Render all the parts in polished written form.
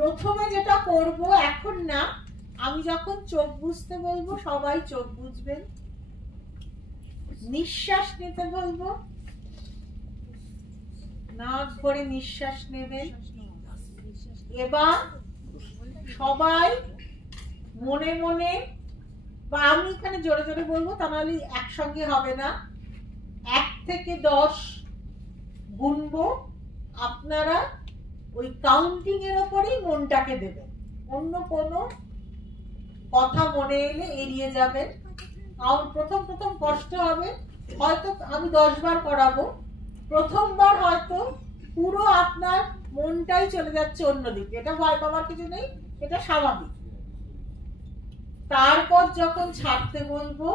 প্রথমে যেটা করব, এখন না, আমি যখন চোখ বুঝতে বলবো সবাই চোখ বুঝবেন। নিঃশ্বাস নিতে বলবো, নাক ভরে নিঃশ্বাস নেবেন। এবার সবাই মনে মনে, বা আমি এখানে জোরে জোরে বলবো, তা নাহলে একসঙ্গে হবে না, 1 থেকে 10 গুনবো। আপনারা ওই কাউন্টিং এর উপরেই মনটাকে দেবেন, অন্য কোনো কথা মনে এলে এড়িয়ে যাবেন। কারণ প্রথম প্রথম কষ্ট হবে, হয়তো আমি 10 বার করাবো, প্রথমবার হয়তো পুরো আপনার মনটাই চলে যাচ্ছে অন্যদিকে, এটা ভয় পাওয়ার কিছু নেই, এটা স্বাভাবিক। তারপর যখন ছাড়তে বলবো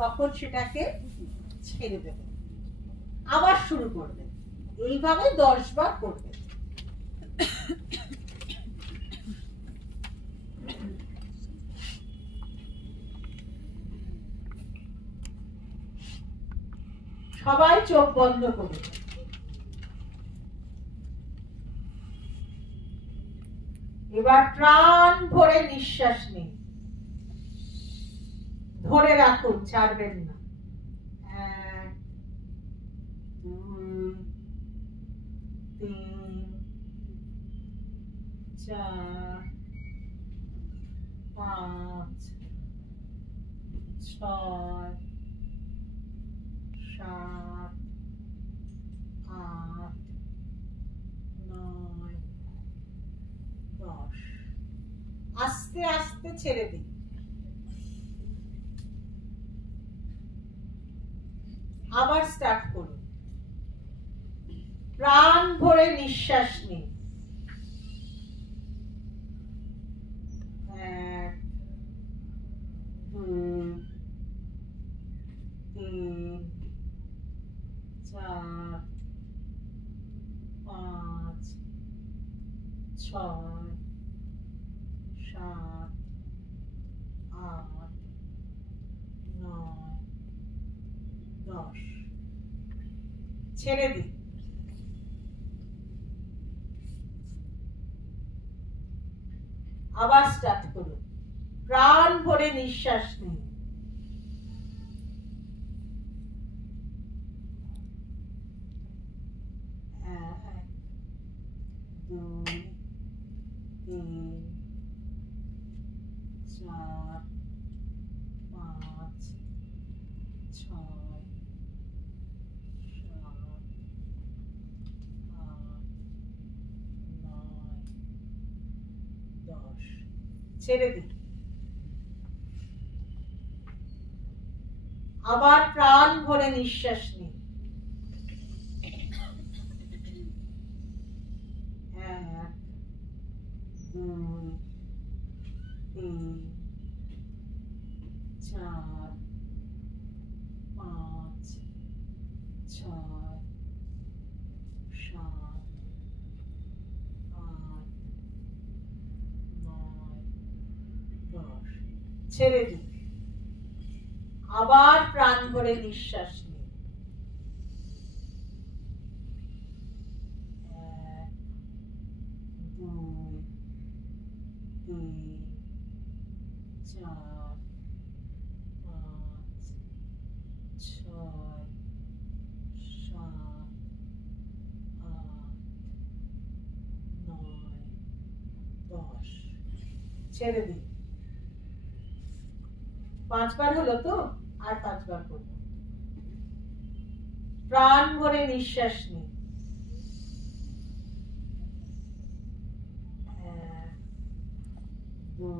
তখন সেটাকে ছেড়ে দেবেন, আবার শুরু করবেন, এইভাবে 10 বার করবেন। সবাই চোখ বন্ধ করুন। এবার প্রাণ ভরে নিঃশ্বাস নিন, ধরে রাখুন, ছাড়বেন না। 1 2 3 4 5 6 7 8 9 10। আস্তে আস্তে ছেড়ে দিন। আবার স্টার্ট করুন। প্রাণ ভরে নিঃশ্বাস নিন। 1 2 3 4 5 6 7 8 9 10। ছেড়ে দিন। আবার স্টার্ট করুন। প্রাণ ভরে নিঃশ্বাস নিন। 1 2 3 4 5 6 7 8 9 10। ছেড়ে দিন। আবার প্রাণ ভরে নিঃশ্বাস নিন। 1 2 3 4 5 6 7 8 9 10। ছেড়ে দিন। আবার প্রাণ ভরে নিঃশ্বাস নিন। 1 2 3 4 5 6 7 8 9 10। ছেড়ে দিন। 5 বার হলো তো, আর 5 বার করব। প্রাণ ভরে নিঃশ্বাস নিন। 1 2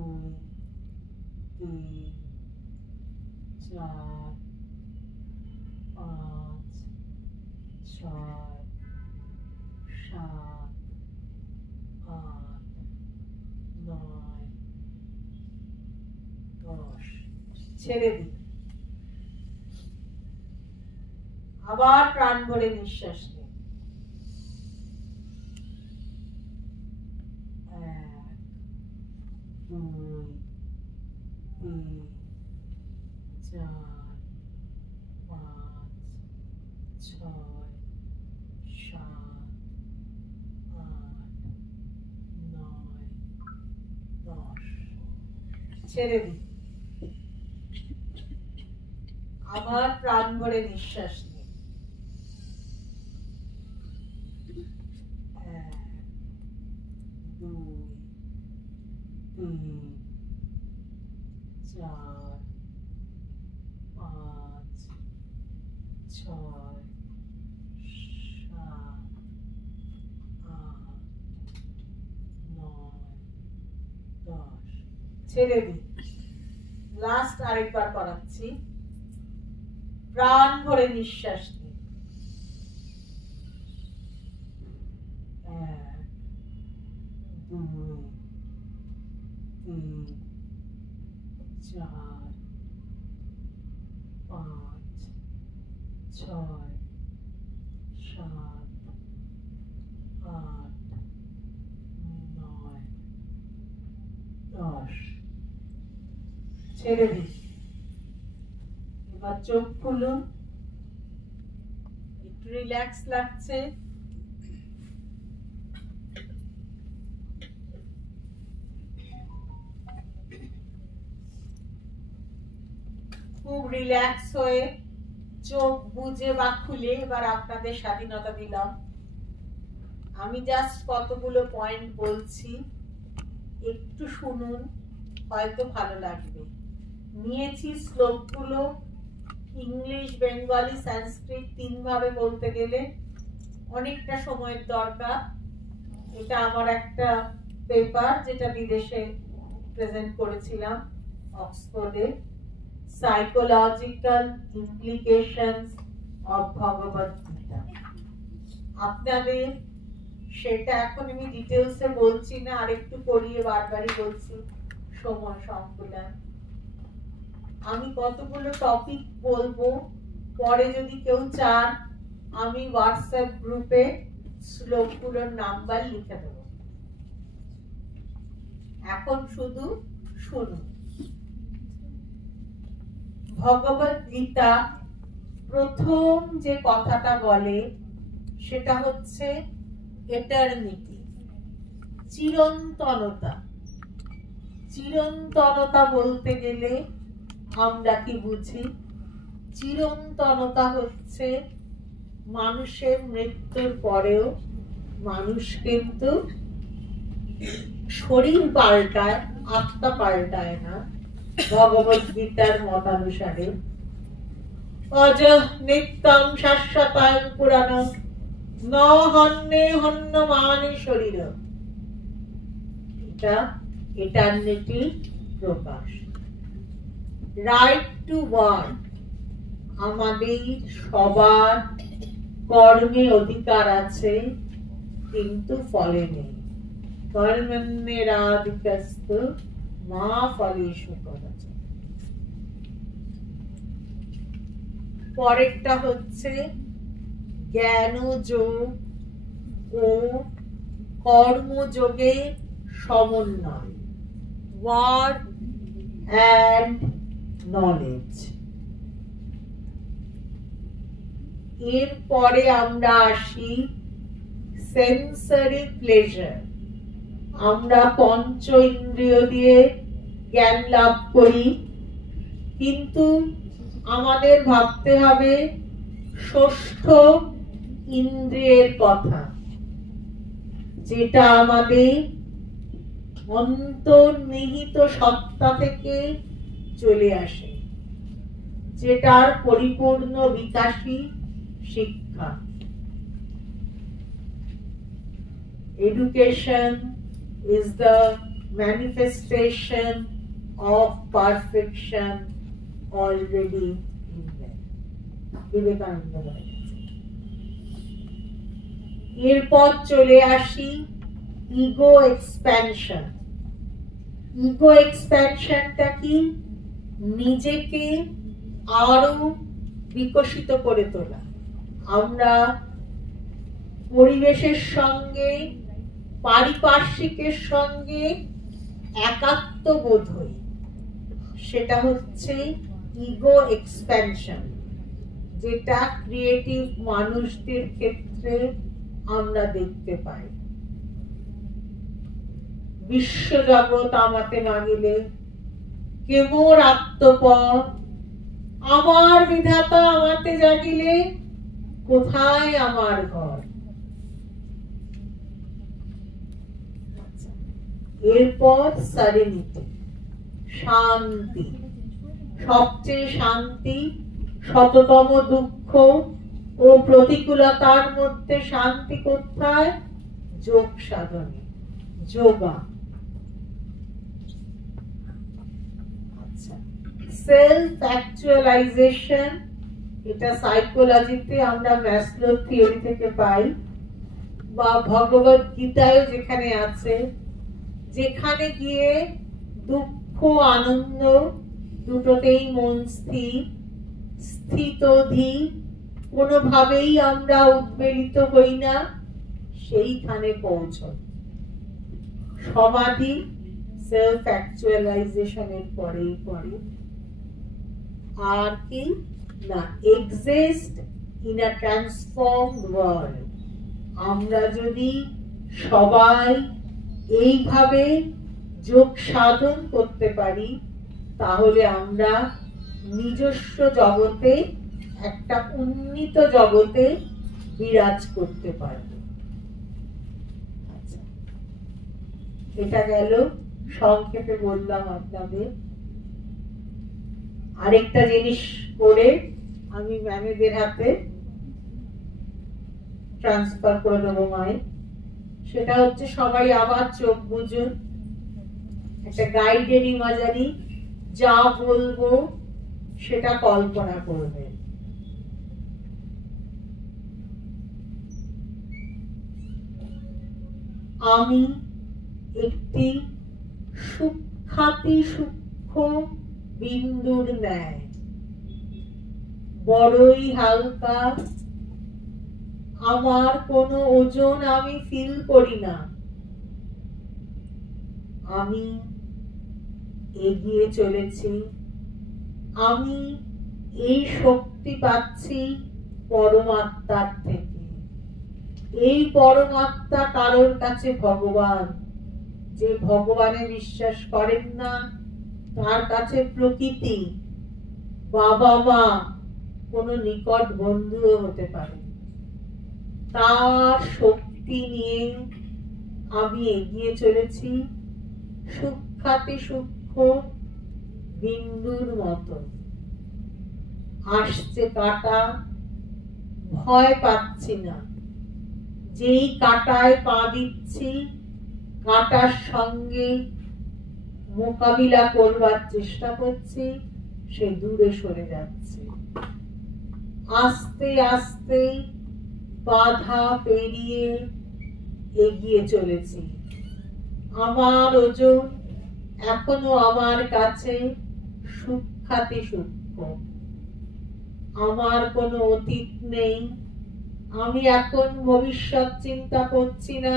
3 4 5 6 7 8 9 10। ছেড়ে দিন। আবার প্রাণ ভরে নিঃশ্বাস নিন। 1 2 3 4 5 6 7 8 9 ছেড়ে দিই। আবার প্রাণ ভরে নিঃশ্বাস নিই। 1 2 3 4 5 6 7 8 9 10। ছেড়ে দিই। লাস্ট আরেকবার করাচ্ছি। প্রাণ ভরে নিঃশ্বাস নিই। 1 2 3 4 5 6 7 8 9 10। ছেড়ে দিই। এবার চোখ খুলুন। একটু রিল্যাক্স লাগছে। খুব রিল্যাক্স হয়ে চোখ বুজে বা খুলে এবার আপনাদের স্বাধীনতা দিলাম। আমি জাস্ট কতগুলো পয়েন্ট বলছি, একটু শুনুন, হয়তো ভালো লাগবে। নিয়েছি শ্লোকগুলো ইংলিশ, বেঙ্গলি, সংস্কৃত 3 ভাবে বলতে গেলে অনেকটা সময়ের দরকার। এটা আমার একটা পেপার যেটা বিদেশে প্রেজেন্ট করেছিলাম অক্সফোর্ডে, সাইকোলজিক্যাল ইমপ্লিকেশনস অফ ভগবদ গীতা। আপনাদের সেটা এখন আমি ডিটেলসে বলছি না, আরেকটু পড়িয়ে বারবারই বলছি, সময় সংকুলান। আমি কতগুলো টপিক বলবো, পরে যদি কেউ চান আমি হোয়াটসঅ্যাপ গ্রুপে শ্লোকগুলোর নাম্বার লিখে দেব। এখন শুধু শুনুন। ভগবদ গীতা প্রথম যে কথাটা বলে সেটা হচ্ছে এটারনিটি, চিরন্তনতা। চিরন্তনতা বলতে গেলে আমরা কি বুঝি? চিরন্তনতা হচ্ছে মানুষের মৃত্যুর পরেও মানুষ কিন্তু শরীর পাল্টায়, আত্মা পাল্টায় না। ভগবদ গীতার মতানুসারে অজ নিত্যং শাশ্বতং পুরাণং ন হন্যে হন্যমানে শরীর। এটা eternity Prakash. Right to work, আমাদের সবার কর্মে অধিকার আছে কিন্তু ফলে নেই। কর্মণ্যেরাধিকারস্তু মা ফলেষু কদাচন। পরেরটা হচ্ছে জ্ঞানযোগ ও কর্মযোগে সমন্বয়, ওয়ার্ড অ্যান্ড নলেজ। এরপরে আমরা আসি সেন্সরি প্লেজার। আমরা পঞ্চ ইন্দ্রিয় দিয়ে জ্ঞান লাভ করি, কিন্তু আমাদের ভাবতে হবে ষষ্ঠ ইন্দ্রিয়ের কথা, যেটা আমাদের অন্তর্নিহিত সত্তা থেকে চলে আসে, যেটার পরিপূর্ণ বিকাশই শিক্ষা। Education is the manifestation of perfection already in them. Vivekananda বলেছেন। এরপর চলে আসি ইগো এক্সপ্যানশন। ইগো এক্সপ্যানশনটা কি? নিজেকে আরো বিকশিত করে তোলা। আমরা পরিবেশের সঙ্গে, পারিপার্শ্বিকের সঙ্গে একাত্ম বোধ হই, সেটা হচ্ছে ইগো এক্সপ্যানশন, যেটা ক্রিয়েটিভ মানুষদের ক্ষেত্রে আমরা দেখতে পাই। বিশ্বজগৎ আমাতে না গেলে কে মোর আত্মপর, আমার বিধাতা আমাতে জাগিলে কোথায় আমার ঘর। এরপর সেরেনিটি, শান্তি, সবচেয়ে শান্তি, শততম দুঃখ ও প্রতিকূলতার মধ্যে শান্তি কোথায়? যোগ সাধনে, যোগা। আচ্ছা, সেলফ অ্যাকচুয়ালাইজেশন, এটা সাইকোলজিতে আমরা ম্যাসলো থিওরি থেকে পাই, বা ভগবত গীতায় যেখানে আছে, যেখানে গিয়ে দুঃখ আনন্দ দুটোতেই মন স্থির, স্থিতধি, কোনোভাবেই আমরা উদ্বেলিত হই না, সেইখানে পৌঁছন। সমাধি সেলফ অ্যাকচুয়ালাইজেশনের পরেই পরে। আর কি না, exist in a transformed world. আমরা যদি সবাই এইভাবে যোগ সাধন করতে পারি, তাহলে আমরা নিজস্ব জগতে, একটা উন্নীত জগতে বিরাজ করতে পারব। আচ্ছা, এটা গেল, সংক্ষেপে বললাম আপনাদের। আরেকটা জিনিস করে আমি ম্যামেদের হাতে ট্রান্সফার করে দেবো মাই, সেটা হচ্ছে সবাই আবার চোখ বুঝুন, একটা গাইডেড ইমাজারি, যা বলবো সেটা কল্পনা করবেন। আমি একটি সূক্ষ্মাতি সূক্ষ্ম বিন্দুর ন্যায়, বড়ই হালকা, আমার কোনো ওজন আমি ফিল করি না। আমি এগিয়ে চলেছি, আমি এই শক্তি পাচ্ছি পরমাত্মার থেকে। এই পরমাত্মা কারোর কাছে ভগবান, যে ভগবানে বিশ্বাস করেন না তার কাছে প্রকৃতি, বাবা মা, কোনো নিকট বন্ধুও হতে পারে। তার শক্তি নিয়ে আমি এগিয়ে চলেছি, সূক্ষ্মাতি সূক্ষ্ম বিন্দুর মতো। আসছে কাঁটা, ভয় পাচ্ছি না। যেই কাঁটায় পা দিচ্ছি, কাঁটার সঙ্গে মোকাবিলা করবার চেষ্টা করছি, সে দূরে সরে যাচ্ছে। আস্তে আস্তে বাধা পেরিয়ে এগিয়ে চলেছি। আমার ওজন এখনো আমার কাছে সূক্ষ্মাতি সূক্ষ্ম। আমার কোনো অতীত নেই, আমি এখন ভবিষ্যৎ চিন্তা করছি না,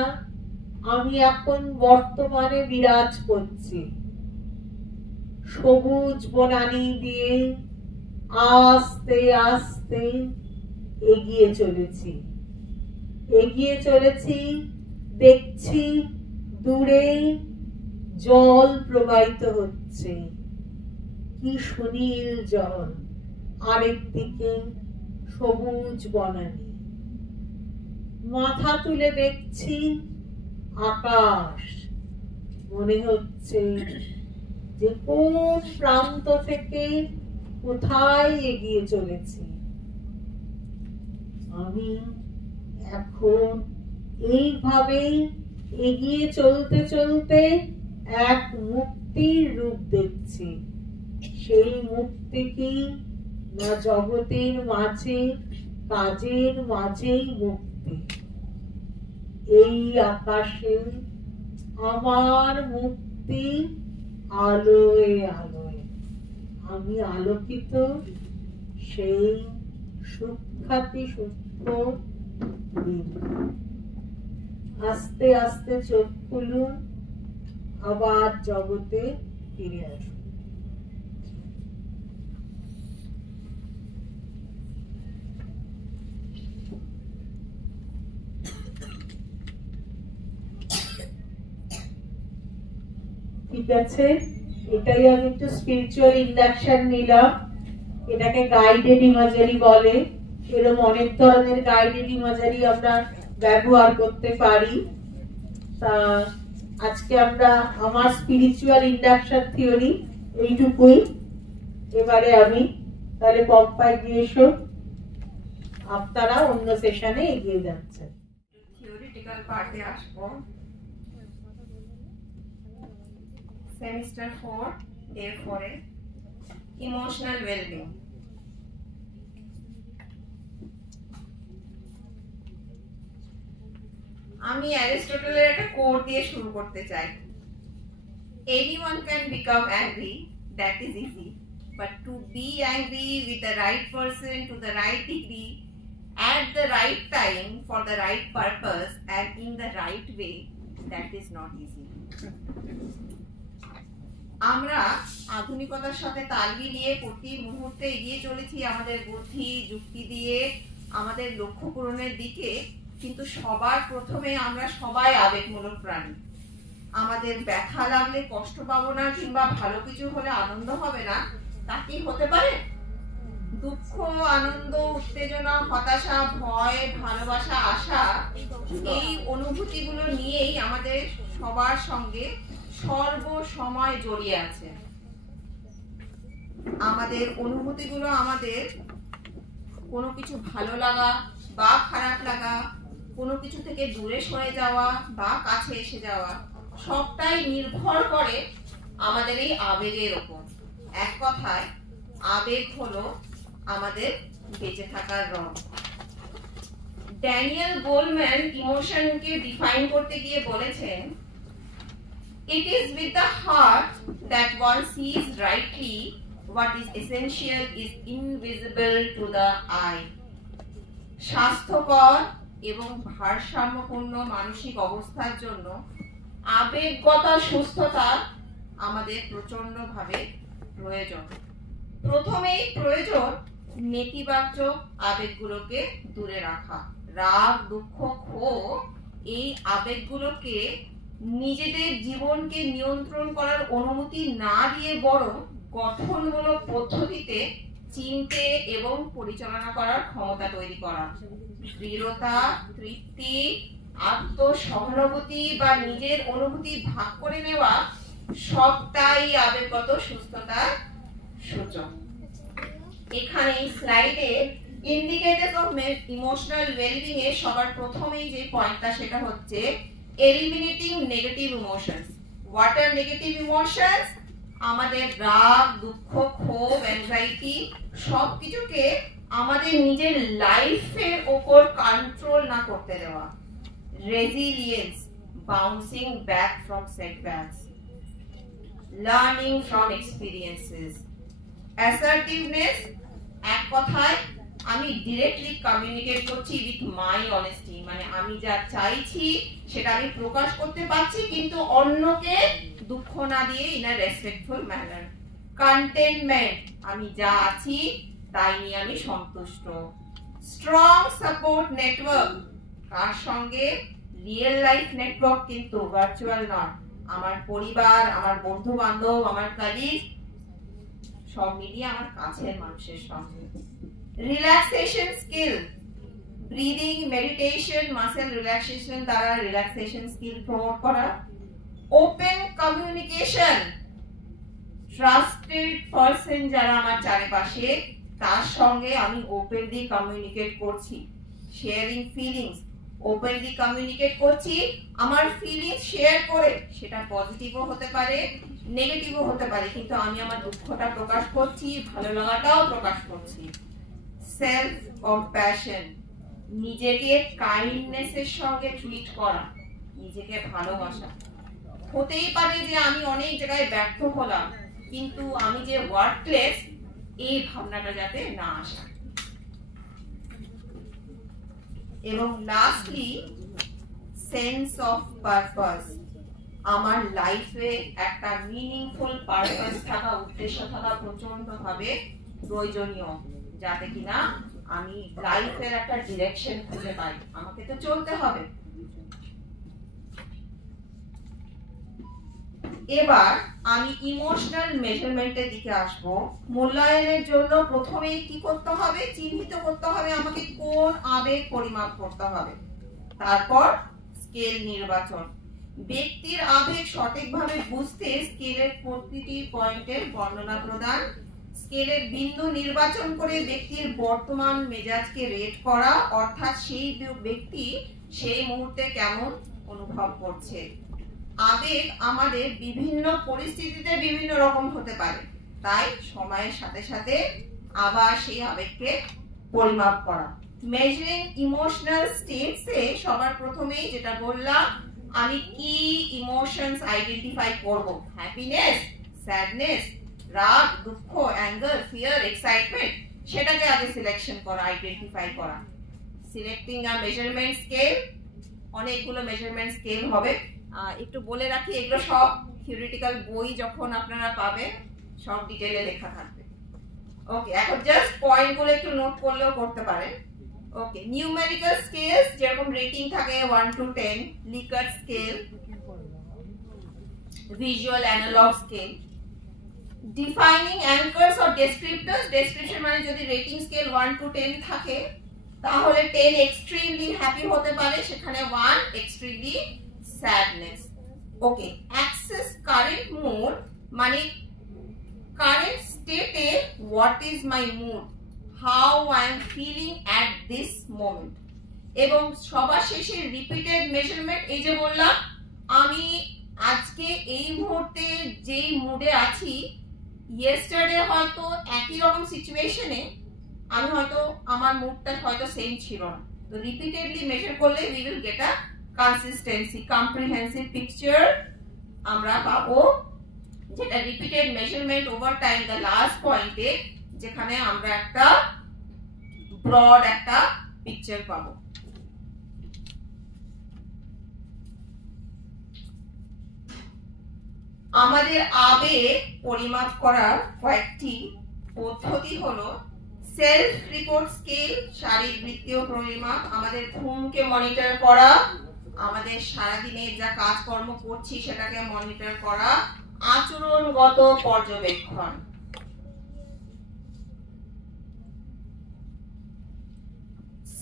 আমি এখন বর্তমানে বিরাজ করছি। সবুজ বনানী দিয়ে আস্তে আস্তে এগিয়ে চলেছি, এগিয়ে চলেছি। দেখছি দূরে জল প্রবাহিত হচ্ছে, কি সুনীল জল, আরেক দিকে সবুজ বনানী। মাথা তুলে দেখছি আকাশ, মনে হচ্ছে যে কোন প্রান্ত থেকে কোথায় এগিয়ে চলেছি। আমি এখন এইভাবেই এগিয়ে চলতে চলতে এক মুক্তির রূপ দেখছি। সেই মুক্তি কি না জগতের মাঝে, কাজের মাঝেই মুক্তি। এই আকাশে আমার মুক্তি, আলোয় আলোয় আমি আলোকিত। সেই সূক্ষ্মাতি সূক্ষ্ম বিন্দু। আস্তে আস্তে চোখ খুলুন, আবার জগতে ফিরে আসুন। ঠিক আছে, এটাই আমি একটু স্পিরিচুয়াল ইন্ডাকশন নিলাম। এটাকে গাইডেড ইমাজারি বলে। এরকম অনেক ধরনের গাইডেড ইমাজারি আমরা ব্যবহার করতে পারি। তা আজকে আমরা আমার স্পিরিচুয়াল ইন্ডাকশন থিওরি এইটুকুই। এবারে আমি তাহলে পম্পায় গিয়ে এসো, আপনারা অন্য সেশনে এগিয়ে যাচ্ছেন। থিওরিটিক্যাল পার্টে আসবো। সেমিস্টার 4 ডে 4 এ ইমোশনাল ওয়েলবিং। আমি অ্যারিস্টটলের একটা কোট দিয়ে শুরু করতে চাই। Anyone can become angry, that is easy, but to be angry with the right person to the right degree at the right time for the right purpose and in the right way, that is not easy. আমরা আধুনিকতার সাথে তাল মিলিয়ে প্রতি মুহূর্তে এগিয়ে চলেছি আমাদের বুদ্ধি যুক্তি দিয়ে আমাদের লক্ষ্য পূরণের দিকে, কিন্তু সবার প্রথমে আমরা সবাই আবেগমূলক প্রাণী। আমাদের ব্যথা লাগলে কষ্ট পাবো না, কিংবা ভালো কিছু হলে আনন্দ হবে না, তা কি হতে পারে? দুঃখ, আনন্দ, উত্তেজনা, হতাশা, ভয়, ভালোবাসা, আশা, এই অনুভূতিগুলো নিয়েই আমাদের সবার সঙ্গে সর্বসময় জড়িয়ে আছে। আমাদের অনুভূতিগুলো আমাদের কোনো কিছু ভালো লাগা বা খারাপ লাগা, কোনো কিছু থেকে দূরে সরে যাওয়া বা কাছে এসে যাওয়া, সবটাই নির্ভর করে আমাদের এই আবেগের উপর। এক কথায় আবেগ হলো আমাদের বেঁচে থাকার রং। ড্যানিয়েল গোলম্যান ইমোশনকে ডিফাইন করতে গিয়ে বলেছেন, it is with the heart that one sees rightly, what is essential is invisible to the eye. স্বাস্থ্যকর এবং ভারসাম্যপূর্ণ মানসিক অবস্থার জন্য আবেগগত সুস্থতা আমাদের প্রচন্ডভাবে প্রয়োজন। প্রথমেই প্রয়োজন নেতিবাচক আবেগগুলোকে দূরে রাখা। রাগ, দুঃখ, ক্ষোভ, এই আবেগগুলোকে নিজেদের জীবনকে নিয়ন্ত্রণ করার অনুমতি না দিয়ে বরং গঠনমূলক পদ্ধতিতে চিনতে এবং পরিচালনা করার ক্ষমতা তৈরি করা। দৃঢ়তা, তৃপ্তি, আত্মসহানুভূতি বা নিজের অনুভূতি ভাগ করে নেওয়া সবটাই আবেগগত সুস্থতার সূচক। এখানে এই স্লাইডে ইন্ডিকেটরস অফ ইমোশনাল ওয়েলবিং এর সবার প্রথমেই যে পয়েন্টটা সেটা হচ্ছে eliminating negative emotions. What are negative emotions? আমাদের রাগ, দুঃখ, ক্ষোভ, অ্যাংজাইটি সবকিছুকে আমাদের নিজের লাইফের উপর কন্ট্রোল না করতে দেওয়া। Resilience, bouncing back from setbacks, learning from experiences. Assertiveness, এক কথায় আমি ডিরেক্টলি কমিউনিকেট করছি উইথ মাই অনেস্টি, মানে আমি যা চাইছি সেটা আমি প্রকাশ করতে পারছি, কিন্তু অন্যকে দুঃখ না দিয়ে in a respectful manner. Containment, আমি যা আছি তাই নিয়ে আমি সন্তুষ্ট। স্ট্রং সাপোর্ট নেটওয়ার্ক, কার সঙ্গে? রিয়েল লাইফ নেটওয়ার্ক, কিন্তু ভার্চুয়াল নয়। আমার পরিবার, আমার বন্ধু বান্ধব, আমার কলিগ, সব মিলিয়ে আমার কাছের মানুষের সঙ্গে। Relaxation skill, breathing, meditation, muscle relaxation দ্বারা রিল্যাক্সেশন স্কিল প্রমোট করা। ওপেন কমিউনিকেশন, ট্রাস্টেড পারসন যারা আমার চারপাশে তার সঙ্গে আমি ওপেনলি কমিউনিকেট করছি। শেয়ারিং ফিলিংস, ওপেনলি কমিউনিকেট করছি, আমার ফিলিংস শেয়ার করে সেটা পজিটিভও হতে পারে, নেগেটিভও হতে পারে, কিন্তু আমি আমার দুঃখটা প্রকাশ করছি, ভালো লাগাটাও প্রকাশ করছি। সেলফ কম্প্যাশন, নিজেকে কাইন্ডনেসের সঙ্গে ট্রিট করা, নিজেকে ভালোবাসা। হতেই পারে যে আমি অনেক জায়গায় ব্যর্থ হলাম, কিন্তু আমি যে ওয়ার্থলেস এই ভাবনাটা যাতে না আসে। এবং লাস্টলি সেন্স অফ পারপাস, আমার লাইফে একটা মিনিংফুল পারপাস থাকা, উদ্দেশ্য থাকা প্রচন্ড ভাবে প্রয়োজনীয়, যাতে কিনা আমি লাইফের একটা ডিরেকশন খুঁজে পাই। আমাকে তো চলতে হবে। এবার আমি ইমোশনাল মেজারমেন্টের দিকে আসব। মূল্যায়নের জন্য প্রথমেই কি করতে হবে, চিহ্নিত করতে হবে আমাকে কোন আবেগ পরিমাপ করতে হবে, তারপর স্কেল নির্বাচন। ব্যক্তির আবেগ সঠিকভাবে বুঝতে স্কেলের প্রতিটি পয়েন্টের বর্ণনা প্রদান, স্কেলের বিন্দু নির্বাচন করে ব্যক্তির বর্তমান মেজাজকে রেট করা, অর্থাৎ সেই ব্যক্তি সেই মুহূর্তে কেমন অনুভব করছে। আবেগ আমাদের বিভিন্ন পরিস্থিতিতে বিভিন্ন রকম হতে পারে, তাই সময়ের সাথে সাথে আবার সেই আবেগকে পরিমাপ করা। মেজারিং ইমোশনাল স্টেটস এ সবার প্রথমেই যেটা বললাম, আমি কি ইমোশনস আইডেন্টিফাই করব, হ্যাপিনেস, স্যাডনেস, রাগ, দুঃখ, অ্যাঙ্গার, ফিয়ার, এক্সাইটমেন্ট, সেটাকে আগে সিলেকশন করা, আইডেন্টিফাই করা। সিলেক্টিং আ মেজারমেন্ট স্কেল, অনেকগুলো মেজারমেন্ট স্কেল হবে। একটু বলে রাখি, এগুলো সব থিওরিটিক্যাল বই যখন আপনারা পাবেন সব ডিটেইলে লেখা থাকবে। ওকে, এখন জাস্ট পয়েন্টগুলো একটু নোট করলেও করতে পারেন। ওকে, নিউমেরিক্যাল স্কেলস যেরকম রেটিং থাকে 1 to 10, Likert scale, visual analog scale. Defining anchors or descriptors, description মানে যদি রেটিং স্কেল 1 to 10 থাকে তাহলে 10 এক্সট্রিমলি হ্যাপি হতে পারে, সেখানে 1 extremely sadness. Okay, access current mood মানে current state A what is my mood, how I am feeling at this moment. এবং সবার শেষে রিপিটেড মেজারমেন্ট, এই যে বললাম আমি আজকে এই মুহূর্তে যেই মুডে আছি, ইয়েস্টারডে হয়তো একই রকম সিচুয়েশনে আমি হয়তো আমার মুডটা হয়তো সেম ছিল না, তো রিপিটেডলি মেজার করলে we will get a consistency, comprehensive picture আমরা পাবো, যেটা repeated measurement over time the last পয়েন্টে, যেখানে আমরা একটা ব্রড একটা পিকচার পাবো। আমাদের আবেগ পরিমাপ করার কয়েকটি পদ্ধতি হলো সেলফ রিপোর্ট স্কেল, শারীরবৃত্তীয় পরিমাপ, আমাদের ঘুমকে মনিটর করা, আমাদের সারাদিনে যা কাজকর্ম করছি সেটাকে মনিটর করা, আচরণগত পর্যবেক্ষণ।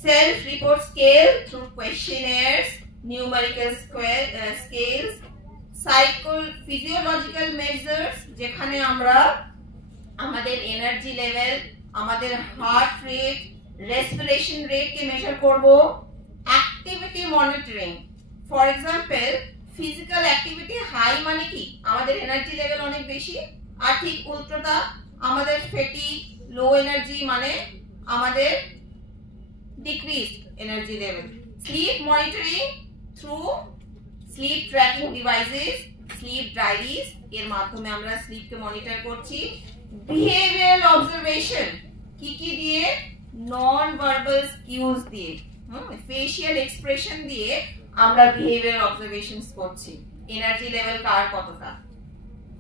Self report scale through questionnaires, numerical scales, physiological measures যেখানে আমরা আমাদের এনার্জি লেভেল, আমাদের হার্ট রেট, রেসপিরেশন রেট কে মেজার করব, activity monitoring, for example physical activity high মানে কি আমাদের এনার্জি লেভেল অনেক বেশি, আর ঠিক উল্টোটা আমাদের ফ্যাটিগ লো এনার্জি মানে আমাদের decrease energy level. Sleep monitoring through sleep tracking devices, sleep diaries, এর মাধ্যমে আমরা স্লিপকে মনিটর করছি। বিহেভিয়ারাল অবজারভেশন কি কি দিয়ে, নন ভার্বাল কিউজ দিয়ে, ফেশিয়াল এক্সপ্রেশন দিয়ে আমরা বিহেভিয়ারাল অবজারভেশনস করছি, এনার্জি লেভেল কার কতটা।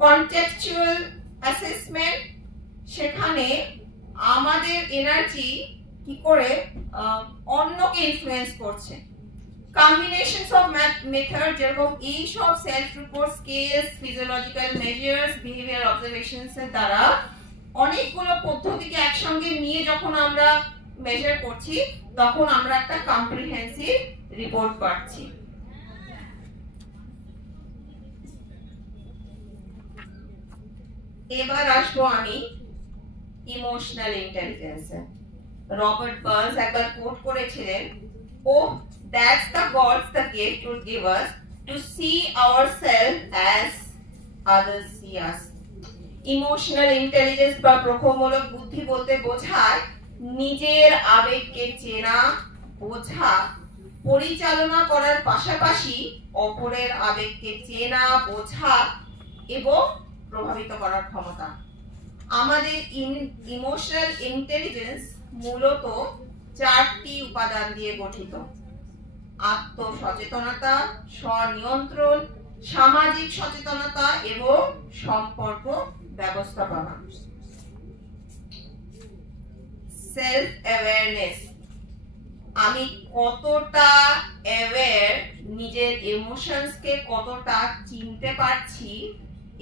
কনটেক্সচুয়াল অ্যাসেসমেন্ট, সেখানে আমাদের এনার্জি কি করে অন্যকে ইনফ্লুয়েন্স করছে। কম্বিনেশনস অফ মেথড, যেরকম এই সব self report scales, physiological measures, behavioural observations এর দ্বারা অনেকগুলো পদ্ধতিকে একসঙ্গে নিয়ে যখন আমরা মেজার করছি তখন আমরা একটা কম্প্রিহেনসিভ রিপোর্ট পাচ্ছি। এবার আসবো আমি ইমোশনাল ইন্টেলিজেন্সে। রবার্ট বার্নস একবার কোট করেছিলেন, "Oh, that's the God's the gift to give us to see ourselves as others see us." Emotional intelligence বা প্রজ্ঞামূলক বুদ্ধি বলতে বোঝায় নিজের আবেগকে চেনা, বোঝা, পরিচালনা করার পাশাপাশি অপরের আবেগকে চেনা, বোঝা এবং প্রভাবিত করার ক্ষমতা। আমাদের ইমোশনাল ইন্টেলিজেন্স মূলত 4টি উপাদান দিয়ে গঠিত: আত্মসচেতনতা, স্বনিয়ন্ত্রণ, সামাজিক সচেতনতা এবং সম্পর্ক ব্যবস্থাপনা। সেলফ অ্যাওয়ারনেস, আমি কতটা অ্যাওয়্যার নিজের ইমোশনস কে কতটা চিনতে পারছি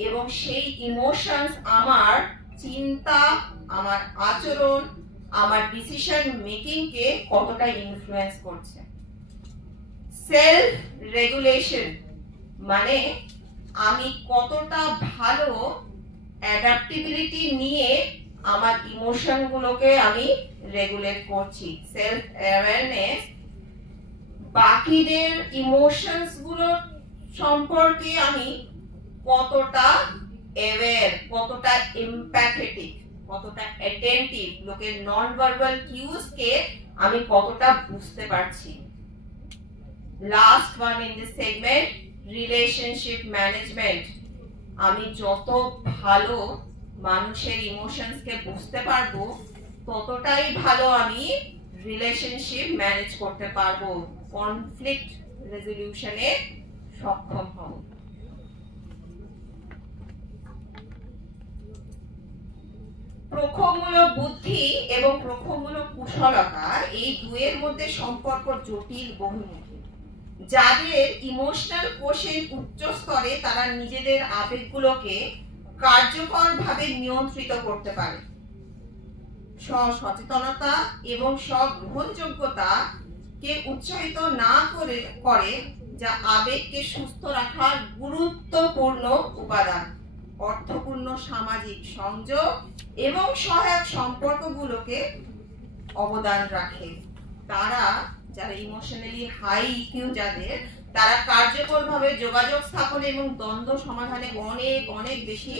এবং সেই ইমোশনস আমার চিন্তা, আমার আচরণ, আমার ডিসিশন মেকিং কে কতটা ইনফ্লুয়েন্স করছে। সেলফ রেগুলেশন মানে আমি কতটা ভালো অ্যাডাপ্টিবিলিটি নিয়ে আমার ইমোশন গুলোকে আমি রেগুলেট করছি। সেলফ অ্যাওয়ারনেস বাকিদের ইমোশনস গুলো সম্পর্কে আমি কতটা অ্যাওয়্যার, কতটা এমপ্যাথেটিক, কতটা অ্যাটেন্টিভ, লোকের নন ভার্বাল কিউজ কে আমি কতটা বুঝতে পারছি। Last one in this segment, relationship management. আমি যত ভালো মানুষের ইমোশনস কে বুঝতে পারবো ততটাই ভালো আমি রিলেশনশিপ ম্যানেজ করতে পারবো, কনফ্লিক্ট রেজলিউশনে সক্ষম হব। প্রখরমূলক বুদ্ধি এবং প্রখরমূলক কুশলতা, এই দুয়ের মধ্যে সম্পর্ক জটিল, বহুমুখী। যাদের ইমোশনাল কোশেন্ট উচ্চ স্তরে, তারা নিজেদের আবেগগুলোকে কার্যকরভাবে নিয়ন্ত্রিত করতে পারে। সচেতনতা এবং স্বগ্রহণযোগ্যতা কে উৎসাহিত না করে যা আবেগকে সুস্থ রাখার গুরুত্বপূর্ণ উপাদান। অর্থপূর্ণ সামাজিক সংযোগ এবং সহায়ক সম্পর্কগুলোকে অবদান রাখে। তারা যারা ইমোশনালি হাই ইকিউ যাদের, তারা কার্যকরভাবে যোগাযোগ স্থাপনে এবং দ্বন্দ্ব সমাধানে অনেক অনেক বেশি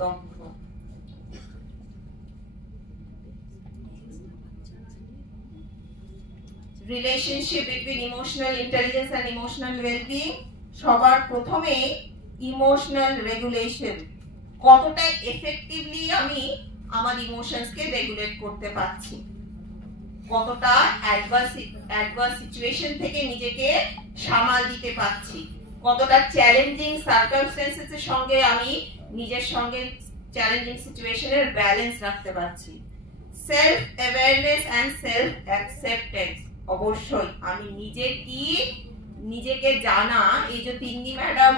দক্ষ। Relationship between emotional intelligence and emotional wellbeing. সবার প্রথমে ইমোশনাল রেগুলেশন, কতটা এফেক্টিভলি আমি আমার ইমোশনস কে রেগুলেট করতে পারছি, কতটা অ্যাডভার্স সিচুয়েশন থেকে নিজেকে সামাল দিতে পারছি, কতটা চ্যালেঞ্জিং সার্কামস্টেন্সেস এর সঙ্গে আমি নিজের সঙ্গে চ্যালেঞ্জিং সিচুয়েশনের ব্যালেন্স রাখতে পারছি। Self awareness and self acceptance, অবশ্যই আমি নিজে কি, নিজেকে জানা। এই যে তিন্নি ম্যাডাম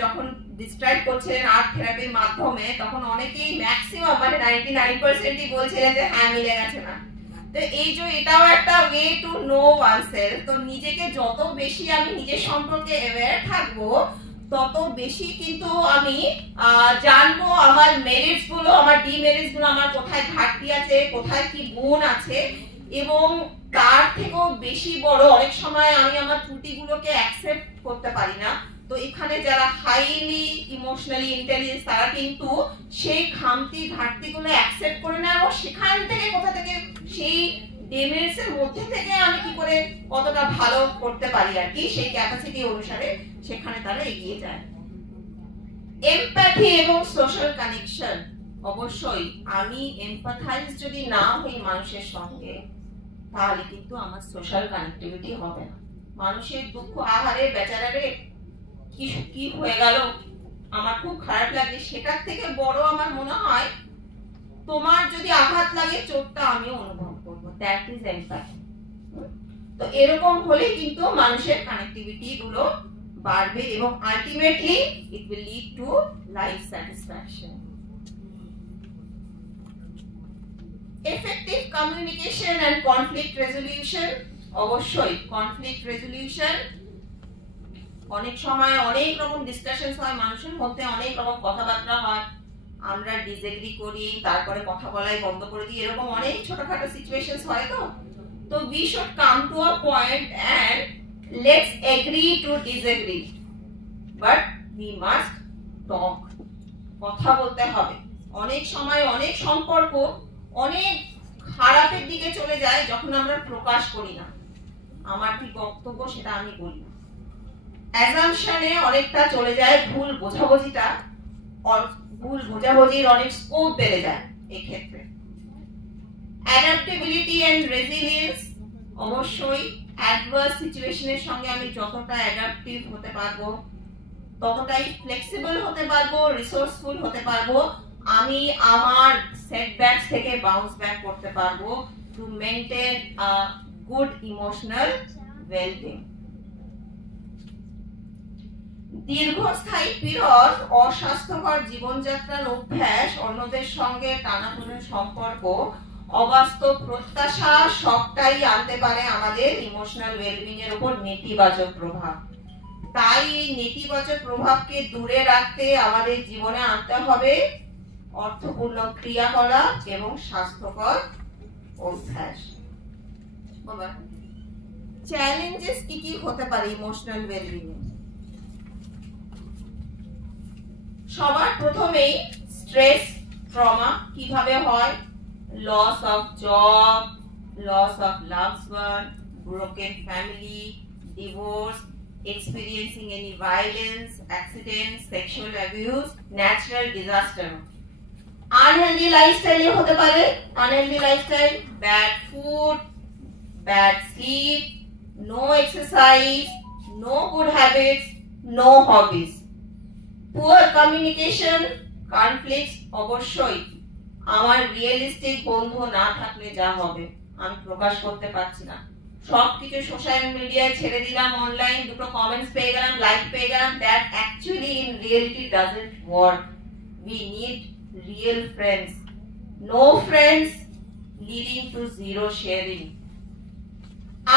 যখন ডিসক্রাইব করছিলেন আর্ট থেরাপির মাধ্যমে, তখন অনেকেই ম্যাক্সিমাম মানে 99%ই বলছিলেন যে হ্যাঁ মিলে গেছে না। তো এই যে এটাও একটা ওয়ে টু নো ওয়ানসেলফ। তো নিজেকে যত বেশি আমি নিজের সম্পর্কে অ্যাওয়্যার থাকবো, তত বেশি কিন্তু আমি জানবো আমার মেরিটস গুলো, আমার ডিমেরিটস গুলো, আমার কোথায় ঘাটতি আছে, কোথায় কি গুণ আছে। এবং তার থেকেও বেশি বড়, অনেক সময় আমি আমার ত্রুটিগুলোকে অ্যাকসেপ্ট করতে পারি না। তো এখানে যারা হাইলি ইমোশনালি ইন্টেলিজেন্ট, তারা কিন্তু সেই খামতি ঘাটতিগুলো অ্যাকসেপ্ট করে নেয় এবং সেখান থেকে কোথা থেকে সেই ডিমেরিটস এর মধ্যে থেকে আমি কি করে কতটা ভালো করতে পারি আর কি, সেই ক্যাপাসিটি অনুসারে সেখানে তারা এগিয়ে যায়। এমপ্যাথি এবং সোশ্যাল কানেকশন, অবশ্যই আমি এমপ্যাথাইজ যদি না হই মানুষের সঙ্গে, তাহলে কিন্তু আমার সোশ্যাল কানেক্টিভিটি হবে না। মানুষের দুঃখ, আহারে বেচারারে কি হয়ে গেল, আমার খুব খারাপ লাগে, সেটার থেকে বড় আমার মনে হয় তোমার যদি আঘাত লাগে চোটটা আমিও অনুভব করবো, দ্যাট ইজ এমপ্যাথি। তো এরকম হলে কিন্তু মানুষের কানেক্টিভিটি গুলো বাড়বে এবং ultimately it will lead to life satisfaction. Effective communication and conflict resolution, অবশ্যই কনফ্লিক্ট রেজলিউশন। অনেক সময় অনেক রকম ডিসকাশনস হয়, মানুষের মধ্যে অনেক রকম কথাবার্তা হয়, আমরা ডিসএগ্রি করি, তারপরে কথা বলাই বন্ধ করে দিই, এরকম অনেক ছোটখাটো সিচুয়েশনস হয়। তো we should come to a point and let's agree to disagree, but we must talk, কথা বলতে হবে। অনেক সময় অনেক সম্পর্ক অনেক খারাপের দিকে চলে যায় যখন আমরা প্রকাশ করি না, আমার কি বক্তব্য সেটা আমি বলি না। অ্যাজাম্পশনে অনেকটা চলে যায়, ভুল বোঝাবুঝির অনেক স্কোপ বেড়ে যায় এই ক্ষেত্রে। অ্যাডাপ্টেবিলিটি এন্ড রেজিলিয়েন্স, অবশ্যই অ্যাডভার্স সিচুয়েশনের সঙ্গে আমি যতটা অ্যাডাপটিভ হতে পারবো, ততটাই ফ্লেক্সিবল হতে পারবো, রিসোর্সফুল হতে পারবো, আমি আমার সেটব্যাকস থেকে বাউন্স ব্যাক করতে পারবো to maintain a good emotional wellbeing. দীর্ঘস্থায়ী পীড়ন, অস্বাস্থ্যকর জীবনযাত্রার অভ্যাস, অন্যদের সঙ্গে টানাপোড়েন সম্পর্ক, অবাস্তব প্রত্যাশা সবটাই আনতে পারে আমাদের ইমোশনাল ওয়েলবিং এর উপর নেতিবাচক প্রভাব। তাই এই নেতিবাচক প্রভাবকে দূরে রাখতে আমাদের জীবনে আনতে হবে অর্থপূর্ণ ক্রিয়াকলাপ এবং স্বাস্থ্যকর অভ্যাস। চ্যালেঞ্জেস কি কি হতে পারে ইমোশনাল ওয়েলবিং এ? সবার প্রথমেই স্ট্রেস ট্রমা কিভাবে হয়, loss of job, loss of loved one, broken family, divorce, experiencing any violence, accidents, sexual abuse, natural disaster. Unhealthy lifestyle হতে পারে, unhealthy lifestyle, bad food, bad sleep, no exercise, no good habits, no hobbies. Poor communication, conflicts, অবশ্যই আমার realistic বন্ধু না থাকলে যা হবে আমি প্রকাশ করতে পারছি না, সবকিছু সোশ্যাল মিডিয়ায় ছেড়ে দিলাম, অনলাইন দুটো কমেন্টস পেয়ে গেলাম, লাইক পেয়ে গেলাম, that actually in reality doesn't work. We need real friends, no friends leading to zero sharing.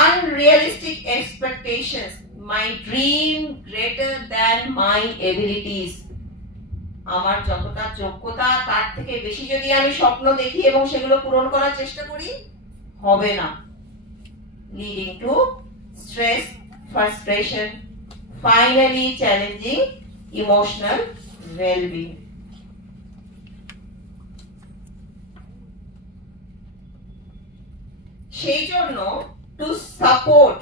Unrealistic expectations, my dream greater than my abilities. আমার যতটা যোগ্যতা তার থেকে বেশি যদি আমি স্বপ্ন দেখি এবং সেগুলো পূরণ করার চেষ্টা করি, হবে না, leading to stress, frustration, finally challenging emotional well-being. সেই জন্য to support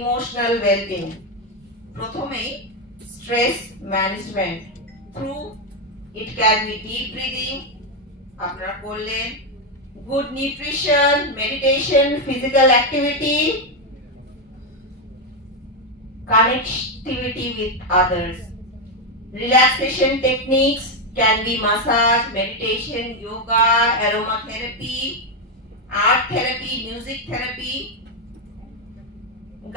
emotional well-being, প্রথমেই stress management through it can be deep breathing, আপনারা করলেন, good nutrition, meditation, physical activity, connectivity with others. Relaxation techniques can be massage, meditation, yoga, aromatherapy, art therapy, music therapy,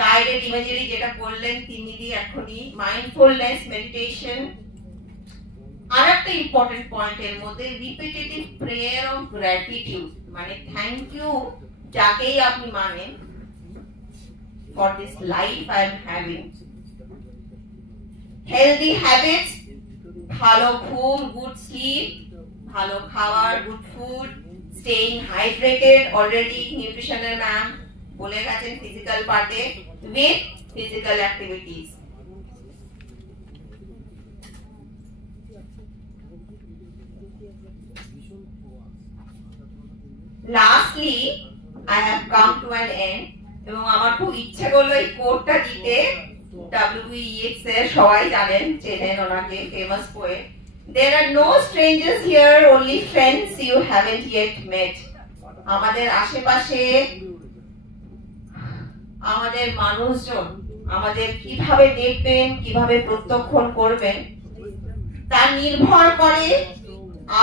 guided imagery যেটা বললেন তিনিদি এখনি, mindfulness meditation। আরেকটা important point এর মধ্যে repetitive prayer of gratitude, মানে thank you যাকেই আপনি মানেন for this life I am having. Healthy habits, ভালো ঘুম, গুড স্লিপ, ভালো খাবার, good food, staying hydrated, already নিউট্রিশনের ম্যাম বলে গেছেন ফিজিক্যাল পার্টে, with physical activities. Lastly, I have come to an end, এবং আমার খুব ইচ্ছে করলো এই কোটটা দিতে। WEX এর সবাই জানেন, চেনেন ওনাকে, famous poet. There are no strangers here, only friends you haven't yet met. আমাদের আশেপাশে আমাদের মানুষজন আমাদের কিভাবে দেখবেন, কিভাবে প্রত্যক্ষণ করবেন, তা নির্ভর করে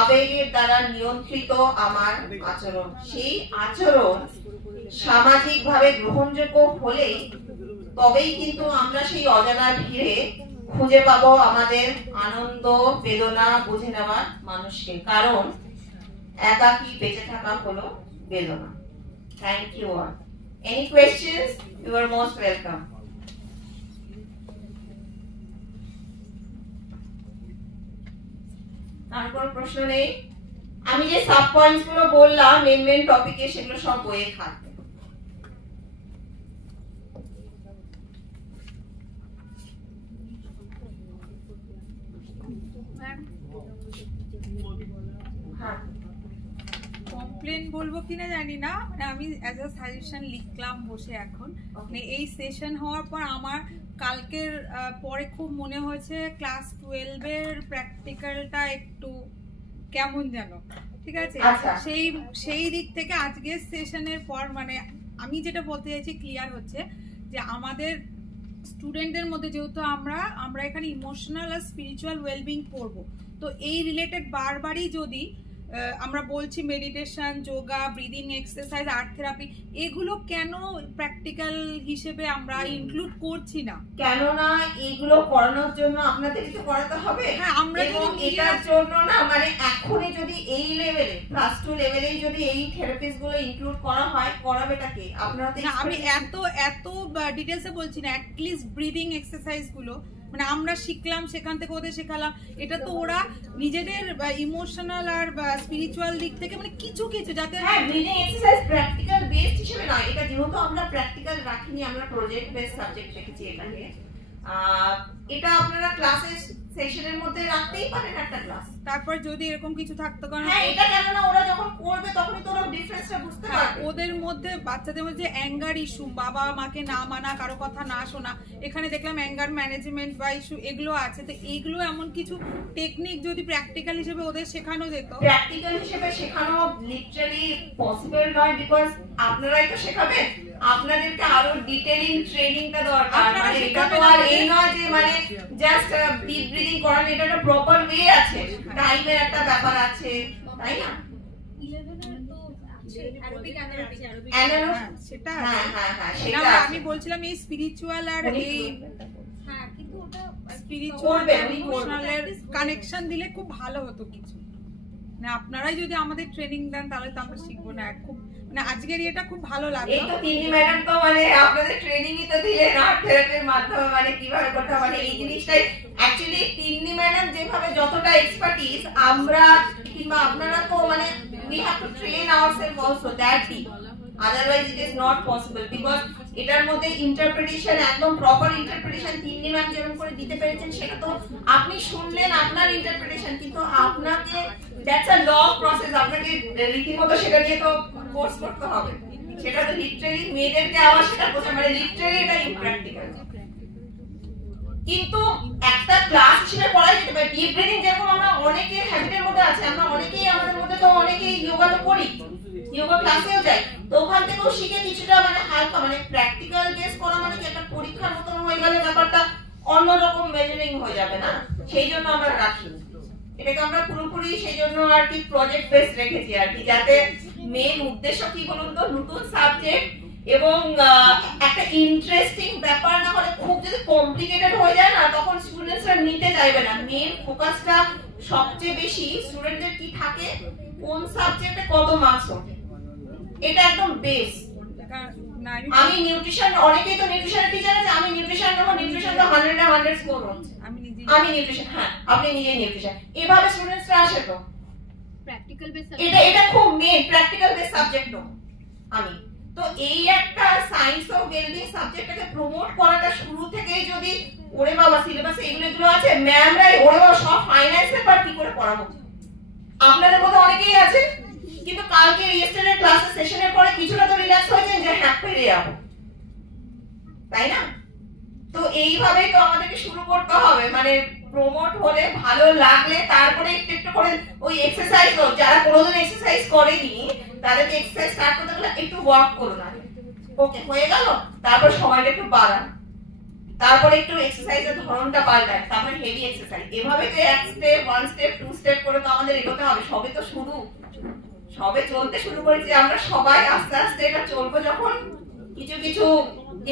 আবেগের দ্বারা নিয়ন্ত্রিত আমার আচরণ। সেই আচরণ সামাজিকভাবে গ্রহণযোগ্য হলেই তবেই কিন্তু আমরা সেই অজানা ভিড়ে খুঁজে পাবো আমাদের আনন্দ বেদনা বুঝে নেওয়ার মানুষকে, কারণ একাকী বেঁচে থাকা হলো বেদনা। Thank you all. Any questions? You are most welcome. আর কোনো প্রশ্ন নেই? আমি যে সাব পয়েন্টস গুলো বললাম মেন টপিকে, সেগুলো সব বইয়ে থাকবে। কমপ্লেন বলবো কিনা জানি না, মানে আমি অ্যাজ আ সাজেশন লিখলাম বসে এখন। মানে এই সেশন হওয়ার পর আমার কালকের পরে খুব মনে হয়েছে ক্লাস 12 এর প্র্যাকটিক্যালটা একটু কেমন যেন, ঠিক আছে? সেই দিক থেকে আজকের সেশনের পর মানে আমি যেটা বলতে চাইছি ক্লিয়ার হচ্ছে যে আমাদের স্টুডেন্টদের মধ্যে যেহেতু আমরা এখানে ইমোশনাল আর স্পিরিচুয়াল ওয়েলবিং পড়বো, তো এই রিলেটেড বারবারই যদি আমরা বলছি meditation, yoga, breathing exercise, art therapy, এগুলো কেন প্র্যাকটিক্যাল হিসেবে আমরা ইনক্লুড করছি না? কেননা এগুলো করানোর জন্য আপনাদের কিছু করাতে হবে। হ্যাঁ, আমরা এবং যদি এটার জন্য না মানে এখনই যদি এই লেভেলে ক্লাস 2 লেভেলেই যদি এই থেরাপিস গুলো ইনক্লুড করা হয়, করাবেটাকে আপনারা তো না, আমি এত ডিটেলসে বলছি না, অ্যাটলিস্ট ব্রিদিং এক্সারসাইজ গুলো মানে আমরা শিখলাম, সেখান থেকে ওদের শেখালাম, এটা তো ওরা নিজেদের ইমোশনাল আর স্পিরিচুয়াল দিক থেকে মানে কিছু কিছু যাতে। হ্যাঁ, ব্রিদিং এক্সারসাইজ প্র্যাকটিক্যাল বেসড হিসেবে নয়, এটা যেহেতু আমরা প্র্যাকটিক্যাল রাখিনি, আমরা প্রজেক্ট বেসড সাবজেক্ট রেখেছি এটাকে। এটা আপনারা ক্লাসের সেশনের মধ্যে রাখতেই পারেন একটা ক্লাস। তারপর যদি এরকম কিছু থাকতো, কারণ হ্যাঁ এটা কেন না ওরা যখন করবে তখনই তো ওরা ডিফারেন্সটা বুঝতে পারবে। ওদের মধ্যে বাচ্চাদের মধ্যে অ্যাঙ্গার ইস্যু, বাবা মাকে না মানা, কারো কথা না শোনা, এখানে দেখলাম অ্যাঙ্গার ম্যানেজমেন্ট বা ইস্যু এগুলো আছে, তো এইগুলো এমন কিছু টেকনিক যদি প্র্যাকটিক্যাল হিসেবে ওদের শেখানো যেত। প্র্যাকটিক্যাল হিসেবে শেখানো লিটারালি পসিবল নয়, বিকজ আপনারাই তো শেখাবেন, আপনাদেরকে আরো ডিটেইলিং ট্রেনিংটা দরকার। মানে এটা তো আর এই নয় যে মানে জাস্ট ডিপ ব্রিদিং করান, এটা একটা প্রপার ওয়ে আছে, টাইমের একটা ব্যাপার আছে, তাই না? 11 তো অ্যারোবিক সেটা সেটা আমি বলছিলাম এই স্পিরিচুয়াল আর এই হ্যাঁ, কিন্তু ওটা স্পিরিচুয়াল আর ইমোশনালের কানেকশন দিলে খুব ভালো হতো কিছু। মানে আপনারাই যদি আমাদের ট্রেনিং দেন তাহলে তো আমরা শিখবো না। খুব মানে আজকের এটা খুব ভালো লাগলো। এই তো তিন্নি ম্যাডাম তো মানে আপনাদের ট্রেনিংই তো দিলেন আর্ট থেরাপির মাধ্যমে, মানে কিভাবে করতে হবে, মানে এই জিনিসটাই অ্যাকচুয়ালি তিন্নি ম্যাডাম যেভাবে যতটা এক্সপার্টিস, আমরা কিংবা আপনারা তো মানে we have to train ourselves also that deep, otherwise it is not possible, because এটার মধ্যে ইন্টারপ্রিটেশন, একদম প্রপার ইন্টারপ্রিটেশন তিন্নি ম্যাম যেরকম করে দিতে পেরেছেন, সেটা তো আপনি শুনলেন আপনার ইন্টারপ্রিটেশন, কিন্তু আপনাকে দ্যাটস আ লং প্রসেস, আপনাকে রীতিমতো সেটা নিয়ে তো কোর্স করতে হবে, সেটা তো লিটারালি মেয়েদেরকে আবার সেটা বোঝা মানে লিটারালি এটা ইমপ্র্যাকটিক্যাল। কিন্তু একটা ক্লাস হিসেবে পড়াই যেতে পারে। ডিপ ব্রিদিং যেরকম আমরা অনেকের হ্যাবিটের মধ্যে আছে, আমরা অনেকেই আমাদের মধ্যে তো অনেকেই যোগা তো করি, যোগা ক্লাসেও যাই, তো ওখান থেকেও শিখে কিছুটা মানে হালকা মানে প্র্যাকটিক্যাল বেস করা মানে কি একটা পরীক্ষার মতন হয়ে গেলে ব্যাপারটা অন্যরকম মেজারিং হয়ে যাবে না, সেই জন্য আমরা রাখি এটাকে, আমরা পুরোপুরি সেই জন্য আর কি প্রজেক্ট বেস রেখেছি আর কি, যাতে মেন উদ্দেশ্য কি বলুন তো, নতুন সাবজেক্ট এবং একটা ইন্টারেস্টিং ব্যাপার না হলে, খুব যদি কমপ্লিকেটেড হয়ে যায় না তখন স্টুডেন্টসরা নিতে চাইবে না। মেন ফোকাসটা সবচেয়ে বেশি স্টুডেন্টদের কি থাকে, কোন সাবজেক্টে কত মার্কস ওঠে, এটা একদম বেস। আমি নিউট্রিশন, অনেকেই তো নিউট্রিশনের টিচার আছে, আমি নিউট্রিশন নেবো, নিউট্রিশন তো 100 এ 100 স্কোর হচ্ছে, আমি নিউট্রিশন, হ্যাঁ আপনি নিজে নিউট্রিশন, এভাবে স্টুডেন্টসরা আসে, তো প্র্যাকটিক্যাল বেস এটা খুব মেন প্র্যাকটিক্যাল বেস সাবজেক্ট তো আমি তো এই একটা সায়েন্স অফ ওয়েলবিং সাবজেক্টটাকে প্রমোট করাটা শুরু থেকেই যদি ওরে বাবা সিলেবাসে এগুলো আছে, ম্যামরাই ওরে বাবা সব ফাইন্যান্সের পার্ট কি করে পড়াবো, আপনাদের মধ্যে অনেকেই আছে, কিন্তু কালকে ইয়েস্টারডে ক্লাসের সেশনের পরে কিছুটা তো রিল্যাক্স হয়েছেন যে হ্যাঁ পেরে যাবো, তাই না? তো এইভাবেই তো আমাদেরকে শুরু করতে হবে, মানে প্রমোট হলে ভালো লাগলে তারপরে একটু একটু করে ওই এক্সারসাইজ, যারা কোনোদিন এক্সারসাইজ করেনি তাদেরকে এক্সারসাইজ স্টার্ট করতে গেলে একটু ওয়ার্ক করুন আগে, ওকে হয়ে গেল, তারপর সময়টা একটু বাড়ান, তারপরে একটু এক্সারসাইজের ধরনটা পাল্টান, তারপরে হেভি এক্সারসাইজ, এভাবে তো এক step, one step, two step করে তো আমাদের এগোতে হবে। সবে তো শুরু, সবে চলতে শুরু করেছি আমরা সবাই, আস্তে আস্তে এটা চলবো, যখন কিছু কিছু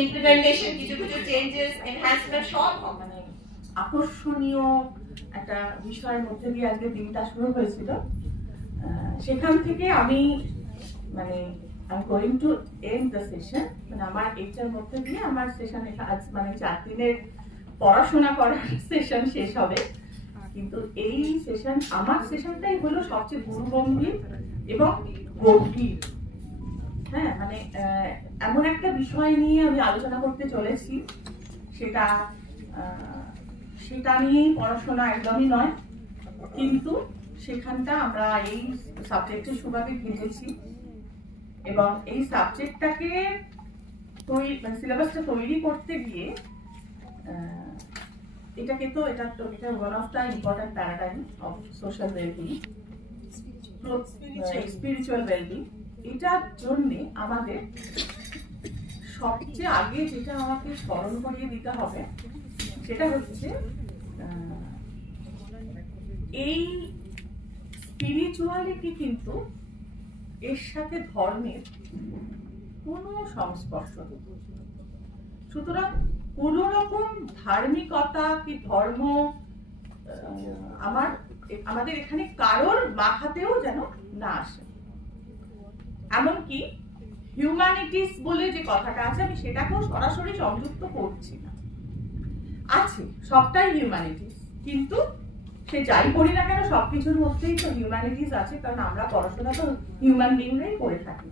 ইমপ্লিমেন্টেশন, কিছু কিছু চেঞ্জেস, এনহ্যান্সমেন্ট সব হবে। আকর্ষণীয় একটা বিষয়ের মধ্যে দিয়ে আজকে দিনটা শুরু হয়েছিল, সেখান থেকে আমি মানে I'm going to end the session, মানে আমার এইটার মধ্যে দিয়ে আমার সেশন আজ মানে 4 দিনের পড়াশোনা করার সেশন শেষ হবে, কিন্তু এই সেশন আমার সেশনটাই হলো সবচেয়ে গুরুগম্ভীর এবং গভীর। হ্যাঁ মানে এমন একটা বিষয় নিয়ে আমি আলোচনা করতে চলেছি, সেটা নিয়েই পড়াশোনা একদমই নয়, কিন্তু সেখানটা আমরা এই সাবজেক্টে সুবাদে ঘেঁটেছি এবং এই সাবজেক্টটাকে সিলেবাসটা তৈরি করতে গিয়ে এটাকে তো এটা one of the important paradigm of social wellbeing, spiritual wellbeing. এটার জন্য আমাদের সবচেয়ে আগে যেটা আমাকে স্মরণ করিয়ে দিতে হবে সেটা হচ্ছে এই স্পিরিচুয়ালিটি কিন্তু এর সাথে ধর্মের কোনো সংস্পর্শ নেই। সুতরাং কোন রকম ধার্মিকতা কি ধর্ম আমাদের এখানে কারোর মাথাতেও যেন না আসে। এমনকি হিউম্যানিটিস বলে যে কথাটা আছে, আমি সেটাকেও সরাসরি সংযুক্ত করছি না। আছে, সবটাই হিউম্যানিটিস, কিন্তু সে যাই করি না কেন সবকিছুর মধ্যেই তো হিউম্যানিটিস আছে, কারণ আমরা পড়াশোনা তো হিউম্যান বিংরাই করে থাকি।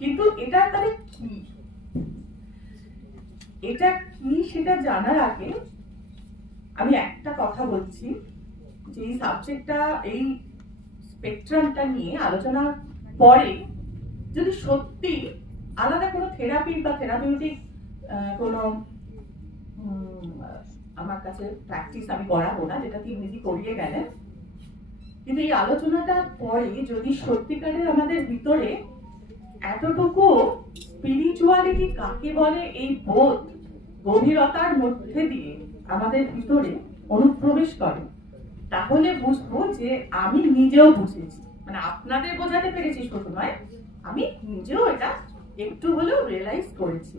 কিন্তু এটা তাহলে কি, এটা কি সেটা জানার আগে আমি একটা কথা বলছি, যে এই সাবজেক্টটা, এই স্পেকট্রামটা নিয়ে আলোচনা পরে যদি সত্যি আলাদা কোনো থেরাপি বা থেরাপিউটিক কোনো আমার কাছে প্র্যাকটিস আমি করাবো না, যেটা তিনদিদি করিয়ে গেলেন, কিন্তু এই আলোচনাটা পরে যদি সত্যিকারের আমাদের ভিতরে এতটুকু স্পিরিচুয়ালিটি কাকে বলে এই বোধ গভীরতার মধ্যে দিয়ে আমাদের ভিতরে অনুপ্রবেশ করে, তাহলে বুঝবো যে আমি নিজেও বুঝেছি, মানে আপনাদের বোঝাতে পেরেছি শুধু নয়, আমি নিজেও এটা একটু হলেও রিয়েলাইজ করেছি।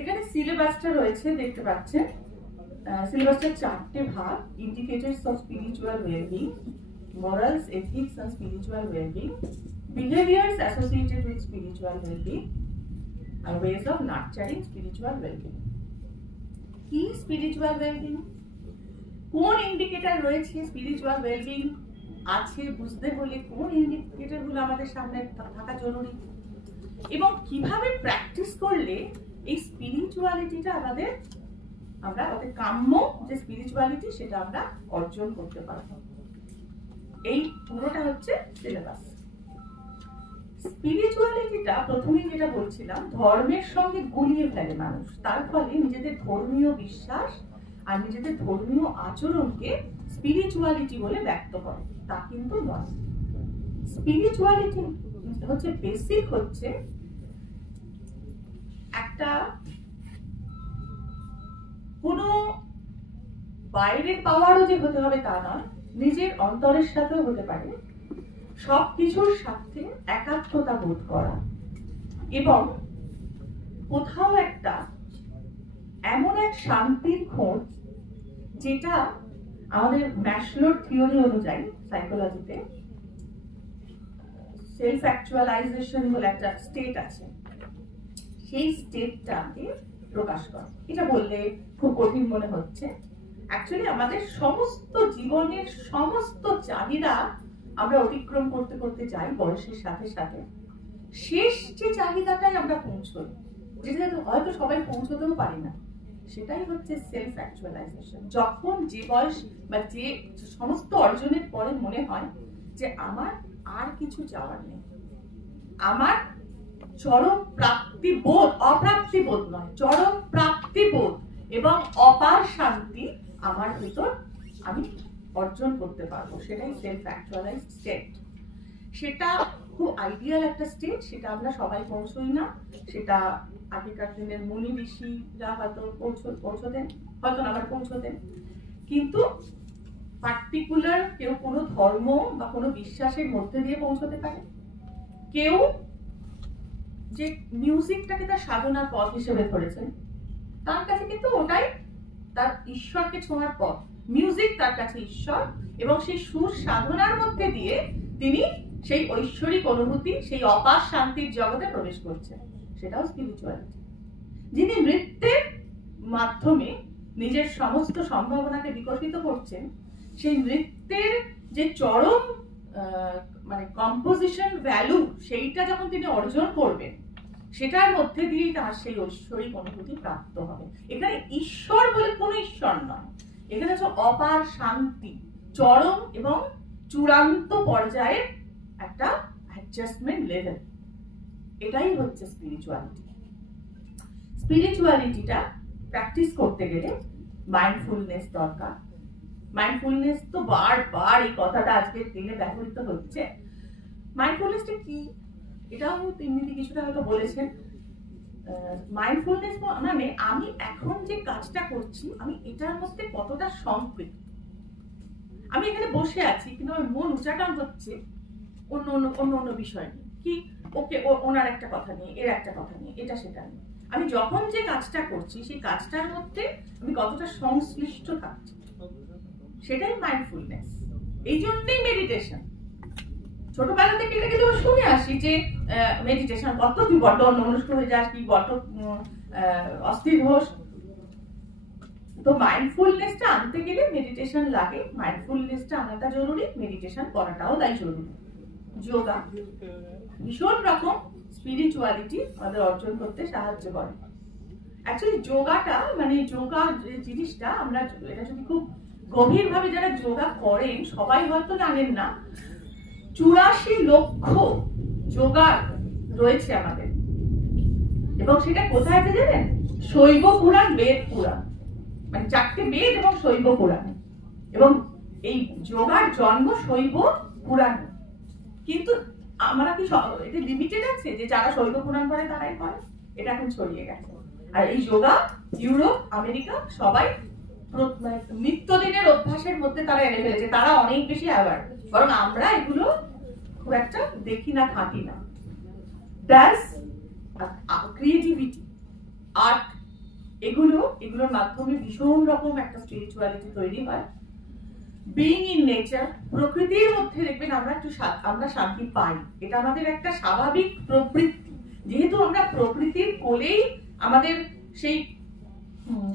এখানে সিলেবাসটা রয়েছে, দেখতে পাচ্ছেন। সিলেবাসটা 4টে ভাগ: indicators of spiritual wellbeing, morals, ethics and spiritual well-being, behaviors associated with spiritual well-being, and ways of nurturing spiritual well-being. কি স্পিরিচুয়াল ওয়েলবিং, কোন ইন্ডিকেটর রয়েছে স্পিরিচুয়াল ওয়েলবিং আছে বুঝতে হলে কোন ইন্ডিকেটরগুলো আমাদের সামনে থাকা জরুরি, এবং কিভাবে প্র্যাকটিস করলে এই স্পিরিচুয়ালিটিটা আমরা কাম্য যে স্পিরিচুয়ালিটি সেটা আমরা অর্জন করতে পারবো। এই পুরোটা হচ্ছে সিলেবাস। স্পিরিচুয়ালিটিটা প্রথমেই যেটা বলছিলাম, ধর্মের সঙ্গে গুলিয়ে ফেলে মানুষ, তার ফলে নিজেদের ধর্মীয় বিশ্বাস আর নিজেদের ধর্মীয় আচরণকে স্পিরিচুয়ালিটি বলে ব্যক্ত করে, তা কিন্তু নয়। স্পিরিচুয়ালিটি হচ্ছে বেসিক, হচ্ছে একটা কোনো বাইরের পাওয়ারও যে হতে হবে তা নয়, নিজের অন্তরের সাথেও হতে পারে, সবকিছুর সাথে একাত্মতা বোধ করা, এবং কোথাও একটা এমন এক শান্তির খোঁজ যেটা আমাদের ম্যাসলোর থিওরি অনুযায়ী সাইকোলজিতে সেলফ অ্যাকচুয়ালাইজেশন বলে একটা স্টেট আছে, সেই স্টেটটাকে প্রকাশ করে। এটা বললে খুব কঠিন মনে হচ্ছে, অ্যাকচুয়ালি আমাদের সমস্ত জীবনের সমস্ত চাহিদা আমরা অতিক্রম করতে করতে যাই বয়সের সাথে সাথে, শেষ যে চাহিদাটাই আমরা পৌঁছই, যেটা হয়তো সবাই পৌঁছতেও পারি না, সেটাই হচ্ছে সেলফ অ্যাকচুয়ালাইজেশন। যখন যে বয়স বা যে সমস্ত অর্জনের পরে মনে হয় যে আমার আর কিছু চাওয়ার নেই, আমার চরম প্রাপ্তিবোধ, অপ্রাপ্তিবোধ নয়, চরম প্রাপ্তিবোধ এবং অপার শান্তি আমার ভিতর আমি অর্জন করতে পারবো, সেটাই সেলফ অ্যাকচুয়ালাইজড স্টেট। সেটা খুব আইডিয়াল একটা স্টেট, সেটা আমরা সবাই পৌঁছই না, সেটা আগেকার দিনের মুনি ঋষিরা হয়তো পৌঁছতেন, হয়তো না আবার পৌঁছতেন, কিন্তু পার্টিকুলার কেউ কোনো ধর্ম বা কোনো বিশ্বাসের মধ্যে দিয়ে পৌঁছতে পারে, কেউ যে মিউজিকটাকে তার সাধনার পথ হিসেবে ধরেছেন, তার কাছে কিন্তু ওটাই তার ঈশ্বরকে ছোঁয়ার পথ, মিউজিক তার কাছে ঈশ্বর, এবং সেই সুর সাধনার মধ্যে দিয়ে তিনি সেই ঐশ্বরিক অনুভূতি, সেই অপার শান্তির জগতে প্রবেশ করছেন, সেটাও স্পিরিচুয়ালিটি। যিনি নৃত্যের মাধ্যমে নিজের সমস্ত সম্ভাবনাকে বিকশিত করছেন, সেই নৃত্যের যে চরম মানে কম্পোজিশন ভ্যালু, সেইটা যখন তিনি অর্জন করবেন, সেটার মধ্যে দিয়েই তার সেই ঐশ্বরিক অনুভূতি প্রাপ্ত হবে। এখানে ঈশ্বর বলে কোনো ঈশ্বর নয়, এখানে হচ্ছে অপার শান্তি, চরম এবং চূড়ান্ত পর্যায়ের একটা অ্যাডজাস্টমেন্ট লেভেল, এটাই হচ্ছে স্পিরিচুয়ালিটি। স্পিরিচুয়ালিটিটা প্র্যাকটিস করতে গেলে মাইন্ডফুলনেস দরকার। মাইন্ডফুলনেস তো বারবার এই কথাটা আজকের দিনে ব্যবহৃত হচ্ছে। মাইন্ডফুলনেসটা কি, এটাও তিনি কিছুটা হয়তো বলেছেন। মাইন্ডফুলনেস মানে আমি এখন যে কাজটা করছি, আমি এটার মধ্যে কতটা সম্পৃক্ত, আমি এখানে বসে আছি কিন্তু আমার মন উচাটান হচ্ছে অন্য অন্য অন্য অন্য বিষয় নিয়ে, কি ওকে ওনার একটা কথা নিয়ে, এর একটা কথা নিয়ে, এটা সেটা নিয়ে। আমি যখন যে কাজটা করছি সেই কাজটার মধ্যে আমি কতটা সংশ্লিষ্ট থাকছি, সেটাই মাইন্ডফুলনেস। এই জন্যই মেডিটেশন। ছোটবেলা থেকে এটা কিন্তু শুনে আসি যে মেডিটেশন কত তুই বড্ড অন্যমনস্ক হয়ে যাস, কি বড্ড অস্থির হোস। তো মাইন্ডফুলনেসটা আনতে গেলে মেডিটেশন লাগে, মাইন্ডফুলনেসটা আনাটা জরুরি, মেডিটেশন করাটাও তাই জরুরি। যোগা ভীষণ রকম স্পিরিচুয়ালিটি আমাদের অর্জন করতে সাহায্য করে। অ্যাকচুয়ালি যোগাটা মানে যোগা যে জিনিসটা, আমরা এটা যদি খুব গভীরভাবে যারা যোগা করেন সবাই হয়তো জানেন না, 84 লক্ষ যোগা রয়েছে আমাদের। এবং সেটা কোথায় আছে জানেন? শৈব পুরাণ, বেদ পুরাণ, মানে 4টে বেদ এবং শৈব পুরাণ। এবং এই যোগার জন্ম শৈব পুরাণ। কিন্তু আমরা কি এটা লিমিটেড আছে যে যারা শৈব পুরাণ করে তারাই করে? এটা এখন ছড়িয়ে গেছে। আর এই যোগা ইউরোপ, আমেরিকা সবাই নিত্যদিনের অভ্যাসের মধ্যে তারা এনে ফেলেছে। তারা অনেক বেশি অ্যাওয়ার, বরং আমরা এগুলো খুব একটা দেখি না, খাটি না। ডান্স, ক্রিয়েটিভিটি, আর্ট, এগুলোর মাধ্যমে ভীষণ রকম একটা স্পিরিচুয়ালিটি তৈরি হয়। বিইং ইন নেচার, প্রকৃতির মধ্যে দেখবেন আমরা শান্তি পাই। এটা আমাদের একটা স্বাভাবিক প্রবৃত্তি। যেহেতু আমরা প্রকৃতির কোলেই আমাদের সেই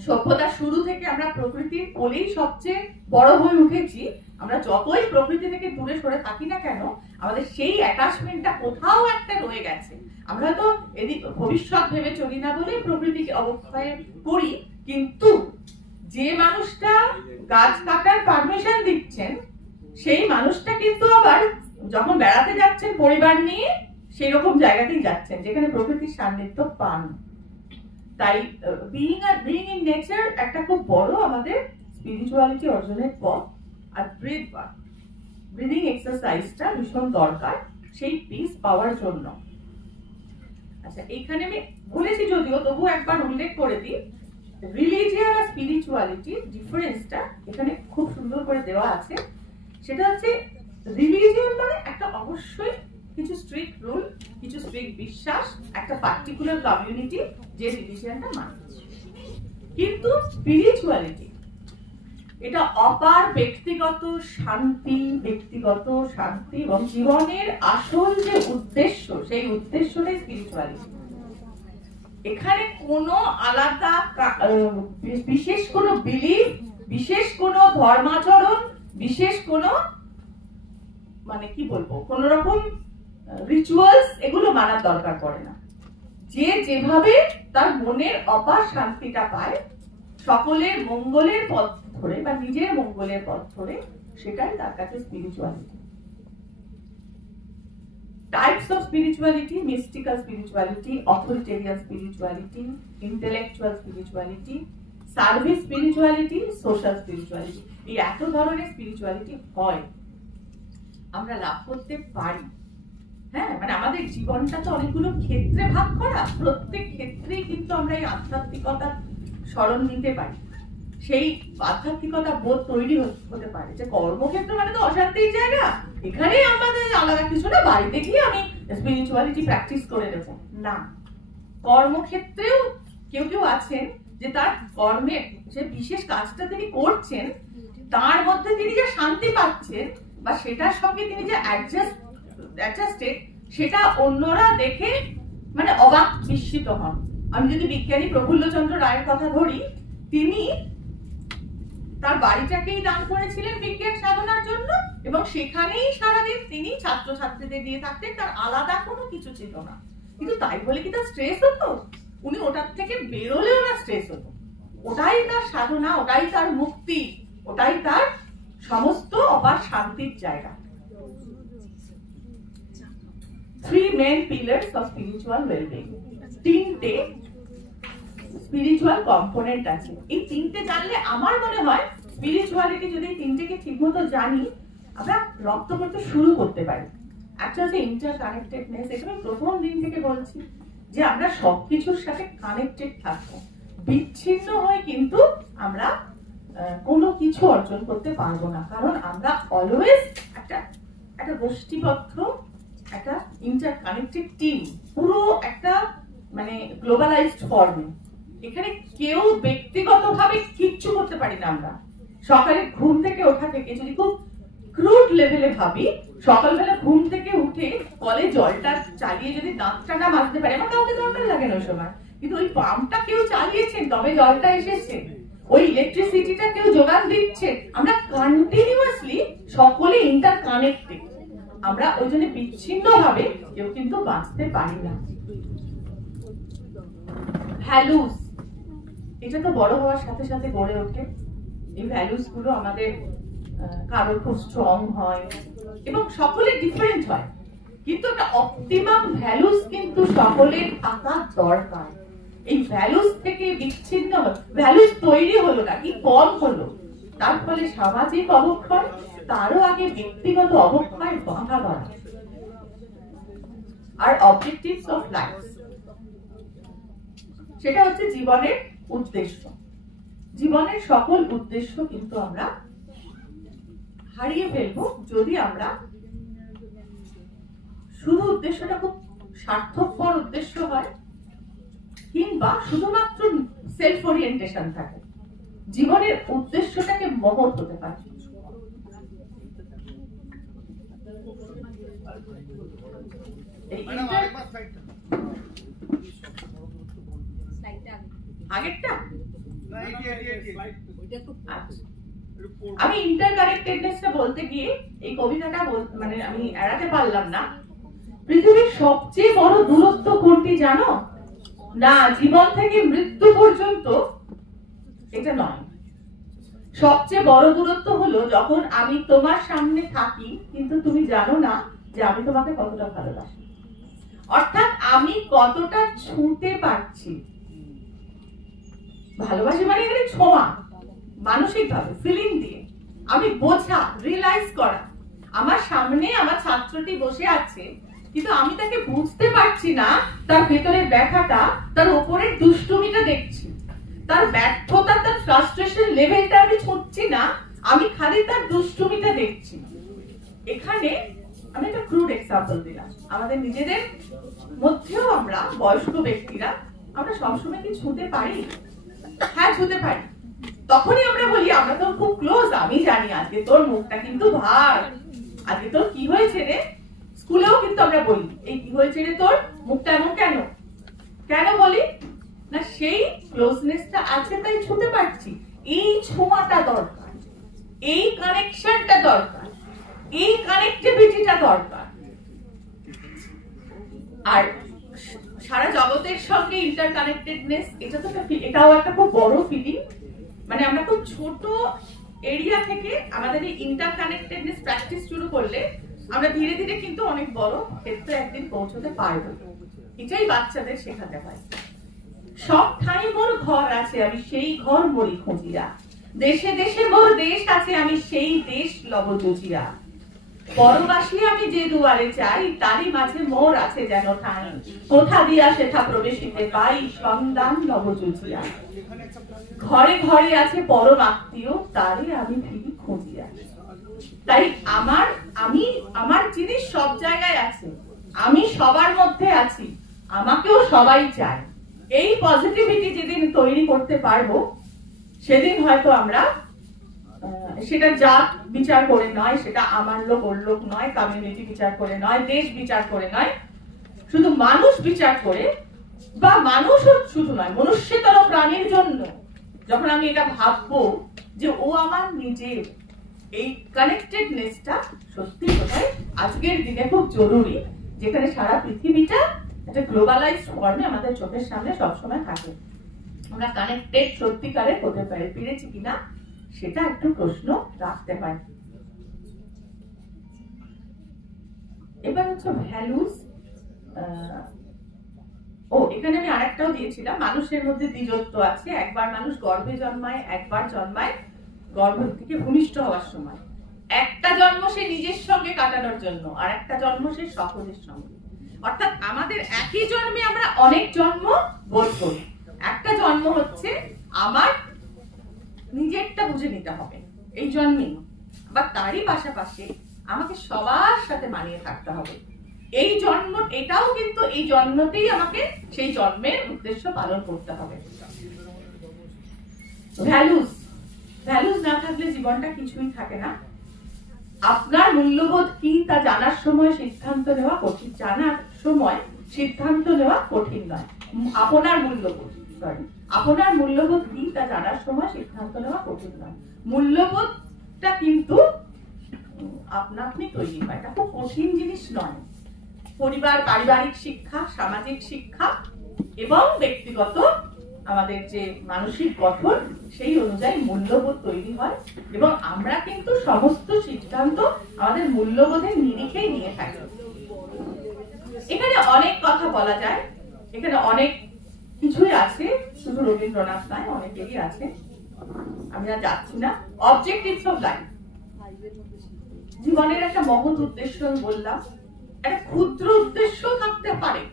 সভ্যতা শুরু থেকে আমরা প্রকৃতির কোলেই সবচেয়ে বড় হয়ে উঠেছি। আমরা যতই প্রকৃতি থেকে দূরে সরে থাকি না কেন, আমাদের সেই অ্যাটাচমেন্টটা কোথাও একটা রয়ে গেছে। আমরা তো এদিক ভবিষ্যৎ ভেবে চলি না বলে প্রকৃতিকে অবক্ষয় করি। কিন্তু যে মানুষটা গাছ কাটার পারমিশন দিচ্ছেন, সেই মানুষটা কিন্তু আবার যখন বেড়াতে যাচ্ছেন পরিবার নিয়ে, সেই রকম জায়গাতেই যাচ্ছেন যেখানে প্রকৃতির সান্নিধ্য পান। তাই বিইং ইন নেচার একটা খুব বড় আমাদের স্পিরিচুয়ালিটি অর্জনের পথ। আর ব্রিদিং এক্সারসাইজটা ভীষণ দরকার সেই পিস পাওয়ার জন্য। আচ্ছা, এইখানে আমি বলেছি যদিও, তবু একবার উল্লেখ করে দিই, রিলিজিয়ান আর স্পিরিচুয়ালিটি ডিফারেন্সটা এখানে খুব সুন্দর করে দেওয়া আছে। সেটা হচ্ছে রিলিজিয়ান মানে একটা অবশ্যই কিছু স্ট্রিক্ট রুল, কিছু স্ট্রিক্ট বিশ্বাস, একটা পার্টিকুলার কমিউনিটি যে রিলিজিয়ানটা মানে। কিন্তু স্পিরিচুয়ালিটি এটা অপার ব্যক্তিগত শান্তি এবং জীবনের আসল যে উদ্দেশ্য, সেই উদ্দেশ্যটাই স্পিরিচুয়ালিটি। এখানে কোনো আলাদা বিশেষ কোনো বিলিফ, বিশেষ কোনো ধর্মাচরণ, বিশেষ কোনো মানে কি বলবো কোন রকম রিচুয়ালস এগুলো মানার দরকার পড়ে না। যে যেভাবে তার মনের অপার শান্তিটা পায়, সকলের মঙ্গলের পথ ধরে বা নিজের মঙ্গলের পথ ধরে, সেটাই তার কাছে spirituality. Types of spirituality: mystical spirituality, authoritarian spirituality, intellectual spirituality, service spirituality, social spirituality. এই এত ধরনের স্পিরিচুয়ালিটি হয়, আমরা লাভ করতে পারি। হ্যাঁ, মানে আমাদের জীবনটা তো অনেকগুলো ক্ষেত্রে ভাগ করা, প্রত্যেক ক্ষেত্রেই কিন্তু আমরা এই আধ্যাত্মিকতার স্মরণ নিতে পারি। সেই আধ্যাত্মিকতা বোধ তৈরি হতে পারে যে কর্মক্ষেত্র মানে তো অশান্তির জায়গা, এখানেই আমাদের আলাদা কিছু না, বাড়িতে গিয়ে আমি স্পিরিচুয়ালিটি প্র্যাকটিস করে নেব না। কর্মক্ষেত্রেও কেউ কেউ আছেন যে তার কর্মে যে বিশেষ কাজটা তিনি করছেন, তার মধ্যে তিনি যে শান্তি পাচ্ছেন বা সেটার সঙ্গে তিনি যে অ্যাডজাস্টেড, সেটা অন্যরা দেখে মানে অবাক বিস্মিত হন। আমি যদি বিজ্ঞানী প্রফুল্লচন্দ্র রায়ের কথা ধরি, তিনি তার বাড়িটাকেই দান করেছিলেন বিজ্ঞান সাধনার জন্য, এবং সেখানেই সারাদিন তিনি ছাত্রছাত্রীদের দিয়ে থাকতেন, তার আলাদা কোনো কিছু ছিল না। কিন্তু তাই বলে কি তার স্ট্রেস হতো? উনি ওটার থেকে বেরোলেও না স্ট্রেস হতো। ওটাই তার সাধনা, ওটাই তার মুক্তি, ওটাই তার সমস্ত অপার শান্তির জায়গা। 3 main pillars of spiritual well-being. 3টে স্পিরিচুয়াল কম্পোনেন্ট আছে। এই 3টে জানলে আমার মনে হয় স্পিরিচুয়ালিটি যদি 3টেকে ঠিকমতো জানি, আমরা রপ্ত করতে শুরু করতে পারি। একটা হচ্ছে ইন্টার কানেক্টেডনেস। এটা আমি প্রথম দিন থেকে বলছি যে আমরা সবকিছুর সাথে কানেক্টেড থাকবো, বিচ্ছিন্ন হয়ে কিন্তু আমরা কোনো কিছু অর্জন করতে পারবো না, কারণ আমরা অলওয়েজ একটা গোষ্ঠীবদ্ধ, একটা ইন্টার কানেক্টেড টিম, পুরো একটা মানে গ্লোবালাইজড ফর্মে। এখানে কেউ ব্যক্তিগতভাবে কিচ্ছু করতে পারি না আমরা। সকালে ঘুম থেকে ওঠা থেকে যদি খুব ক্রুড লেভেলে ভাবি, সকালবেলা ঘুম থেকে উঠে কলে জলটা চালিয়ে যদি দাঁতটা না মাজতে পারে, আমার কাউকে দরকার লাগে না ওই সময়, কিন্তু ওই পাম্পটা কেউ চালিয়েছেন তবে জলটা এসেছে, ওই ইলেকট্রিসিটিটা কেউ যোগান দিচ্ছে। আমরা কন্টিনিউয়াসলি সকলে ইন্টার কানেক্টেড, আমরা ওই জন্য বিচ্ছিন্ন ভাবে কেউ কিন্তু বাঁচতে পারি না। ভ্যালুস, এটা তো বড় হওয়ার সাথে সাথে গড়ে ওঠে। এই ভ্যালুস গুলো আমাদের কারোর খুব স্ট্রং হয় এবং সকলের ডিফারেন্ট হয়, কিন্তু একটা অপটিমাম ভ্যালুস কিন্তু সকলের থাকা দরকার। এই ভ্যালুস থেকে বিচ্ছিন্ন ভ্যালুস তৈরি হলো না কি কম হলো, তার ফলে সামাজিক অবক্ষয়, তারও আগে ব্যক্তিগত অবক্ষয় বাধা ধরা। আর অবজেক্টিভস অফ লাইফ, সেটা হচ্ছে জীবনের উদ্দেশ্য। জীবনের সকল উদ্দেশ্য কিন্তু আমরা হারিয়ে ফেলবো যদি আমরা শুধু উদ্দেশ্যটা খুব স্বার্থপর উদ্দেশ্য হয়, কিংবা শুধুমাত্র সেলফ ওরিয়েন্টেশন থাকে। জীবনের উদ্দেশ্যটাকে মহৎ হতে পারে। আগেরটা আমি ইন্টারকানেক্টেডনেসটা বলতে গিয়ে এই কবিতাটা মানে আমি এড়াতে পারলাম না। পৃথিবীর সবচেয়ে বড় দূরত্ব কোনটি জানো? না, জীবন থেকে মৃত্যু পর্যন্ত এটা নয়। সবচেয়ে বড় দূরত্ব হলো যখন আমি তোমার সামনে থাকি কিন্তু তুমি জানো না যে আমি তোমাকে কতটা ভালোবাসি। অর্থাৎ আমি কতটা ছুঁতে পারছি। ভালোবাসি মানে এখানে ছোঁয়া, মানসিক ভাবে ফিলিং দিয়ে আমি বোঝা, রিয়েলাইজ করা। আমার সামনে আমার ছাত্রটি বসে আছে, কিন্তু আমি তাকে বুঝতে পারছি না, তার ভেতরের ব্যথাটা, তার উপরের দুষ্টুমিটা দেখছি, তার ব্যর্থতা, তার ফ্রাস্ট্রেশন লেভেলটা আমি ছুঁচ্ছি না, আমি খালি তার দুষ্টুমিটা দেখছি। এখানে আমি একটা ক্রুড এক্সাম্পল দিলাম। আমাদের নিজেদের মধ্যেও আমরা বয়স্ক ব্যক্তিরা আমরা সবসময় কি ছুঁতে পারি? হ্যাঁ, ছুঁতে পারি। তখনই আমরা বলি আমরা তো খুব ক্লোজ, আমি জানি আজকে তোর মুখটা কিন্তু ভার, আজকে তোর কি হয়েছে রে। স্কুলেও কিন্তু আমরা বলি এই কি হয়েছে রে তোর, মুখটা এমন কেন? কেন বলি না? সেই ক্লোজনেসটা আছে তাই ছুঁতে পারছি। এই ছোঁয়াটা দরকার, এই কানেকশনটা দরকার, এই কানেক্টিভিটিটা দরকার। আর সারা জগতের সঙ্গে ইন্টারকানেক্টেডনেস, এটাও একটা খুব বড় ফিলিং। মানে আমরা খুব ছোট এরিয়া থেকে আমাদের এই ইন্টারকানেক্টেডনেস প্র্যাকটিস শুরু করলে আমরা ধীরে ধীরে কিন্তু অনেক বড় ক্ষেত্রে একদিন পৌঁছতে পারবো। এটাই বাচ্চাদের শেখাতে হয়। সব ঠাঁই মোর ঘর আছে, আমি সেই ঘর মরি খুঁজিয়া, দেশে দেশে মোর দেশ আছে, আমি সেই দেশ লব বুঝিয়া, পরবাসী আমি যে দুয়ারে চাই, তারই মাঝে মোর আছে যেন ঠাঁই, কোথা দিয়া সেথা প্রবেশিতে পাই, সন্ধান লব বুঝিয়া, ঘরে ঘরে আছে পরম আত্মীয়, তারে আমি ফিরি খুঁজিয়া। তাই আমার জিনিস সব জায়গায় আছে, আমি সবার মধ্যে আছি, আমাকেও সবাই চায়। এই পজিটিভিটি যেদিন তৈরি করতে পারবো সেদিন হয়তো আমরা সেটা জাত বিচার করে নয়, সেটা আমার লোক ওর লোক নয়, কমিউনিটি বিচার করে নয়, দেশ বিচার করে নয়, শুধু মানুষ বিচার করে, বা মানুষও শুধু নয়, মনুষ্যতর প্রাণীর জন্য যখন আমি এটা ভাববো যে ও আমার নিজের, এই কানেক্টেডনেসটা সত্যি কোথায় আজকের দিনে খুব জরুরি, যেখানে সারা পৃথিবীটা একটা গ্লোবালাইজড ফর্মে আমাদের চোখের সামনে সবসময় থাকে। আমরা কানেক্টেড সত্যিকারে হতে পেরেছি কিনা সেটা একটু প্রশ্ন রাখতে পারি। এবার হচ্ছে ভ্যালুস। এখানে আমি আরেকটাও দিয়েছিলাম, মানুষের মধ্যে দ্বিজত্ব আছে। একবার মানুষ গর্ভে জন্মায়, একবার জন্মায় গর্ভ থেকে ভূমিষ্ঠ হওয়ার সময়। একটা জন্ম সে নিজের সঙ্গে কাটানোর জন্য, আর একটা জন্ম সে সকলের সঙ্গে। অর্থাৎ আমাদের একই জন্মে আমরা অনেক জন্ম বোধ করি। একটা জন্ম হচ্ছে আমার নিজেরটা বুঝে নিতে হবে এই জন্মেই, বা তারই পাশাপাশি আমাকে সবার সাথে মানিয়ে থাকতে হবে। এই জন্ম, এটাও কিন্তু এই জন্মতেই আমাকে সেই জন্মের উদ্দেশ্য পালন করতে হবে। ভ্যালুস না থাকলে জীবনটা কিছুই থাকে না। আপনার মূল্যবোধ কি তা জানার সময় সিদ্ধান্ত নেওয়া কঠিন, নয়। আপনার মূল্যবোধ কি তা জানার সময় সিদ্ধান্ত নেওয়া কঠিন নয়। মূল্যবোধটা কিন্তু আপনা আপনি তৈরি হয়, এটা খুব কঠিন জিনিস নয়। পরিবার, পারিবারিক শিক্ষা, সামাজিক শিক্ষা এবং ব্যক্তিগত আমাদের যে মানসিক গঠন, সেই অনুযায়ী মূল্যবোধ তৈরি হয় এবং আমরা কিন্তু সমস্ত সিদ্ধান্ত আমাদের মূল্যবোধের নিরিখেই নিয়ে থাকি। এখানে অনেক কথা বলা যায়, এখানে অনেক কিছুই আছে, শুধু রবীন্দ্রনাথ নয়, অনেকেরই আছে, আমি আর যাচ্ছি না। অবজেক্টিভস অফ লাইফ, জীবনের একটা মহৎ উদ্দেশ্য বললাম, একটা ক্ষুদ্র উদ্দেশ্য থাকতে পারে,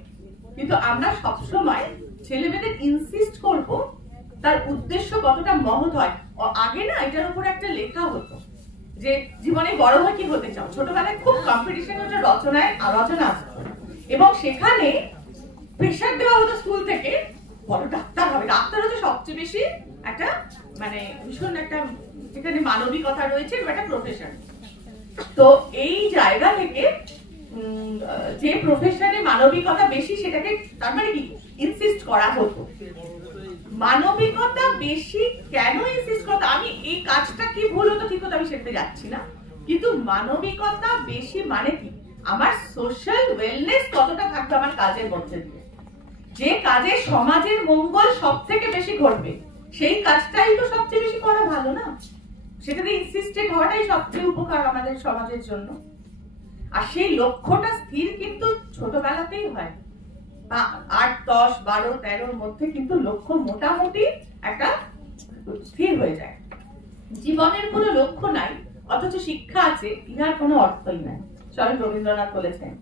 কিন্তু আমরা সবসময় ছেলেমেয়েদের ইনসিস্ট করব তার উদ্দেশ্য কতটা মহৎ হয়। আগে না এটার উপর একটা লেখা হতো যে জীবনে বড় হয়ে কি হতে চাও। ছোটবেলায় খুব কম্পিটিশন হতো রচনা আসতো এবং সেখানে প্রেশার দেওয়া হতো স্কুল থেকে, বড় ডাক্তার হবে। ডাক্তার হচ্ছে সবচেয়ে বেশি একটা মানে ভীষণ একটা, যেখানে মানবিকতা রয়েছে, একটা প্রফেশন। তো এই জায়গা থেকে যে প্রফেশনে মানবিকতা বেশি, সেটাকে তার মানে কি ইনসিস্ট করা হতো। মানবিকতা বেশি কেন ইনসিস্ট করতে, আমি এই কাজটা কি ভুল হতো ঠিক হতো, আমি সেটাতে যাচ্ছি না, কিন্তু মানবিকতা বেশি মানে কি আমার সোশ্যাল ওয়েলনেস কতটা থাকবে আমার কাজের মধ্যে দিয়ে, যে কাজে সমাজের মঙ্গল সব থেকে বেশি ঘটবে সেই কাজটাই তো সবচেয়ে বেশি করা ভালো না, সেটাতে ইনসিস্টেড হওয়াটাই সবচেয়ে উপকার আমাদের সমাজের জন্য। আর সেই লক্ষ্যটা স্থির কিন্তু ছোটবেলাতেই হয়, 8, 10, 12, 13 মধ্যে কিন্তু লক্ষ্য মোটামুটি একটা স্থির হয়ে যায়। জীবনের কোনো লক্ষ্য নাই অথচ শিক্ষা আছে, ইহার কোনো অর্থই নাই। স্বয়ং রবীন্দ্রনাথ বলেছেন,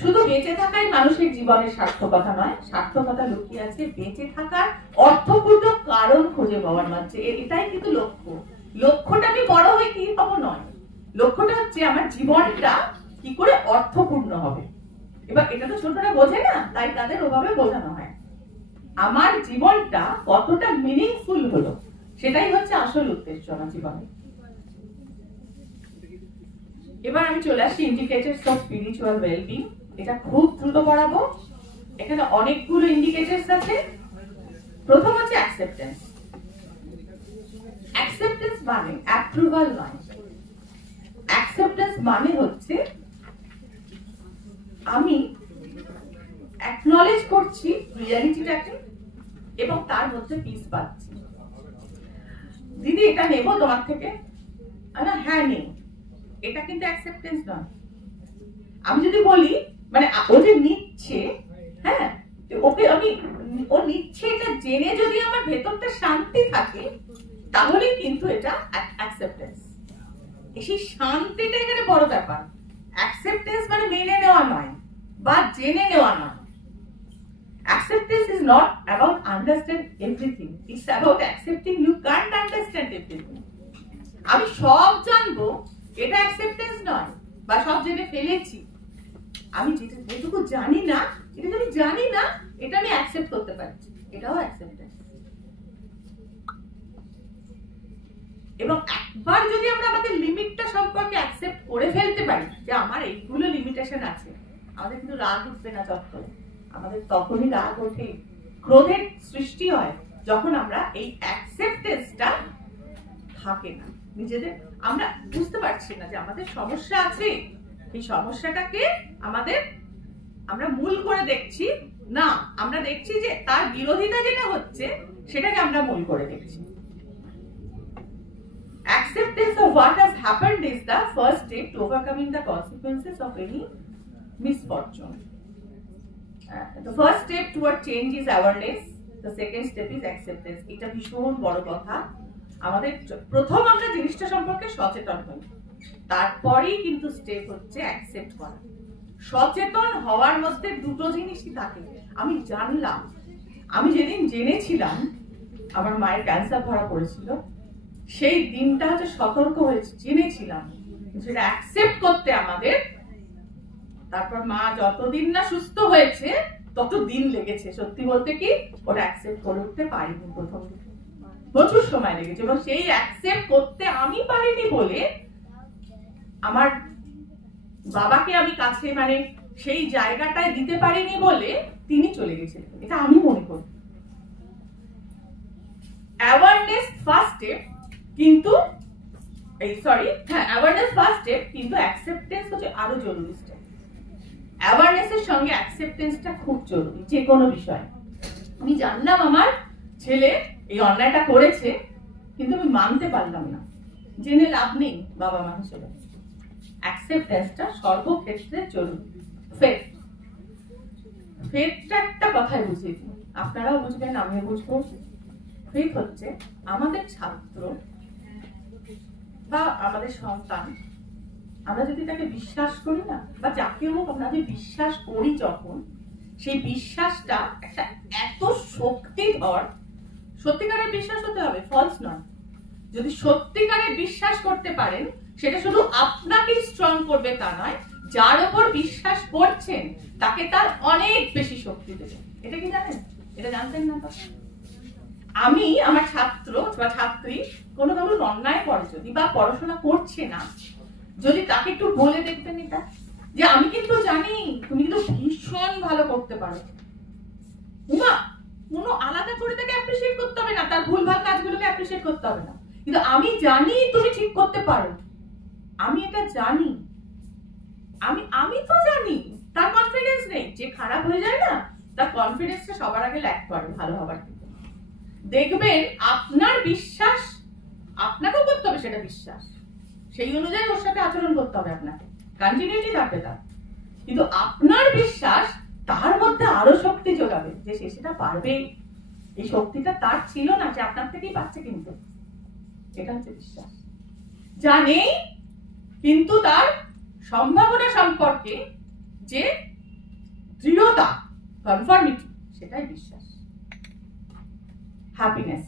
শুধু বেঁচে থাকাই মানুষের জীবনের সার্থকতা নয়, সার্থকতা লুকিয়ে আছে বেঁচে থাকার অর্থপূর্ণ কারণ খুঁজে পাওয়ার মাঝে। এটাই কিন্তু লক্ষ্য। লক্ষ্যটা আমি বড় হয়ে কি পাবো নয়, লক্ষ্যটা হচ্ছে আমার জীবনটা কি করে অর্থপূর্ণ হবে। এবার এটা তো ছোটরা বোঝে না, তাই তাদের ওভাবে বোঝানো হয়। আমার জীবনটা কতটা মিনিংফুল হলো, সেটাই হচ্ছে আসল উদ্দেশ্য আমার জীবনে। এবার আমি চলে আসি ইন্ডিকেটরস অফ স্পিরিচুয়াল ওয়েলবিং। এটা খুব দ্রুত পড়াবো, এখানে অনেকগুলো ইন্ডিকেটরস আছে। প্রথম হচ্ছে অ্যাকসেপ্টেন্স। অ্যাকসেপ্টেন্স মানে অ্যাপ্রুভাল নয়, অ্যাকসেপ্টেন্স মানে হচ্ছে আমি অ্যাকনলেজ করছি রিয়ালিটিটাকে এবং তার মধ্যে পিস পাচ্ছি। দিদি এটা নেবো তোমার থেকে, হ্যাঁ নেই, এটা কিন্তু অ্যাকসেপ্টেন্স নয়। আমি যদি বলি মানে ও যে নিচ্ছে, হ্যাঁ ওকে আমি, ও নিচ্ছে এটা জেনে যদি আমার ভেতরটা শান্তি থাকে, তাহলেই কিন্তু এটা অ্যাকসেপ্টেন্স। সেই শান্তিটা এখানে বড় ব্যাপার। অ্যাকসেপ্টেন্স মানে মেনে নেওয়া নয় বা জেনে নেওয়া নয়। Acceptance is not about understand everything. It's about accepting you can't understand everything. আমি সব জানবো এটা অ্যাকসেপ্টেন্স নয়, বা সব জেনে ফেলেছি। আমি যেটুকু জানি না, এটা আমি জানি না, এটা আমি অ্যাকসেপ্ট করতে পারছি, এটাও অ্যাকসেপ্টেন্স। এবং একবার যদি আমরা আমাদের লিমিটটা সম্পর্কে অ্যাকসেপ্ট করে ফেলতে পারি যে আমার এইগুলো লিমিটেশন আছে, আমাদের কিন্তু রাগ উঠবে না চত্বরে। আমাদের তখনই রাগ ওঠে, ক্রোধের সৃষ্টি হয় যখন আমরা এই অ্যাকসেপ্টেন্সটা থাকে না নিজেদের। আমরা বুঝতে পারছি না যে আমাদের সমস্যা আছে, এই সমস্যাটাকে আমরা মূল করে দেখছি না, আমরা দেখছি যে তার বিরোধিতা যেটা হচ্ছে সেটাকে আমরা মূল করে দেখছি। Acceptance of what has happened is the first step to overcoming the consequences of any misfortune. The first step toward change is awareness. The second step is acceptance. এটা ভীষণ বড় কথা। আমাদের প্রথম আমরা জিনিসটা সম্পর্কে সচেতন হই, তারপরেই কিন্তু স্টেপ হচ্ছে অ্যাকসেপ্ট করা। সচেতন হওয়ার মধ্যে দুটো জিনিসই থাকে। আমি জানলাম, আমি যেদিন জেনেছিলাম আমার মায়ের ক্যান্সার ধরা পড়েছিল, সেই দিনটা হচ্ছে সতর্ক হয়েছে, জেনেছিলাম, সেটা অ্যাকসেপ্ট করতে আমাদের, তারপর মা যতদিন না সুস্থ হয়েছে তত দিন লেগেছে। সত্যি বলতে কি ওটা অ্যাকসেপ্ট করে উঠতে পারিনি, প্রথম দিকে প্রচুর সময় লেগেছে, এবং সেই অ্যাকসেপ্ট করতে আমি পারিনি বলে আমার বাবাকে আমি কাছে মানে সেই জায়গাটায় দিতে পারিনি বলে তিনি চলে গেছিলেন, এটা আমি মনে করি। অ্যাওয়ারনেস ফার্স্ট স্টেপ, কিন্তু অ্যাওয়ারনেস ফার্স্ট স্টেপ, কিন্তু অ্যাকসেপ্টেন্স হচ্ছে আরো জরুরি স্টেপ। অ্যাওয়ারনেসের সঙ্গে অ্যাকসেপ্টেন্সটা খুব জরুরি যে কোনো বিষয়। আমি জানলাম আমার ছেলে এই অন্যায়টা করেছে, কিন্তু আমি মানতে পারলাম না, জেনে লাভ নেই বাবা মা হিসেবে। অ্যাকসেপ্টেন্সটা সর্বক্ষেত্রে জরুরি। ফেথটা একটা কথাই বুঝিয়ে দিই, আপনারাও বুঝবেন আমিও বুঝবো। ফেথ হচ্ছে আমাদের ছাত্র বা আমাদের সন্তান, আমরা যদি তাকে বিশ্বাস করি না, বা যাকে হোক আমরা যদি বিশ্বাস করি, যখন সেই বিশ্বাসটা একটা এত শক্তিধর, সত্যিকারের বিশ্বাস হতে হবে, ফলস নয়। যদি সত্যিকারের বিশ্বাস করতে পারেন, সেটা শুধু আপনাকেই স্ট্রং করবে তা নয়, যার উপর বিশ্বাস করছেন তাকে তার অনেক বেশি শক্তি দেবে। এটা কি জানেন? এটা জানতেন না তো? আমি আমার ছাত্র বা ছাত্রী কোনো ধরুন অন্যায় করে যদি বা পড়াশোনা করছে না, যদি তাকে একটু বলে দেখবেন এটা, যে আমি কিন্তু জানি তুমি কিন্তু ভীষণ ভালো করতে পারো, না কোনো আলাদা করে তাকে অ্যাপ্রিশিয়েট করতে হবে না, তার ভুলভাল কাজগুলোকে অ্যাপ্রিশিয়েট করতে হবে না, কিন্তু আমি জানি তুমি ঠিক করতে পারো, আমি এটা জানি, আমি তো জানি। তার কনফিডেন্স নেই, যে খারাপ হয়ে যায় না তার কনফিডেন্সটা সবার আগে ল্যাক করে ভালো হবার থেকে। দেখবেন আপনার বিশ্বাস, আপনাকেও করতে হবে সেটা বিশ্বাস, সেই অনুযায়ী ওর সাথে আচরণ করতে হবে আপনাকে, কন্টিনিউটি থাকবে তার, কিন্তু আপনার বিশ্বাস তার মধ্যে আরো শক্তি যোগাবে যে সে সেটা পারবে। এই শক্তিটা তার ছিল না, যে আপনার থেকেই পাচ্ছে, কিন্তু এটা হচ্ছে বিশ্বাস। জানে কিন্তু তার সম্ভাবনা সম্পর্কে যে দৃঢ়তা, কনফার্মিটি, সেটাই বিশ্বাস। হ্যাপিনেস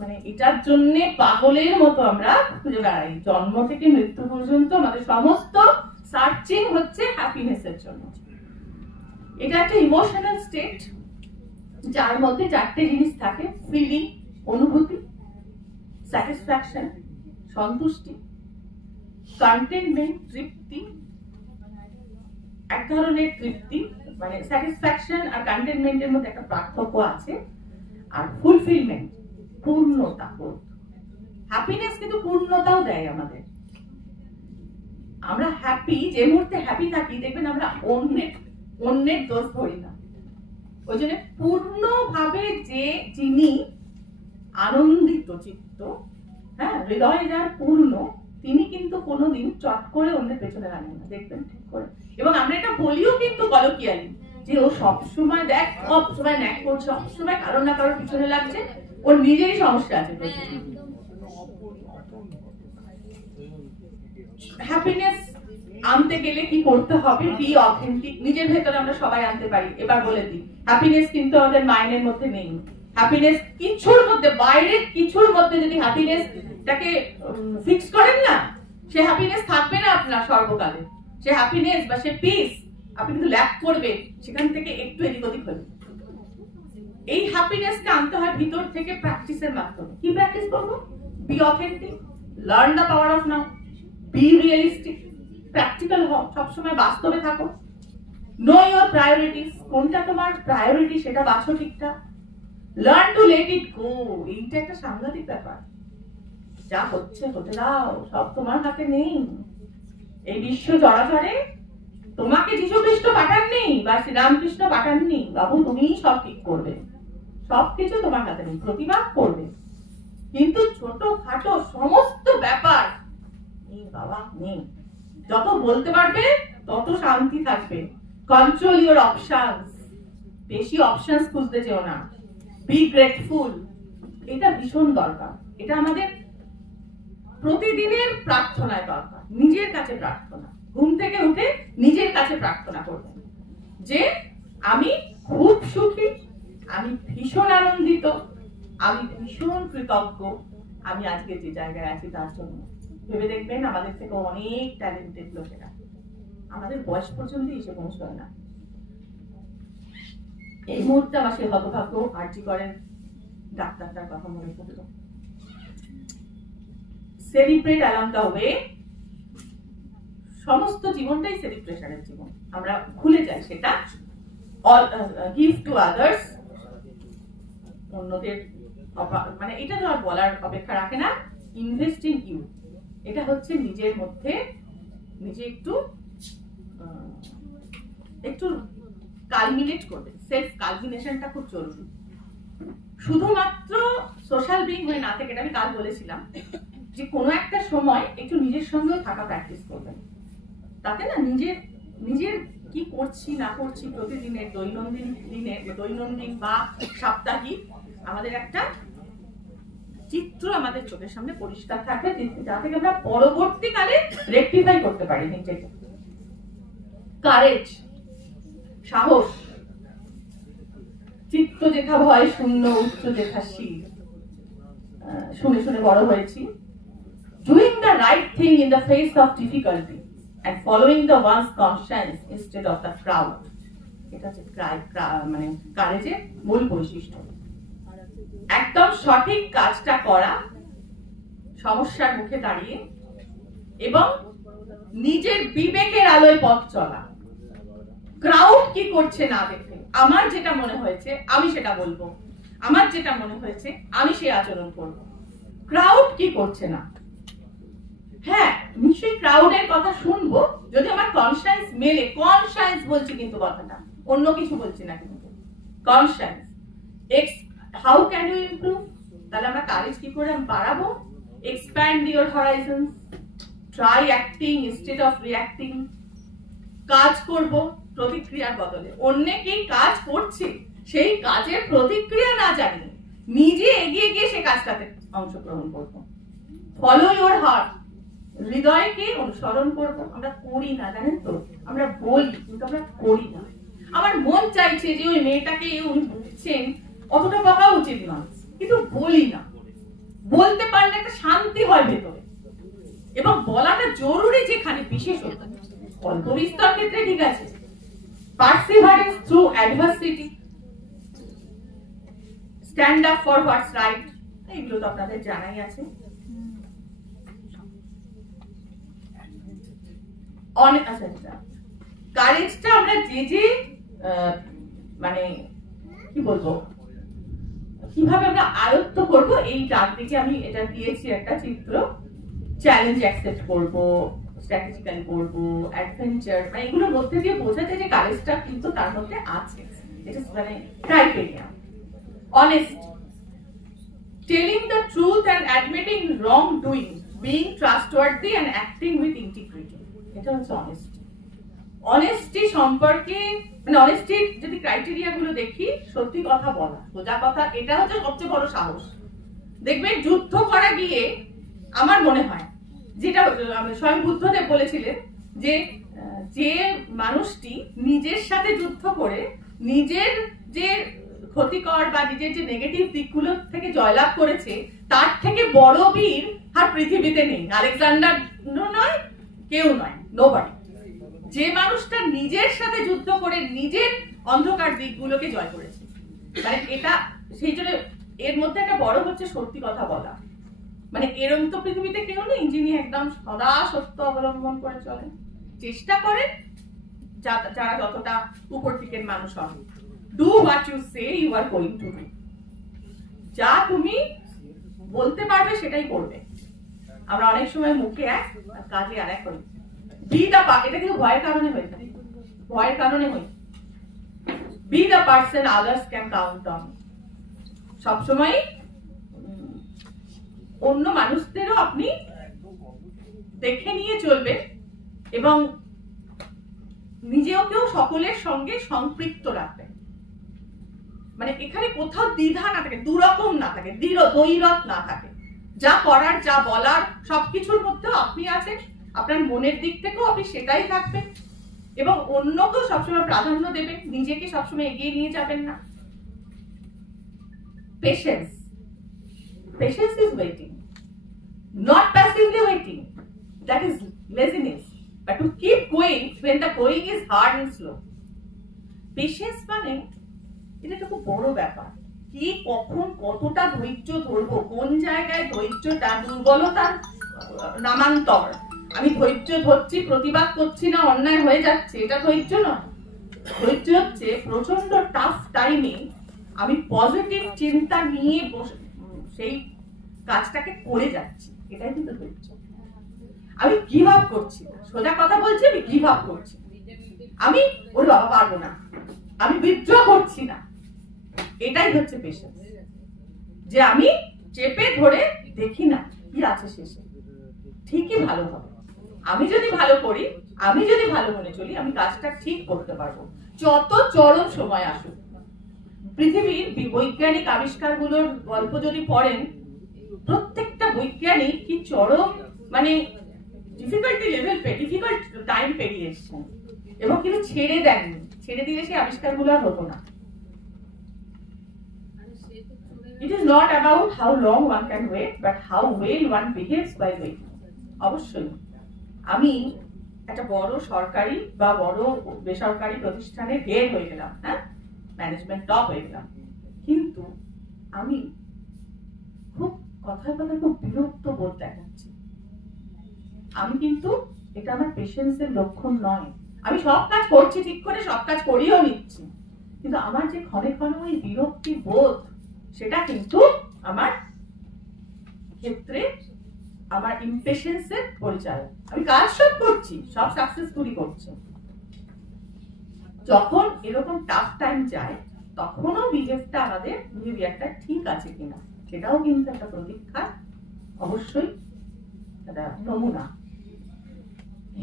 মানে এটার জন্য পাগলের মতো আমরা খুঁজে বেড়াই, জন্ম থেকে মৃত্যু পর্যন্ত আমাদের সমস্ত সার্চিং হচ্ছে হ্যাপিনেসের জন্য। এটা একটা ইমোশনাল স্টেট, যার মধ্যে চারটে জিনিস থাকে: ফিলিং, অনুভূতি, স্যাটিসফ্যাকশন, সন্তুষ্টি, কন্টেনমেন্ট, তৃপ্তি। এক ধরনের তৃপ্তি, মানে স্যাটিসফ্যাকশন আর কন্টেনমেন্টের মধ্যে একটা পার্থক্য আছে, আর ফুলফিলমেন্ট, পূর্ণতা। হ্যাপিনেস কিন্তু পূর্ণতাও দেয় আমাদের। আমরা হ্যাপি, যে মুহূর্তে হ্যাপি থাকি দেখবেন আমরা অন্যের দোষ ধরি না। ওই জন্য পূর্ণভাবে যে যিনি আনন্দিত চিত্ত, হ্যাঁ, হৃদয় যার পূর্ণ, তিনি কিন্তু কোনোদিন চট করে অন্যের পেছনে লাগেন না, দেখবেন ঠিক করে। এবং আমরা এটা বলিও কিন্তু কলকিয়ালি, যে ও সবসময় দেখ, সবসময় ন্যাক করছে, সবসময় কারোর না কারোর পিছনে লাগছে, ওর নিজেরই সমস্যা আছে। হ্যাপিনেস আনতে গেলে কি করতে হবে? Be authentic. নিজের ভেতরে আমরা সবাই আনতে পারি। এবার বলে দিই, হ্যাপিনেস কিন্তু আমাদের মাইন্ডের মধ্যে নেই। হ্যাপিনেস কিছুর মধ্যে, বাইরের কিছুর মধ্যে যদি হ্যাপিনেসটাকে ফিক্স করেন না, সে হ্যাপিনেস থাকবে না আপনার সর্বকালে। সে হ্যাপিনেস বা সে পিস আপনি কিন্তু ল্যাক করবেন, সেখান থেকে একটু এদিক ওদিক হলে। এই হ্যাপিনেসটা আনতে হয় ভিতর থেকে প্র্যাকটিসের মাধ্যমে। কি প্র্যাকটিস করবো? Be authentic, learn the power of now, be realistic, practical হও, সবসময় বাস্তবে থাকো। নো ইউর প্রায়োরিটিস, কোনটা তোমার প্রায়োরিটি সেটা বাছো ঠিকঠাক। লার্ন টু লেট ইট গো, এইটা একটা সাংঘাতিক ব্যাপার। যা হচ্ছে হতে দাও, সব তোমার হাতে নেই। এই বিশ্ব চরাচরে তোমাকে যীশু খ্রিস্ট পাঠাননি বা শ্রীরামকৃষ্ণ পাঠাননি, বাবু তুমিই সব ঠিক করবে, সবকিছু তোমার হাতে নেই, প্রতিবাদ করবে, কিন্তু ছোট খাটো সমস্ত ব্যাপার নেই বাবা, নেই। যত বলতে পারবে তত শান্তি থাকবে। কন্ট্রোল ইউর অপশনস, বেশি অপশনস খুঁজতে যেও না। বি গ্রেটফুল, এটা ভীষণ দরকার। এটা আমাদের প্রতিদিনের প্রার্থনায় দরকার, নিজের কাছে প্রার্থনা। ঘুম থেকে উঠে নিজের কাছে প্রার্থনা করবেন যে আমি খুব সুখী, আমি ভীষণ আনন্দিত, আমি ভীষণ কৃতজ্ঞ, আমি আজকে যে জায়গায় আছি তার জন্য। ভেবে দেখবেন আমাদের থেকে অনেক ট্যালেন্টেড লোকেরা আমাদের বয়স পর্যন্ত এসে পৌঁছয় না। এই মুহূর্তে আমার সেই হতভাগ্য আরজি করেন ডাক্তারটার কথা মনে পড়ল। সেলিব্রেট অ্যালং দ্য ওয়ে, সমস্ত জীবনটাই সেলিব্রেশনের জীবন, আমরা ভুলে যাই সেটা। অল গিভ টু আদার্স, অন্যদের মানে এটা তো আর বলার অপেক্ষা রাখে না। ইনভেস্ট ইন ইউ, এটা হচ্ছে নিজের মধ্যে নিজে একটু একটু কালমিনেট করবে। সেলফ কালমিনেশনটা খুব জরুরি। শুধুমাত্র সোশ্যাল বিং হয়ে না থেকে, এটা আমি কাল বলেছিলাম যে কোনো একটা সময় একটু নিজের সঙ্গেও থাকা প্র্যাকটিস করবেন। তাতে না নিজের কি করছি না করছি প্রতিদিনের দৈনন্দিন বা সাপ্তাহিক আমাদের একটা চিত্র আমাদের চোখের সামনে পরিষ্কার থাকবে, যা থেকে আমরা পরবর্তীকালে রেকটিফাই করতে পারি নিজেকে। কারেজ, সাহস, চিত্ত যেথা ভয় শূন্য, উচ্চ যেথা শির, শুনে শুনে বড় হয়েছি। Doing the right thing in the face of difficulty and following the one's conscience instead of the crowd, এটা হচ্ছে মানে কারেজের মূল বৈশিষ্ট্য। একদম সঠিক কাজটা করা সমস্যার মুখে দাঁড়িয়ে, এবং নিজের বিবেকের আলোয় পথ চলা। ক্রাউড কি করছে না দেখে আমার যেটা মনে হয়েছে আমি সেটা বলবো, আমার যেটা মনে হয়েছে আমি সেই আচরণ করব। ক্রাউড কি করছে না, হ্যাঁ নিশ্চয়ই ক্রাউডের কথা শুনবো যদি আমার কনসায়েন্স মেলে। কনসায়েন্স বলছি কিন্তু কথাটা, অন্য কিছু বলছি না কিন্তু। Conscience, how can you improve, তাহলে আমরা কারেজ কি করে বাড়াবো? Expand your horizons, try acting instead of reacting. কাজ করব প্রতিক্রিয়ার বদলে, অন্যকে কাজ করছে সেই কাজের প্রতিক্রিয়া না জানি নিজে এগিয়ে গিয়ে সে কাজটাতে অংশগ্রহণ করবো। ফলো ইওর হার্ট, হৃদয়কে অনুসরণ করব। আমরা করি না, জানেন তো, আমরা বলি কিন্তু আমরা করি না। আমার মন চাইছে যে ওই মেয়েটাকে উনি বুঝছেন অতটা বকা উচিত নয়, কিন্তু বলি না। বলতে পারলে একটা শান্তি হয় ভেতরে, এবং বলাটা জরুরি যেখানে, বিশেষত অল্প বিস্তর ক্ষেত্রে ঠিক আছে। Perseverance through adversity, stand up for what's right, এইগুলো তো আপনাদের জানাই আছে। কারেজটা আমরা যে মানে কি বলবো, কিভাবে আমরা আয়ত্ত করব, এই ডাক দিকে আমি এটা দিয়েছি একটা চিত্র। চ্যালেঞ্জ অ্যাকসেপ্ট করব, স্ট্র্যাটেজিক্যালি করব, অ্যাডভেঞ্চার, মানে এগুলোর মধ্যে দিয়ে বোঝা যায় যে কারেজটা কিন্তু তার মধ্যে আছে। এটা মানে criteria. Honest, telling the truth and admitting wrong doing, being trustworthy and acting with integrity, এটা হচ্ছে অনেস্টি। অনেস্টি সম্পর্কে মানে অনেস্টির যদি ক্রাইটেরিয়া গুলো দেখি, সত্যি কথা বলা, সোজা কথা, এটা হচ্ছে সবচেয়ে বড় সাহস। দেখবেন যুদ্ধ করা গিয়ে আমার মনে হয়, যেটা স্বয়ং বুদ্ধদেব বলেছিলেন, যে মানুষটি নিজের সাথে যুদ্ধ করে নিজের যে ক্ষতিকর বা নিজের যে নেগেটিভ দিকগুলো থেকে জয়লাভ করেছে, তার থেকে বড় বীর আর পৃথিবীতে নেই। আলেকজান্ডার নয়, কেউ নয়, নোবডি। যে মানুষটা নিজের সাথে যুদ্ধ করে নিজের অন্ধকার দিকগুলোকে জয় করেছে, মানে এটা সেই জন্য এর মধ্যে একটা বড় হচ্ছে সত্যি কথা বলা। মানে এরকম তো পৃথিবীতে কেউ নেই যিনি একদম সদা সত্য অবলম্বন করে চলেন। চেষ্টা করেন যারা যতটা উপর দিকের মানুষ হন। Do what you say you are going to do, যা তুমি বলতে পারবে সেটাই করবে। আমরা অনেক সময় মুখে এক আর কাজে আর এক হই। বি দা, এটা কিন্তু ভয়ের কারণে হয়ে থাকে, ভয়ের কারণে হই। Be the person others can count on, সবসময় অন্য মানুষদেরও আপনি দেখে নিয়ে চলবেন, এবং নিজেকেও সকলের সঙ্গে সম্পৃক্ত রাখবেন। মানে এখানে কোথাও দ্বিধা না থাকে, দুরকম না থাকে, দ্বৈরথ না থাকে। যা করার, যা বলার, সবকিছুর মধ্যেও আপনি আছেন। আপনার মনের দিক থেকেও আপনি সেটাই থাকবেন, এবং অন্যকেও সবসময় প্রাধান্য দেবেন, নিজেকে সবসময় এগিয়ে নিয়ে যাবেন না। Patience, patience is waiting. not passively waiting, that is laziness, but to keep going when the going is hard and slow. Patience মানে এটা একটা খুব বড় ব্যাপার, কি কখন কতটা ধৈর্য ধরবো, কোন জায়গায় ধৈর্যটা দুর্বলতার নামান্তর। আমি ধৈর্য ধরছি, প্রতিবাদ করছি না, অন্যায় হয়ে যাচ্ছে, এটা ধৈর্য নয়। ধৈর্য হচ্ছে প্রচন্ড টাফ টাইমে আমি পজিটিভ চিন্তা নিয়ে সেই কাজটাকে করে যাচ্ছি, এটাই কিন্তু ধৈর্য। আমি গিভ আপ করছি না, সোজা কথা বলছি, আমি গিভ আপ করছি, আমি ওর বাবা পারবো না, আমি বিদ্রোহ করছি না, এটাই হচ্ছে পেশেন্স। যে আমি চেপে ধরে দেখি না কি আছে শেষে, ঠিকই ভালো হবে। আমি যদি ভালো করি, আমি যদি ভালো মনে চলি, আমি কাজটা ঠিক করতে পারবো, যত চরম সময় আসুক। পৃথিবীর বৈজ্ঞানিক আবিষ্কারগুলোর গল্প যদি পড়েন, প্রত্যেকটা বৈজ্ঞানিক কি চরম মানে ডিফিকাল্টি লেভেল ডিফিকাল্ট টাইম পেরিয়ে এসছেন এবং কিন্তু ছেড়ে দেননি। ছেড়ে দিলে সেই আবিষ্কারগুলো আর হতো না। It is not about how long one can wait, but how well one behaves by waiting. অবশ্যই আমি একটা বড় সরকারি বা বড় বেসরকারি প্রতিষ্ঠানে হেড হয়ে গেলাম, হ্যাঁ, ম্যানেজমেন্ট টপ হয়ে গেলাম, কিন্তু আমি খুব কথায় কথায় খুব বিরক্ত বোধ দেখাচ্ছি। আমি কিন্তু এটা আমার পেশেন্সের লক্ষণ নয়। আমি সব কাজ করছি ঠিক করে, সব কাজ করিয়েও নিচ্ছি, কিন্তু আমার যে ক্ষণে ক্ষণে ওই বিরক্তি বোধ, সেটা কিন্তু আমার ক্ষেত্রে আমার ইমপেশেন্সের পরিচয়। আমি কাজ সব করছি, সব সাকসেসফুলি করছি, যখন এরকম টাফ টাইম যায় তখনও বিহেভটা আমাদের বিহেভিয়ারটা ঠিক আছে কিনা, সেটাও কিন্তু একটা প্রতীক্ষা, অবশ্যই একটা নমুনা।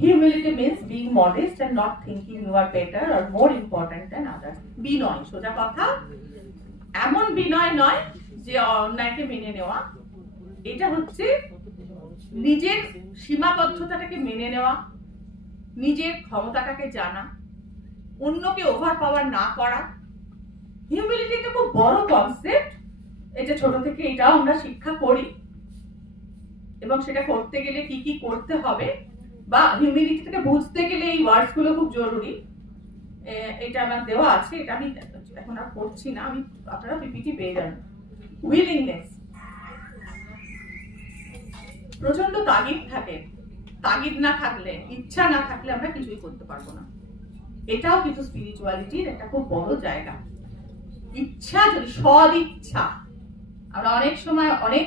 Humility means being modest and not thinking you are better or more important than others. বিনয়, সোজা কথা, এমন বিনয় নয় যে অন্যায়কে মেনে নেওয়া, এটা হচ্ছে নিজের সীমাবদ্ধতাটাকে মেনে নেওয়া, নিজের ক্ষমতাটাকে জানা, অন্যকে ওভার পাওয়ার না করা। হিউমিলিটি একটা খুব বড় কনসেপ্ট, এটা ছোট থেকে এটাও আমরা শিক্ষা করি, এবং সেটা করতে গেলে কি কি করতে হবে বা হিউমিলিটিটাকে বুঝতে গেলে এই ওয়ার্ডস গুলো খুব জরুরি। এটা আমার দেওয়া আছে, এটা আমি এখন আর পড়ছি না, আমি আপনারা পিপিটি পেয়ে যাবেন। উইলিংনেস, প্রচন্ড তাগিদ থাকে, তাগিদ না থাকলে, ইচ্ছা না থাকলে আমরা কিছুই করতে পারবো না। এটাও কিন্তু স্পিরিচুয়ালিটির একটা খুব বড় জায়গা। ইচ্ছা, যদি সদ ইচ্ছা, আমরা অনেক সময় অনেক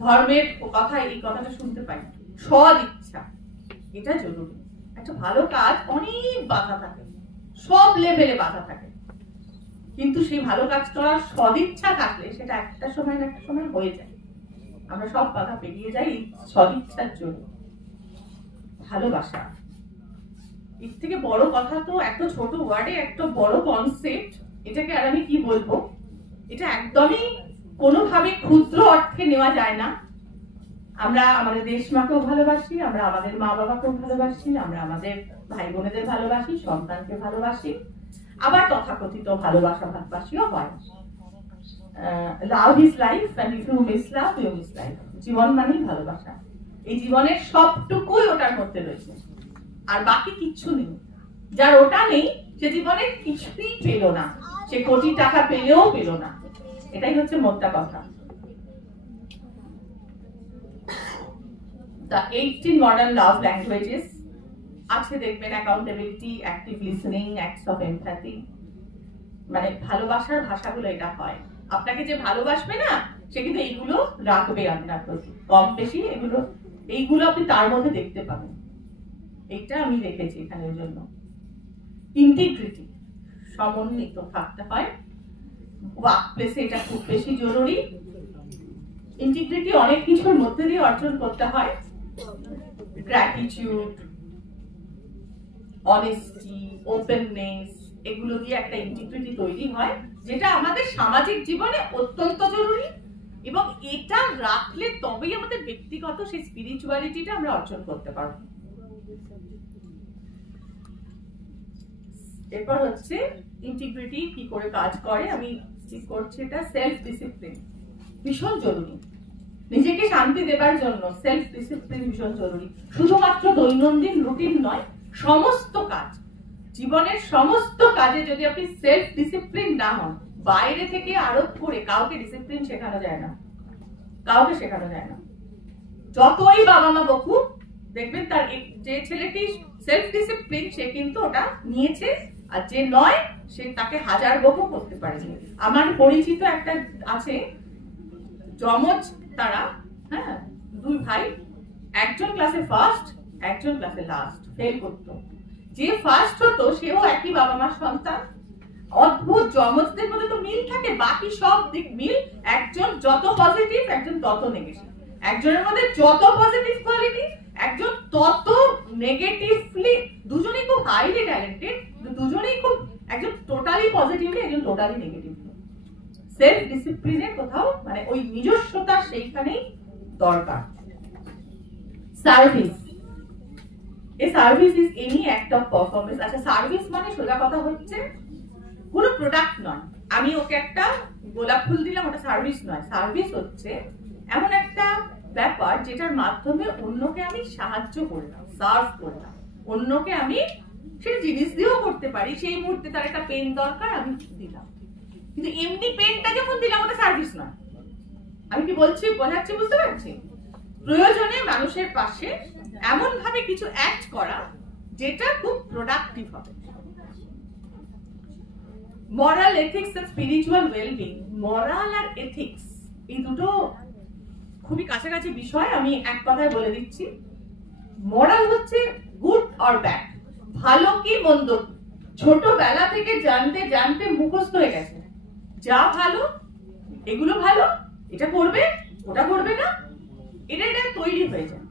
ধর্মের কথায় এই কথাটা শুনতে পাই, সদ ইচ্ছা, এটা জরুরি। একটা ভালো কাজ অনেক বাধা থাকে, সব লেভেলে বাধা থাকে, কিন্তু সেই ভালো কাজ করার সদিচ্ছা থাকলে সেটা একটা সময় না একটা সময় হয়ে যায়। আমরা সব বাধা পেরিয়ে যাই সদিচ্ছার জন্য। ভালোবাসা, এর থেকে বড় কথা তো এত ছোট ওয়ার্ডে এত বড় কনসেপ্ট, এটাকে আর আমি কি বলবো, এটা একদমই কোনোভাবে ক্ষুদ্র অর্থে নেওয়া যায় না। আমরা আমাদের দেশ মাকেও ভালোবাসি, আমরা আমাদের মা বাবাকেও ভালোবাসি, আমরা আমাদের ভাই বোনেদের ভালোবাসি, সন্তানকে ভালোবাসি, আবার তথাকথিত ভালোবাসা ভালোবাসিও হয়। Love is life and if you miss love you miss life. জীবন মানেই ভালোবাসা, এই জীবনের সবটুকুই ওটার মধ্যে রয়েছে, আর বাকি কিচ্ছু নেই। যার ওটা নেই সে জীবনে কিছুই পেল না, সে কোটি টাকা পেলেও পেল না, এটাই হচ্ছে মোদ্দা কথা। The 18 modern love languages আছে দেখবেন, accountability, active listening, acts of empathy, মানে ভালোবাসার ভাষাগুলো এটা হয়। আপনাকে যে ভালোবাসবে না সে কিন্তু এইগুলো রাখবে আপনার প্রতি, কম বেশি এইগুলো আপনি তার মধ্যে দেখতে পাবেন। এইটা আমি রেখেছি এখানে ওই জন্য। ইন্টিগ্রিটি, সমন্বিত থাকতে হয়, ওয়ার্ক প্লেসে এটা খুব বেশি জরুরি। ইন্টিগ্রিটি অনেক কিছুর মধ্যে দিয়ে অর্জন করতে হয়, গ্র্যাটিটিউড, অনেস্টি, ওপেননেস, এগুলো দিয়ে একটা ইন্টিগ্রিটি তৈরি হয়, যেটা আমাদের সামাজিক জীবনে অত্যন্ত জরুরি, এবং এটা রাখলে তবেই আমাদের ব্যক্তিগত সেই স্পিরিচুয়ালিটিটা আমরা অর্জন করতে পারবো। এরপর হচ্ছে ইন্টিগ্রিটি কি করে কাজ করে, আমি ঠিক করছি এটা। সেলফ ডিসিপ্লিন ভীষণ জরুরি। নিজেকে শান্তি দেবার জন্য সেলফ ডিসিপ্লিন ভীষণ জরুরি। শুধুমাত্র দৈনন্দিন রুটিন নয়, সমস্ত কাজ, জীবনের সমস্ত কাজে যদি আপনি সেলফ ডিসিপ্লিন না হন, বাইরে থেকে আরোপ করে কাউকে ডিসিপ্লিন শেখানো যায় না, কাউকে শেখানো যায় না। যতই বাবা মা বকুক, দেখবেন তার যে ছেলেটি সেলফ ডিসিপ্লিন সে কিন্তু ওটা নিয়েছে, আর যে নয় সে তাকে হাজার বকু করতে পারেনি। আমার পরিচিত একটা আছে, যমজ তারা, হ্যাঁ, দুই ভাই, একজন ক্লাসে ফার্স্ট, একজন ক্লাসে লাস্ট, ফেল করতো। যে ফার্স্ট হতো সেও একই বাবা মার সন্তান। অদ্ভুত, যমজদের মধ্যে তো মিল থাকে, বাকি সব দিক মিল। একজন যত পজিটিভ, একজন তত নেগেটিভ। একজনের মধ্যে যত পজিটিভ কোয়ালিটি, একজন তত নেগেটিভলি। দুজনেই খুব হাইলি ট্যালেন্টেড, দুজনেই খুব, একজন টোটালি পজিটিভলি, একজন টোটালি নেগেটিভলি। সেলফ ডিসিপ্লিনের কোথাও মানে ওই নিজস্বতা সেইখানেই দরকার। Service, a service is any act of performance. আচ্ছা, সার্ভিস মানে সোজা কথা হচ্ছে কোনো প্রোডাক্ট নয়। আমি ওকে একটা গোলাপ ফুল দিলাম, ওটা সার্ভিস নয়। সার্ভিস হচ্ছে এমন একটা ব্যাপার যেটার মাধ্যমে অন্যকে আমি সাহায্য করলাম, সার্ভ করলাম। অন্যকে আমি সেই জিনিস দিয়েও করতে পারি, সেই মুহূর্তে তার একটা পেন দরকার, আমি দিলাম। কিন্তু এমনি পেনটা যখন দিলাম, ওটা সার্ভিস নয়। আমি কি বলছি, বোঝাচ্ছি, বুঝতে পারছি? প্রয়োজনে মানুষের পাশে এমন ভাবে কিছু অ্যাক্ট করা যেটা খুব প্রোডাক্টিভ হবে। মরাল এথিক্স আর স্পিরিচুয়াল ওয়েলবিং। মরাল আর এথিক্স এই দুটো খুবই কাছাকাছি বিষয়। আমি এক কথায় বলে দিচ্ছি, মরাল হচ্ছে গুড অর ব্যাড, ভালো কি মন্দ। ছোটবেলা থেকে জানতে জানতে মুখস্থ হয়ে গেছে, যা ভালো এগুলো ভালো, এটা করবে ওটা করবে না, এটা তৈরি হয়ে যায়।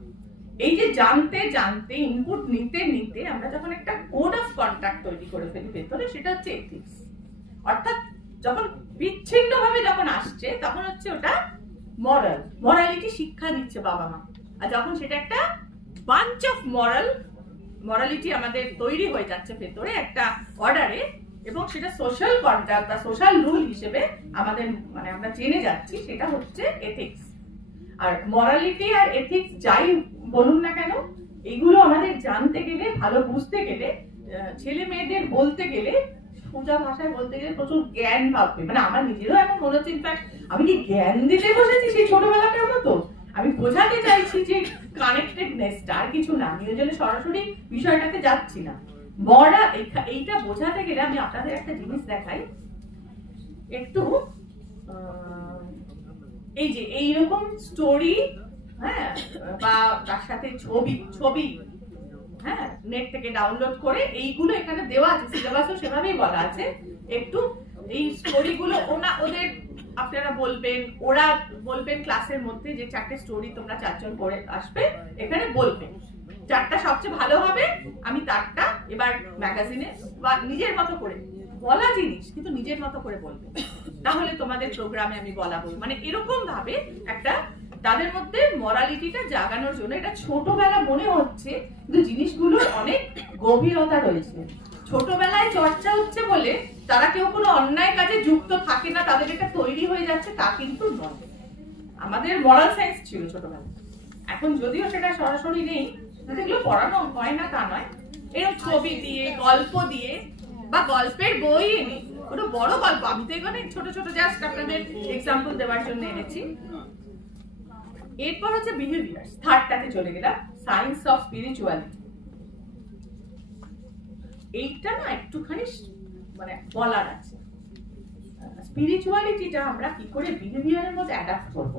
এই যে জানতে জানতে, ইনপুট নিতে নিতে আমরা যখন একটা কোড অফ কন্ডাক্ট তৈরি করে ফেলি ভেতরে, সেটা হচ্ছে এথিক্স। অর্থাৎ যখন বিচ্ছিন্ন ভাবে যখন আসছে, তখন হচ্ছে ওটা মরাল। মরালিটি শিক্ষা দিচ্ছে বাবা মা। আর যখন সেটা একটা বাঞ্চ অফ মরালিটি আমাদের তৈরি হয়ে যাচ্ছে ভেতরে একটা অর্ডারে, এবং সেটা সোশ্যাল কন্ডাক্ট বা সোশ্যাল রুল হিসেবে আমাদের মানে আমরা জেনে যাচ্ছি, সেটা হচ্ছে এথিক্স। আর মরালিটি আর এথিক্স যাই বলুন না কেন, এগুলো আমাদের জানতে গেলে, ভালো বুঝতে গেলে, ছেলে মেয়েদের বলতে গেলে, সোজা ভাষায় বলতে গেলে প্রচুর জ্ঞান ভাববে। মানে আমার নিজেরও এখন মনে হচ্ছে, ইনফ্যাক্ট আমি কি জ্ঞান দিতে বসেছি সেই ছোটবেলাটার মতো। আমি বোঝাতে চাইছি যে কানেক্টেডনেসটা, আর কিছু না। আমি ওই জন্য সরাসরি বিষয়টাতে যাচ্ছি না। এইটা বোঝাতে গেলে আমি আপনাদের একটা জিনিস দেখাই একটু। এই যে এইরকম স্টোরি, হ্যাঁ, বা তার সাথে ছবি, হ্যাঁ, নেট থেকে ডাউনলোড করে এইগুলো এখানে দেওয়া আছে, সিলেবাসও সেভাবেই বলা আছে। একটু এই স্টোরিগুলো ওদের আপনারা বলবেন, ওরা বলবেন ক্লাসের মধ্যে যে 4টে স্টোরি তোমরা 4 জন পড়ে আসবে, এখানে বলবেন 4টা সবচেয়ে ভালো হবে। আমি তারটা এবার ম্যাগাজিনে বা নিজের মতো করে বলা জিনিস, কিন্তু নিজের মতো করে বলবে, তাহলে তোমাদের প্রোগ্রামে আমি বলাবো। মানে এরকম ভাবে একটা তাদের মধ্যে মরালিটিটা জাগানোর জন্য। এটা ছোটবেলা মনে হচ্ছে, কিন্তু জিনিসগুলোর অনেক গভীরতা রয়েছে। ছোটবেলায় চর্চা হচ্ছে বলে তারা কেউ কোনো অন্যায় কাজে যুক্ত থাকে না, তাদের এটা তৈরি হয়ে যাচ্ছে, তা কিন্তু নয়। আমাদের মরাল সায়েন্স ছিল ছোটবেলায়, এখন যদিও সেটা সরাসরি নেই, যেগুলো পড়ানো হয় না তা নয়। এরকম ছবি দিয়ে, গল্প দিয়ে, বা গল্পের বই এনে, ওটা বড় গল্প, আমি তো এখানে ছোট ছোট জাস্ট আপনাদের এক্সাম্পল দেওয়ার জন্য এনেছি। এরপর হচ্ছে বিহেভিয়ার, থার্ডটাতে চলে গেলাম, সায়েন্স অফ স্পিরিচুয়ালিটি। এইটা না একটুখানি মানে বলার আছে, স্পিরিচুয়ালিটিটা আমরা কি করে বিহেভিয়ারের মধ্যে অ্যাডাপ্ট করব।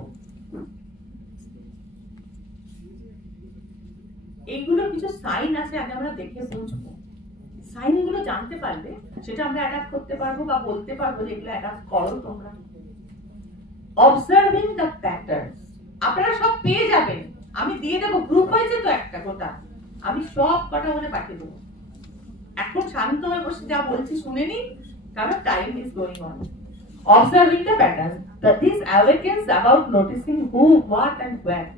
এইগুলো কিছু সাইন আছে, আগে আমরা দেখে বুঝবো। সাইনগুলো জানতে পারলে সেটা আমরা অ্যাডাপ্ট করতে পারবো বা বলতে পারবো যে এগুলো অ্যাডাপ্ট করো তোমরা। অবজার্ভিং দ্য প্যাটার্নস, আপনারা সব পেয়ে যাবেন, আমি দিয়ে দেবো। গ্রুপ হয়েছে তো একটা গোটা, আমি সব কটা মনে পাঠিয়ে দেবো। এখন শান্ত হয়ে বসে যা বলছি শুনে নিন, কারণ time is going on. Observing the pattern, this awakens about noticing who, what and where।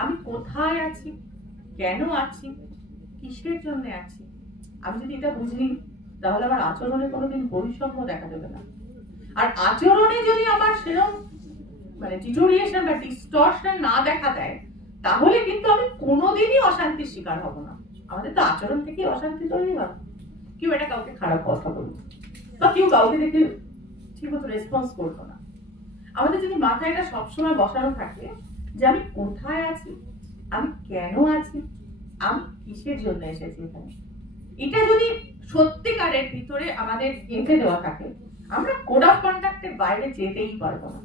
আমি কোথায় আছি, কেন আছি, কিসের জন্য আছি। আমি যদি এটা বুঝি, তাহলে আমার আচরণে কোনোদিন বৈষম্য দেখা দেবে না। আর আচরণে যদি আমার সেরকম মানে মানে ডিটোরিয়েশন বা ডিস্টরশন না দেখা দেয়, তাহলে কিন্তু আমি কোনোদিনই অশান্তির শিকার হব না। আমাদের তো আচরণ থেকে অশান্তি তৈরি হয়, কেউ এটা কাউকে খারাপ কথা বলবে বা কেউ কাউকে দেখে ঠিক মতো রেসপন্স করবো না। আমাদের যদি মাথায় এটা সবসময় বসানো থাকে যে আমি কোথায় আছি, আমি কেন আছি, আমি কিসের জন্য এসেছি এখানে, এটা যদি সত্যিকারের ভিতরে আমাদের গেঁথে দেওয়া থাকে, আমরা কোড অফ কন্ডাক্টের বাইরে যেতেই পারবো না।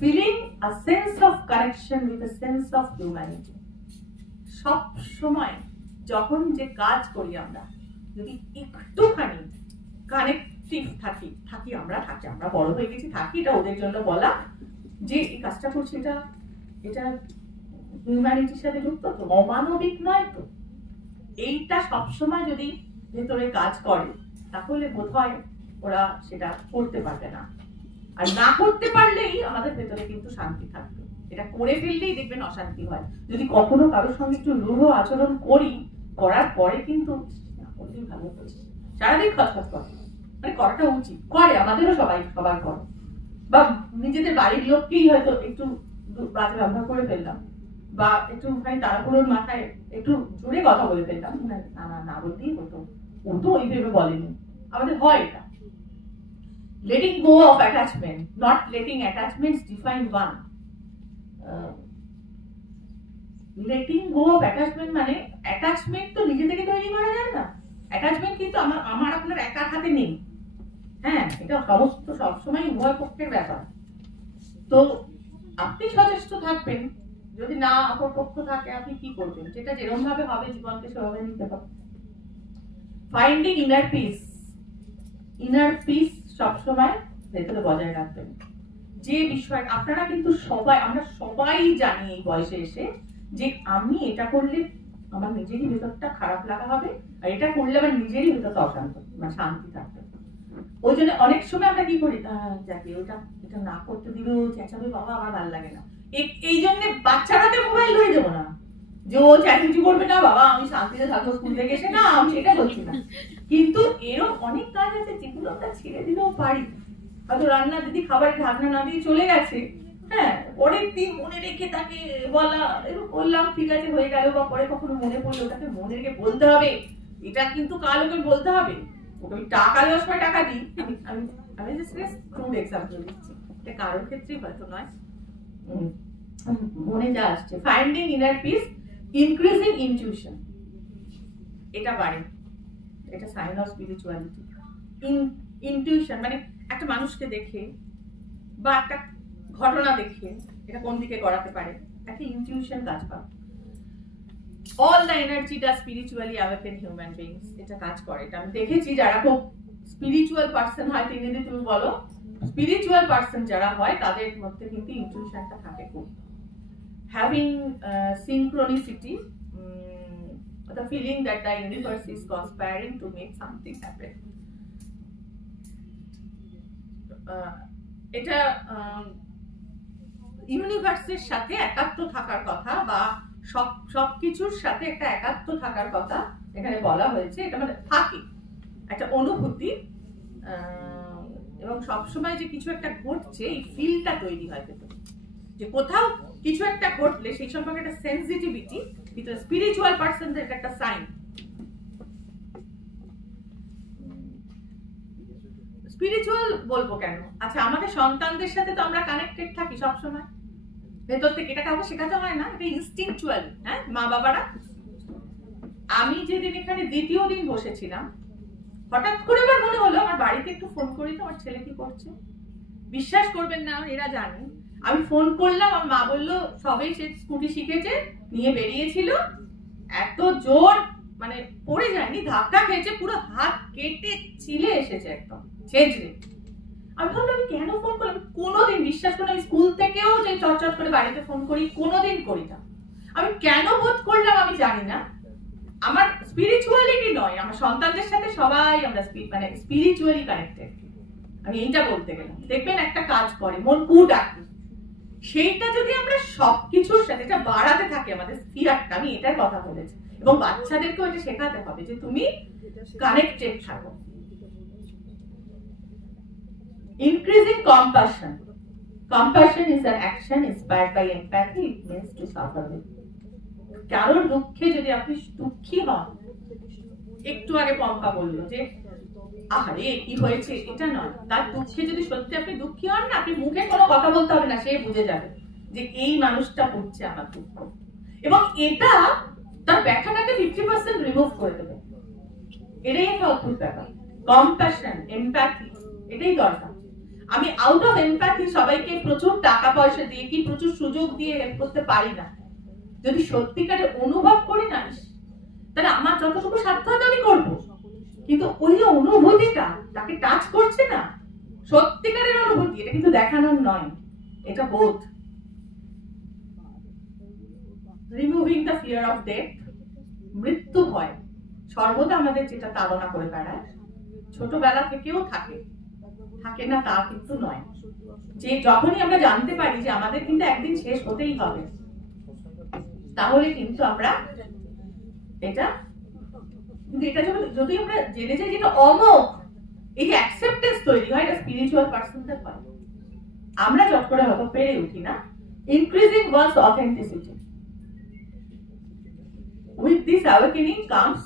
Feeling a sense of connection with a sense of humanity. সব সময় যখন যে কাজ করি আমরা যদি একটুখানি কানেক্টিভ থাকি আমরা বড় হয়ে গেছি থাকি, এটা ওদের জন্য বলা যে এই কাজটা করছি এটা হিউম্যানিটির সাথে যুক্ত তো, অমানবিক নয় তো। এইটা সবসময় যদি ভেতরে কাজ করে তাহলে বোধহয় ওরা সেটা করতে পারবে না। আর না করতে পারলেই আমাদের ভেতরে কিন্তু শান্তি থাকবে। এটা করে ফেললেই দেখবেন অশান্তি হয়। যদি কখনো কারোর সঙ্গে একটু রূঢ় আচরণ করি, করার পরে কিন্তু করতেই ভালো করছি, সারাদিন খচখচ করে, মানে করাটা উচিত, করে আমাদেরও সবাই করে। বা নিজেদের বাড়ির লোককেই হয়তো একটু বাজে ব্যবহার করে ফেললাম, বা একটু তাড়াহুড়োর মাথায় একটু জোরে কথা বলে ফেললাম, না বলতেই হতো, ও তো ওই ভেবে বলেনি। আমাদের হয় এটা। Letting go of attachment, not letting attachments define one. Letting go of attachment মানে attachment তো নিজে থেকে তৈরি করা যায় না। attachment কিন্তু আমার আপনার একার হাতে নেই। হ্যাঁ, এটা সমস্ত সবসময় উভয় পক্ষের ব্যাপার। তো আপনি সচেষ্ট থাকবেন, যদি না অপর পক্ষ থাকে আপনি কি করবেন, যেটা যেরকম ভাবে হবে জীবনকে সেভাবে নিতে হবে। ফাইন্ডিং ইনার পিস সবসময় ভেতরে বজায় রাখবেন। যে বিষয় আপনারা কিন্তু আমরা সবাই জানি এই বয়সে এসে যে আমি এটা করলে আমার নিজেরই ভেতরটা খারাপ লাগা হবে, আর এটা করলে আমার নিজেরই ভেতরটা অশান্ত, মানে শান্তি থাকবে। ওই জন্য অনেক সময় আমরা কি করি, যাকে এটা না করতে দিলেও চেঁচাবে, বাবা আমার ভালো লাগে না, এই জন্য বাচ্চারাতে মোবাইল ধরে দেবো না যে ও চ্যালেঞ্জ করবে না, বাবা আমি শান্তিতে থাকবো স্কুল থেকে এসে, না আমি সেটা বলছি না। কিন্তু এরকম অনেক কাজ আছে যেগুলো আমরা ছেড়ে দিলেও পারি। হয়তো রান্না দিদি খাবারের ঢাকনা না দিয়ে চলে গেছে, হ্যাঁ, পরের দিন মনে রেখে তাকে বলা, বললাম ঠিক আছে হয়ে গেল, বা পরে কখনো মনে পড়লো ওটাকে মনে রেখে বলতে হবে, এটা কিন্তু কাল ওকে বলতে হবে। ওকে আমি টাকা 10 টাকা দিই, আমি জাস্ট এক্সাম্পল দিচ্ছি, এটা কারোর ক্ষেত্রেই হয়তো নয়, মনে যা আসছে। Finding inner piece, increasing intuition, এটা বাড়ে, এটা সাইন অফ স্পিরিচুয়ালিটি। ইনটিউশন মানে একটা মানুষকে দেখে বা একটা ঘটনা দেখে এটা কোন দিকে গড়াতে পারে, একটা ইনটিউশন কাজ পাবে। All the energy the spiritually awaken human beings, এটা কাজ করে। এটা আমি দেখেছি যারা খুব স্পিরিচুয়াল পার্সন হয়, তুমি বলো স্পিরিচুয়াল পার্সন যারা হয় তাদের মধ্যে কিন্তু ইনটিউশনটা থাকে খুব। Having synchronicity, the feeling that the universe is conspiring to make something happen. এটা ইউনিভার্সের সাথে একাত্ম থাকার কথা, বা সবকিছুর সাথে একটা একাত্ম থাকার কথা এখানে বলা হয়েছে। এটা মানে থাকে একটা অনুভূতি, এবং সবসময় যে কিছু একটা ঘটছে এই ফিলটা তৈরি হয় ভেতরে, যে কোথাও কিছু একটা ঘটলে সেই সম্পর্কে একটা সেন্সিটিভিটি ভিতরে। স্পিরিচুয়াল পার্সনদের এটা একটা সাইন। স্পিরিচুয়াল বলবো কেন, আচ্ছা আমাদের সন্তানদের সাথে তো আমরা কানেক্টেড থাকি সবসময় ভেতর থেকে, এটা কাউকে শেখাতে হয় না, এটা ইনস্টিংচুয়াল। হ্যাঁ, মা বাবারা, আমি যেদিন এখানে দ্বিতীয় দিন বসেছিলাম, হঠাৎ করে আমার মনে হলো আমার বাড়িতে একটু ফোন করি তো, আমার ছেলে কি করছে। বিশ্বাস করবেন না, এরা জানে আমি ফোন করলাম, আমার মা বললো সবেই সে স্কুটি শিখেছে, নিয়ে বেরিয়েছিল, এত জোর মানে পড়ে যায়নি, ধাক্কা খেয়েছে, পুরো হাত কেটে ছিলে এসেছে একদম ছেঁচড়ে। আমি ভাবলাম আমি কেন ফোন করলাম, কোনোদিন বিশ্বাস করে আমি স্কুল থেকেও যে চটচট করে বাড়িতে ফোন করি কোনোদিন করি না। আমি কেন বোধ করলাম আমি জানি না, আমার স্পিরিচুয়ালিটি নয়, আমার সন্তানদের সাথে সবাই আমরা মানে স্পিরিচুয়ালি কানেক্টেড। আমি এইটা বলতে গেলাম, দেখবেন একটা কাজ করে মন কু ডাকে, সেইটা যদি আমরা সবকিছুর সাথে এটা বাড়াতে থাকি আমাদের স্পিরিটটা, আমি এটার কথা বলেছি, এবং বাচ্চাদেরকেও এটা শেখাতে হবে যে তুমি কানেক্টেড থাকো। Increasing কম্পাশন, Compassion is an action inspired by empathy. It means to suffer with. কারোর দুঃখে যদি আপনি দুঃখী হন, একটু আগে পম্পা বললো যে আহারে কি হয়েছে, এটা নয়, তার দুঃখে যদি সত্যি আপনি দুঃখী হন না, আপনি মুখে কোনো কথা বলতে হবে না, সে বুঝে যাবে যে এই মানুষটা বুঝছে আমার দুঃখ, এবং এটা তার ব্যথাটাকে 50% রিমুভ করে দেবে। এটাই একটা অদ্ভুত ব্যাপার। কম্প্যাশন, এমপ্যাথি, এটাই দরকার। আমি আউট অফ এমপ্যাথি সবাইকে প্রচুর টাকা পয়সা দিয়ে কি প্রচুর সুযোগ দিয়ে হেল্প করতে পারি না। যদি সত্যিকারে অনুভব করি না, তাহলে আমার যতটুকু সাধ্য হয় আমি করবো, কিন্তু ওই যে অনুভূতিটা তাকে টাচ করছে না, সত্যিকারের অনুভূতি, এটা কিন্তু দেখানোর নয়, এটা বোধ। Removing the fear of death, মৃত্যু ভয় সর্বদা আমাদের যেটা তাড়না করে বেড়ায়, ছোটবেলা থেকেও থাকে না তা কিন্তু নয়, যে যখনই আমরা জানতে পারি যে আমাদের কিন্তু একদিন শেষ হতেই হবে, তাহলে কিন্তু আমরা এটা যদি আমরা জেনে যাই যেটা অমোঘ, এই যে অ্যাকসেপ্টেন্স তৈরি হয়, এটা স্পিরিচুয়াল পার্সনদের হয়। আমরা চট করে হয়তো পেরে উঠি না। Increasing one's authenticity, with this awakening comes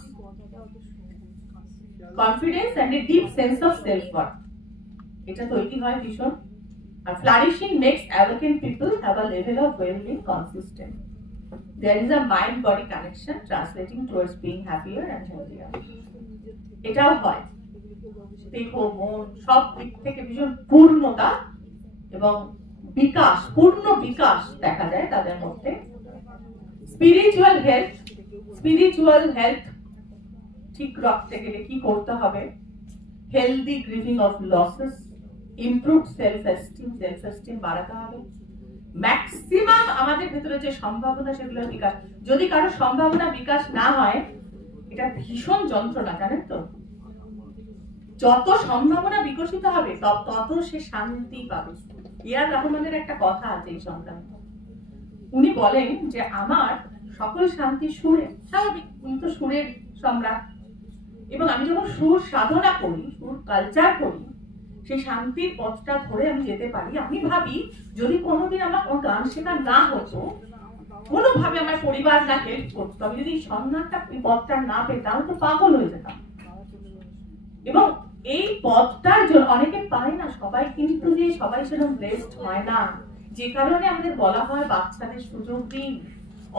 confidence and a deep sense of self-worth. এটা তৈরি হয় ভীষণ। আর flourishing makes awakened people have a level of well-being consistent. There is a mind-body connection translating towards being happier and healthier. এটাও হয়, দেহ মন সব দিক থেকে ভীষণ পূর্ণতা এবং বিকাশ, পূর্ণ বিকাশ দেখা যায় তাদের মধ্যে। স্পিরিচুয়াল হেলথ ঠিক রাখতে গেলে কি করতে হবে? Healthy grieving of losses, improved self esteem বাড়াতে হবে। ম্যাক্সিমাম আমাদের ভেতরে যে সম্ভাবনা সেগুলোর বিকাশ, যদি কারো সম্ভাবনা বিকাশ না হয়, এটা ভীষণ যন্ত্রণা, জানেন তো। যত সম্ভাবনা বিকশিত হবে তত সে শান্তি পাবে। ইয়ার রহমানের একটা কথা আছে এই সংক্রান্ত। উনি বলেন যে আমার সকল শান্তি সুরে, স্বাভাবিক, উনি তো সুরের সম্রাট, এবং আমি যখন সুর সাধনা করি, সুর কালচার করি, সেই শান্তির পথটা ধরে আমি যেতে পারি। আমি ভাবি যদি কোনোদিন আমার কোনো গান শেখা না হতো, কোনোভাবে আমার পরিবার না হেল্প করতো, আমি যদি সন্ন্যাসটা পথটা না পেতাম তো পাগল হয়ে যেতাম। এবং এই পথটার জন্য অনেকে পায় না, সবাই কিন্তু যে সবাই সেরকম ব্লেসড হয় না, যে কারণে আমাদের বলা হয় বাচ্চাদের সুযোগ দিন,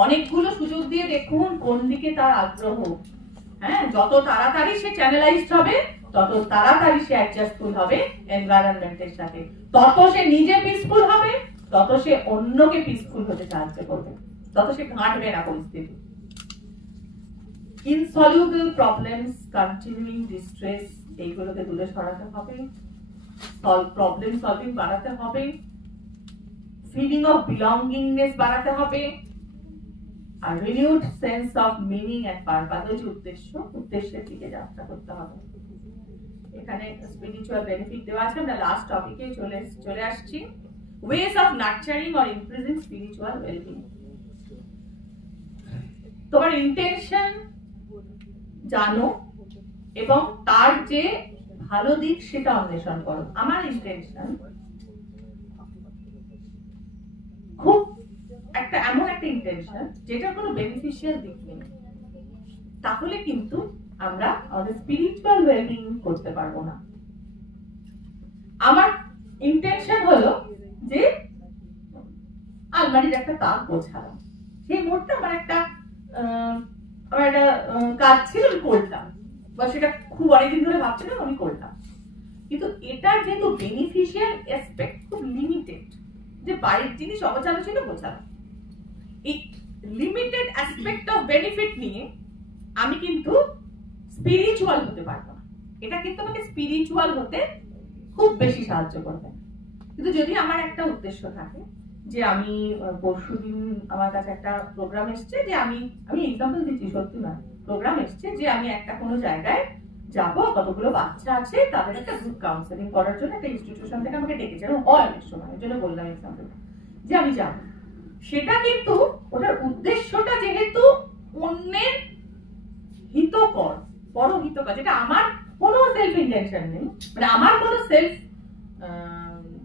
অনেকগুলো সুযোগ দিয়ে দেখুন কোন দিকে তার আগ্রহ। হ্যাঁ, যত তাড়াতাড়ি সে চ্যানেলাইজড হবে, তত তাড়াতাড়ি সে অ্যাডজাস্টফুল হবে এনভায়রনমেন্টের সাথে, তত সে নিজে পিসফুল হবে, তত সে অন্যকে পিসফুল হতে সাহায্য করবে, তত সে ঘাঁটবে না পরিস্থিতি। ইনসলিউবল প্রবলেমস, কন্টিনিউইং ডিস্ট্রেস, এইগুলোকে দূরে সরাতে হবে, প্রবলেম সলভিং বাড়াতে হবে, ফিলিং অফ বিলঙ্গিংনেস বাড়াতে হবে, আর renewed sense of meaning and purpose, ওই যে উদ্দেশ্যের দিকে যাত্রা করতে হবে। এখানে স্পিরিচুয়াল বেনিফিট দেওয়া আছে। আমরা লাস্ট টপিকে চলে আসছি, ways of nurturing or increasing spiritual wellbeing. তোমার ইন্টেনশন জানো এবং তার যে ভালো দিক সেটা অন্বেষণ করো। আমার ইন্টেনশন খুব এমন একটা ইন্টেনশন যেটার কোনো বেনিফিশিয়াল দিক নেই, তাহলে কিন্তু আমরা আমাদের স্পিরিচুয়াল ওয়েলবিং করতে পারবো না। আমার ইন্টেনশন হলো যে আলমারির একটা তাক গোছালাম, সেই মুহূর্তে আমার একটা কাজ ছিল, আমি করলাম, বা সেটা খুব অনেকদিন ধরে ভাবছিলাম, আমি করলাম। কিন্তু এটার যেহেতু বেনিফিশিয়াল অ্যাসপেক্ট খুব লিমিটেড, যে বাড়ির জিনিস অগোছালো ছিল, গোছালাম, এই লিমিটেড অ্যাসপেক্ট অফ বেনিফিট নিয়ে আমি কিন্তু স্পিরিচুয়াল হতে পারবো না। এটা কিন্তু আমাকে স্পিরিচুয়াল হতে খুব বেশি সাহায্য করবে। কিন্তু যদি আমার একটা উদ্দেশ্য থাকে যে আমি পরশুদিন আমার কাছে একটা প্রোগ্রাম এসছে, যে আমি এক্সাম্পল দিচ্ছি, সত্যি নয়, প্রোগ্রাম এসছে যে আমি একটা কোনো জায়গায় যাবো, কতগুলো বাচ্চা আছে, তাদের একটা গ্রুপ কাউন্সেলিং করার জন্য একটা ইনস্টিটিউশন থেকে আমাকে ডেকেছে, এবং অনেক সময় এর জন্য বললাম এক্সাম্পল যে আমি যাবো। সেটা কিন্তু ওটার উদ্দেশ্যটা যেহেতু অন্যের হিতকর, পরহিতকর, যেটা আমার কোনো সেলফ ইন্টেনশন নেই, মানে আমার কোনো সেলফ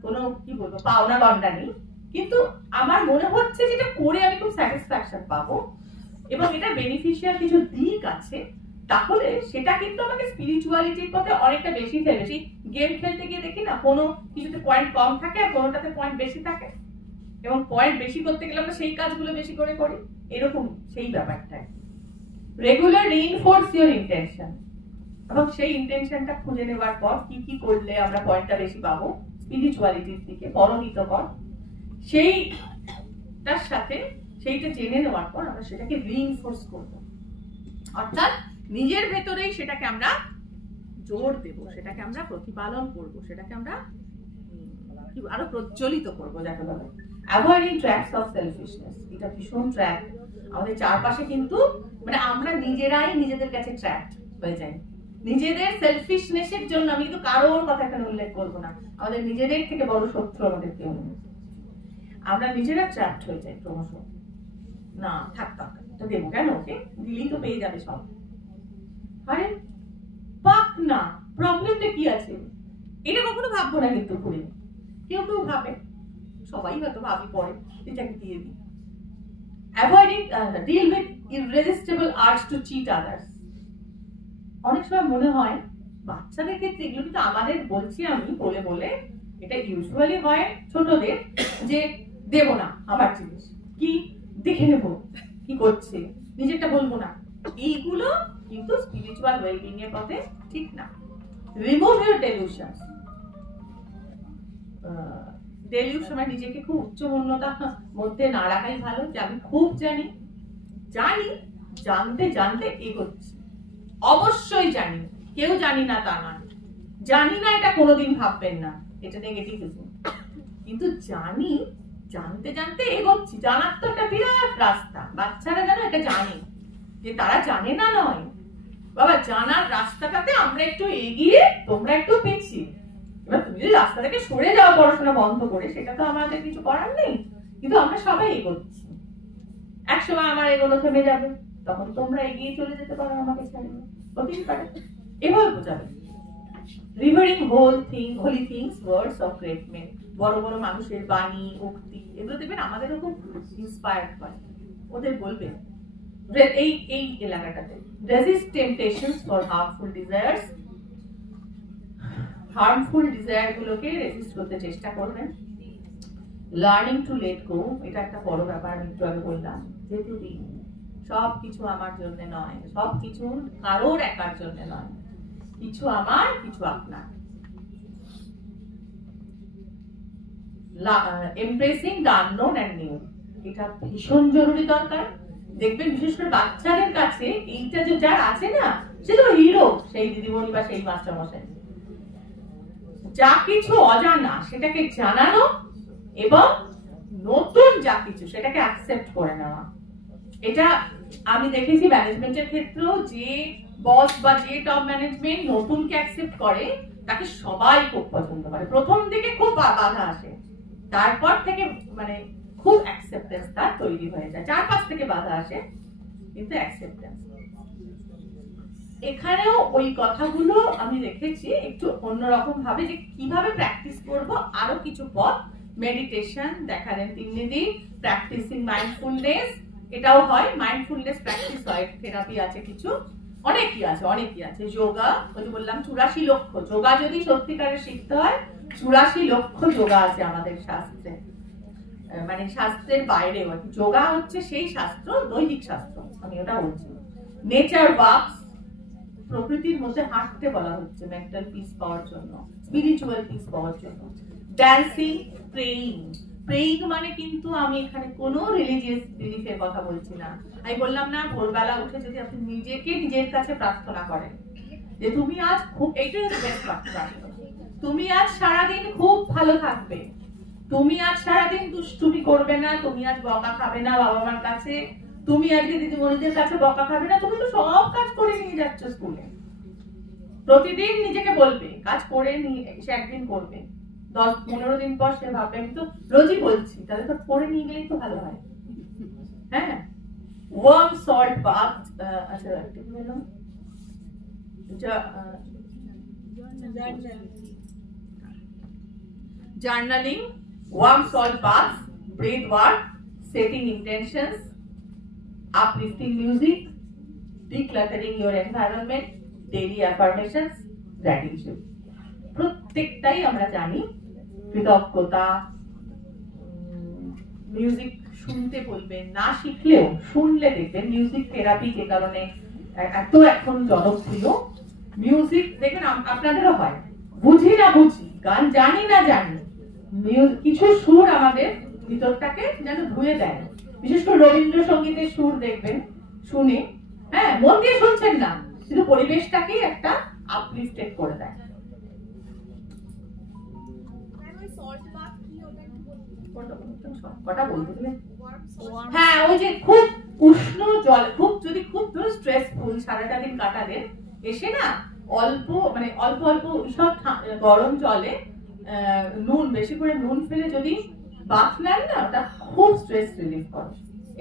কোনো কি বলবো পাওনা গন্ডা নেই, কিন্তু আমার মনে হচ্ছে যেটা করে আমি খুব স্যাটিসফ্যাকশন পাবো এবং এটা বেনিফিশিয়াল কিছু দিক আছে, তাহলে সেটা কিন্তু আমাকে স্পিরিচুয়ালিটির পথে অনেকটা বেশি ঠেলে। সেই গেম খেলতে গিয়ে দেখি না কোনো কিছুতে পয়েন্ট কম থাকে আর কোনোটাতে পয়েন্ট বেশি থাকে, এবং পয়েন্ট বেশি করতে গেলে আমরা সেই কাজগুলো বেশি করে করি, এরকম সেই ব্যাপারটাই। রেগুলার রিইনফোর্স ইওর ইন্টেনশন, এবং সেই ইন্টেনশনটা খুঁজে নেওয়ার পর কি কি করলে আমরা পয়েন্টটা বেশি পাবো স্পিরিচুয়ালিটির দিকে পরহিতকর, সেইটার সাথে সেইটা জেনে নেওয়ার পর আমরা সেটাকে রিইনফোর্স করব, অর্থাৎ নিজের ভেতরেই সেটাকে আমরা জোর দেব, সেটাকে আমরা প্রতিপালন করব, সেটাকে আমরা আরো প্রজ্বলিত করব, যাকে বলে অ্যাভয়েডিং ট্র্যাপস অফ সেলফিশনেস। এটা ভীষণ ট্র্যাপ আমাদের চারপাশে, কিন্তু মানে আমরা নিজেরাই নিজেদের কাছে ট্র্যাপড হয়ে যাই নিজেদের সেলফিশনেসের জন্য। আমি কিন্তু কারোর কথা এখানে উল্লেখ করবো না, আমাদের নিজেদের থেকে বড় শত্রু আমাদের কেউ নেই, আমরা নিজেরা ট্র্যাপড হয়ে যাই ক্রমশ। না থাকতাম তো দেবো কেন, ওকে দিলেই তো পেয়ে যাবে সব। আরে পাক না, প্রবলেমটা কি আছে এটা কখনো ভাববো না, কিন্তু ঘুরে কেউ কেউ ভাবে, সবাই হয়তো ভাবি পরে এটাকে দিয়ে দিই। Avoiding deal with irresistible urge to cheat others. অনেক সময় মনে হয় বাচ্চাদের ক্ষেত্রে, এগুলো কিন্তু আমাদের বলছি আমি বলে বলে, এটা ইউজুয়ালি হয় ছোটদের, যে দেব না আমার জিনিস, কি দেখে নেব কি করছে, নিজেরটা বলবো না, এইগুলো কিন্তু স্পিরিচুয়াল ওয়েলবিং এর পথে ঠিক না। Remove your ডেলিউশনস। ডেলিউশন মানে নিজেকে খুব উচ্চমন্যতার মধ্যে না রাখাই ভালো, যে আমি খুব জানি, জানতে জানতে এগোচ্ছি, অবশ্যই জানি, কেউ জানি না তা নয়, জানি না এটা কোনোদিন ভাববেন না, এটা নেগেটিভিজম, কিন্তু জানি, জানতে জানতে এগোচ্ছি। জানার তো একটা বিরাট রাস্তা, বাচ্চারা যেন এটা জানে, যে তারা জানে না নয় বাবা, জানার রাস্তাটাতে আমরা একটু এগিয়ে, তোমরা একটু পিছিয়ে। এবার তুমি যদি রাস্তা থেকে সরে যাও পড়াশোনা বন্ধ করে, সেটা তো আমাদের কিছু করার নেই, কিন্তু আমরা সবাই এগোচ্ছি। একসময় আমার এগোনো থেমে যাবে, তখন তোমরা এগিয়ে চলে যেতে পারো আমাকে ছেড়ে, হতেই পারে, এভাবে বোঝাবে। Revering holy things, words of great men. বড় বড় মানুষের বাণী, উক্তি, এগুলো দেখবেন আমাদের খুব ইন্সপায়ার্ড হয়, ওদের বলবেন এই এলাকাটাতে। Resist temptations for harmful desires. Harmful desire গুলোকে রেজিস্ট করতে চেষ্টা করবেন। লার্নিং টু লেট গো, এটা একটা বড় ব্যাপার, আমি একটু আগে বললাম, যেহেতু সবকিছু আমার জন্য নয়, সবকিছু কারোর একার জন্য নয়, কিছু আমার, কিছু আপনার। Embarrassing the unknown and new, এটা ভীষণ জরুরি দরকার। দেখবেন বিশেষ করে বাচ্চাদের কাছে এইটা যে যার আছে না, সে তো হিরো, সেই দিদিমণি বা সেই মাস্টারমশাই। যা কিছু অজানা সেটাকে জানানো এবং নতুন যা কিছু সেটাকে অ্যাকসেপ্ট করে নেওয়া। এটা আমি দেখেছি ম্যানেজমেন্টের ক্ষেত্রেও, যে বস বা যে টপ ম্যানেজমেন্ট নতুনকে অ্যাকসেপ্ট করে তাকে সবাই খুব পছন্দ করে। প্রথম দিকে খুব বাধা আসে, তারপর থেকে মানে খুব অ্যাকসেপ্টেন্স তার তৈরি হয়ে যায়। 4-5 থেকে বাধা আসে, কিন্তু অ্যাকসেপ্টেন্স। এখানেও ওই কথাগুলো আমি রেখেছি একটু অন্যরকম ভাবে, যে কিভাবে প্র্যাকটিস করব। আরো কিছু পথ, মেডিটেশন দেখালেন তিন্নিদি, প্র্যাকটিসিং মাইন্ডফুলনেস, এটাও হয়, মাইন্ডফুলনেস প্র্যাকটিস হয়, থেরাপি আছে কিছু, অনেকই আছে। যোগা, ওই যে বললাম 84 লক্ষ যোগা যদি সত্যিকারের শিখতে হয়, 84 লক্ষ যোগা আছে আমাদের শাস্ত্রে, মানে শাস্ত্রের বাইরেও। যোগা হচ্ছে সেই শাস্ত্র, দৈহিক শাস্ত্র, আমি ওটা বলছি। নেচার ওয়াকস, প্রকৃতির মধ্যে হাঁটতে বলা হচ্ছে মেন্টাল পিস পাওয়ার জন্য, স্পিরিচুয়াল পিস পাওয়ার জন্য। ড্যান্সিং, প্রেইং মানে কিন্তু আমি এখানে কোনো রিলিজিয়াস বিলিফের কথা বলছি না। আমি বললাম না, ভোরবেলা উঠে যদি আপনি নিজেকে নিজের কাছে প্রার্থনা করেন যে তুমি আজ খুব, এইটাই হচ্ছে বেস্ট প্রার্থনা, তুমি আজ সারাদিন খুব ভালো থাকবে, তুমি আজ সারাদিন দুষ্টুমি করবে না, তুমি আজ বকা খাবে না বাবা মার কাছে, তুমি আজকে দিদিমণিদের কাছে বকা খাবে না, তুমি তো সব কাজ করে নিয়ে যাচ্ছ স্কুলে। প্রতিদিন নিজেকে বলবে, কাজ করে নিয়ে সে একদিন করবে, 10-15 দিন পর সে ভাববে আমি তো রোজই বলছি, তাহলে তো করে নিয়ে গেলেই তো ভালো হয়। হ্যাঁ, ওয়ার্ম সল্ট বাথ, আচ্ছা কি বললাম, journaling, warm salt baths, breath work, setting intentions, uplifting music, decluttering your environment, daily affirmations, gratitude. প্রত্যেকটাই আমরা জানি কৃতজ্ঞতা, মিউজিক শুনতে বলবেন, না শিখলেও শুনলে দেখবেন মিউজিক থেরাপি যে কারণে এত এখন জনপ্রিয়। মিউজিক দেখবেন আপনাদেরও হয়, বুঝি না বুঝি, গান জানি না জানি, কিছু সুর আমাদের ভিতরটাকে যেন ধুয়ে দেয়। বিশেষ করে রবীন্দ্রসঙ্গীতের সুর দেখবেন শুনে, হ্যাঁ মন দিয়ে শুনছেন না, কিন্তু পরিবেশটাকেই একটা আপলিফটেড করে দেয়। কটা বলতে গেলে হ্যাঁ, ওই যে খুব উষ্ণ জল, যদি খুব স্ট্রেসফুল সারাটা দিন কাটালেন, এসে না অল্প অল্প সব গরম জলে নুন, বেশি করে নুন ফেলে যদি বাথ নেন না, ওটা খুব স্ট্রেস রিলিফ করে।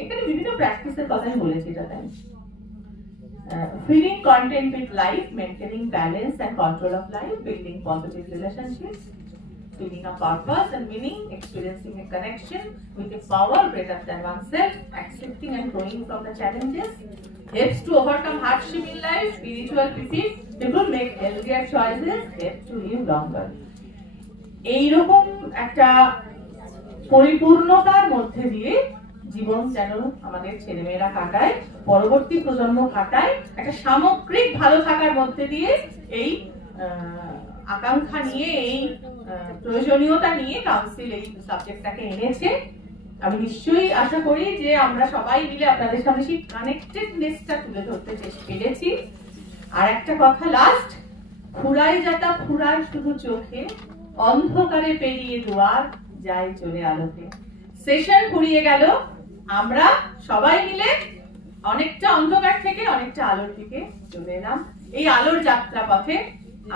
এখানে বিভিন্ন প্র্যাকটিসের কথাই বলেছি, এটা তাই। Feeling content with life, maintaining balance and control of life, building positive relationships, feeling a purpose and meaning, experiencing a connection with a power greater than oneself, accepting and growing from the challenges, helps to overcome hardship in life, spiritual people make healthier choices, help to live longer. এইরকম একটা পরিপূর্ণতার মধ্যে দিয়ে জীবন যেন আমাদের ছেলেমেয়েরা কাটায়, পরবর্তী প্রজন্ম কাটায়, একটা সামগ্রিক ভালো থাকার মধ্যে দিয়ে এই আকাঙ্ক্ষা নিয়ে, এই প্রয়োজনীয়তা নিয়ে কাউন্সিল এই সাবজেক্টটাকে এনেছে। আমি নিশ্চয়ই আশা করি যে আমরা সবাই মিলে আপনাদের সামনে সেই কানেক্টেডনেসটা তুলে ধরতে পেরেছি। আর একটা কথা লাস্ট, ফুরাই যাতা ফুরায় শুধু চোখে, অন্ধকারে পেরিয়ে দুয়ার যায় চলে আলোতে। সেশন ফুরিয়ে গেল, আমরা সবাই মিলে অনেকটা অন্ধকার থেকে অনেকটা আলোর দিকে চলে এলাম। এই আলোর যাত্রা পথে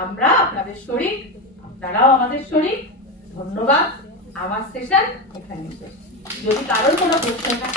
আমরা আপনাদের শরীর, আপনারাও আমাদের শরীর। ধন্যবাদ। আমার সেশন এখানে শেষ। যদি কারোর কোনো প্রশ্ন থাকে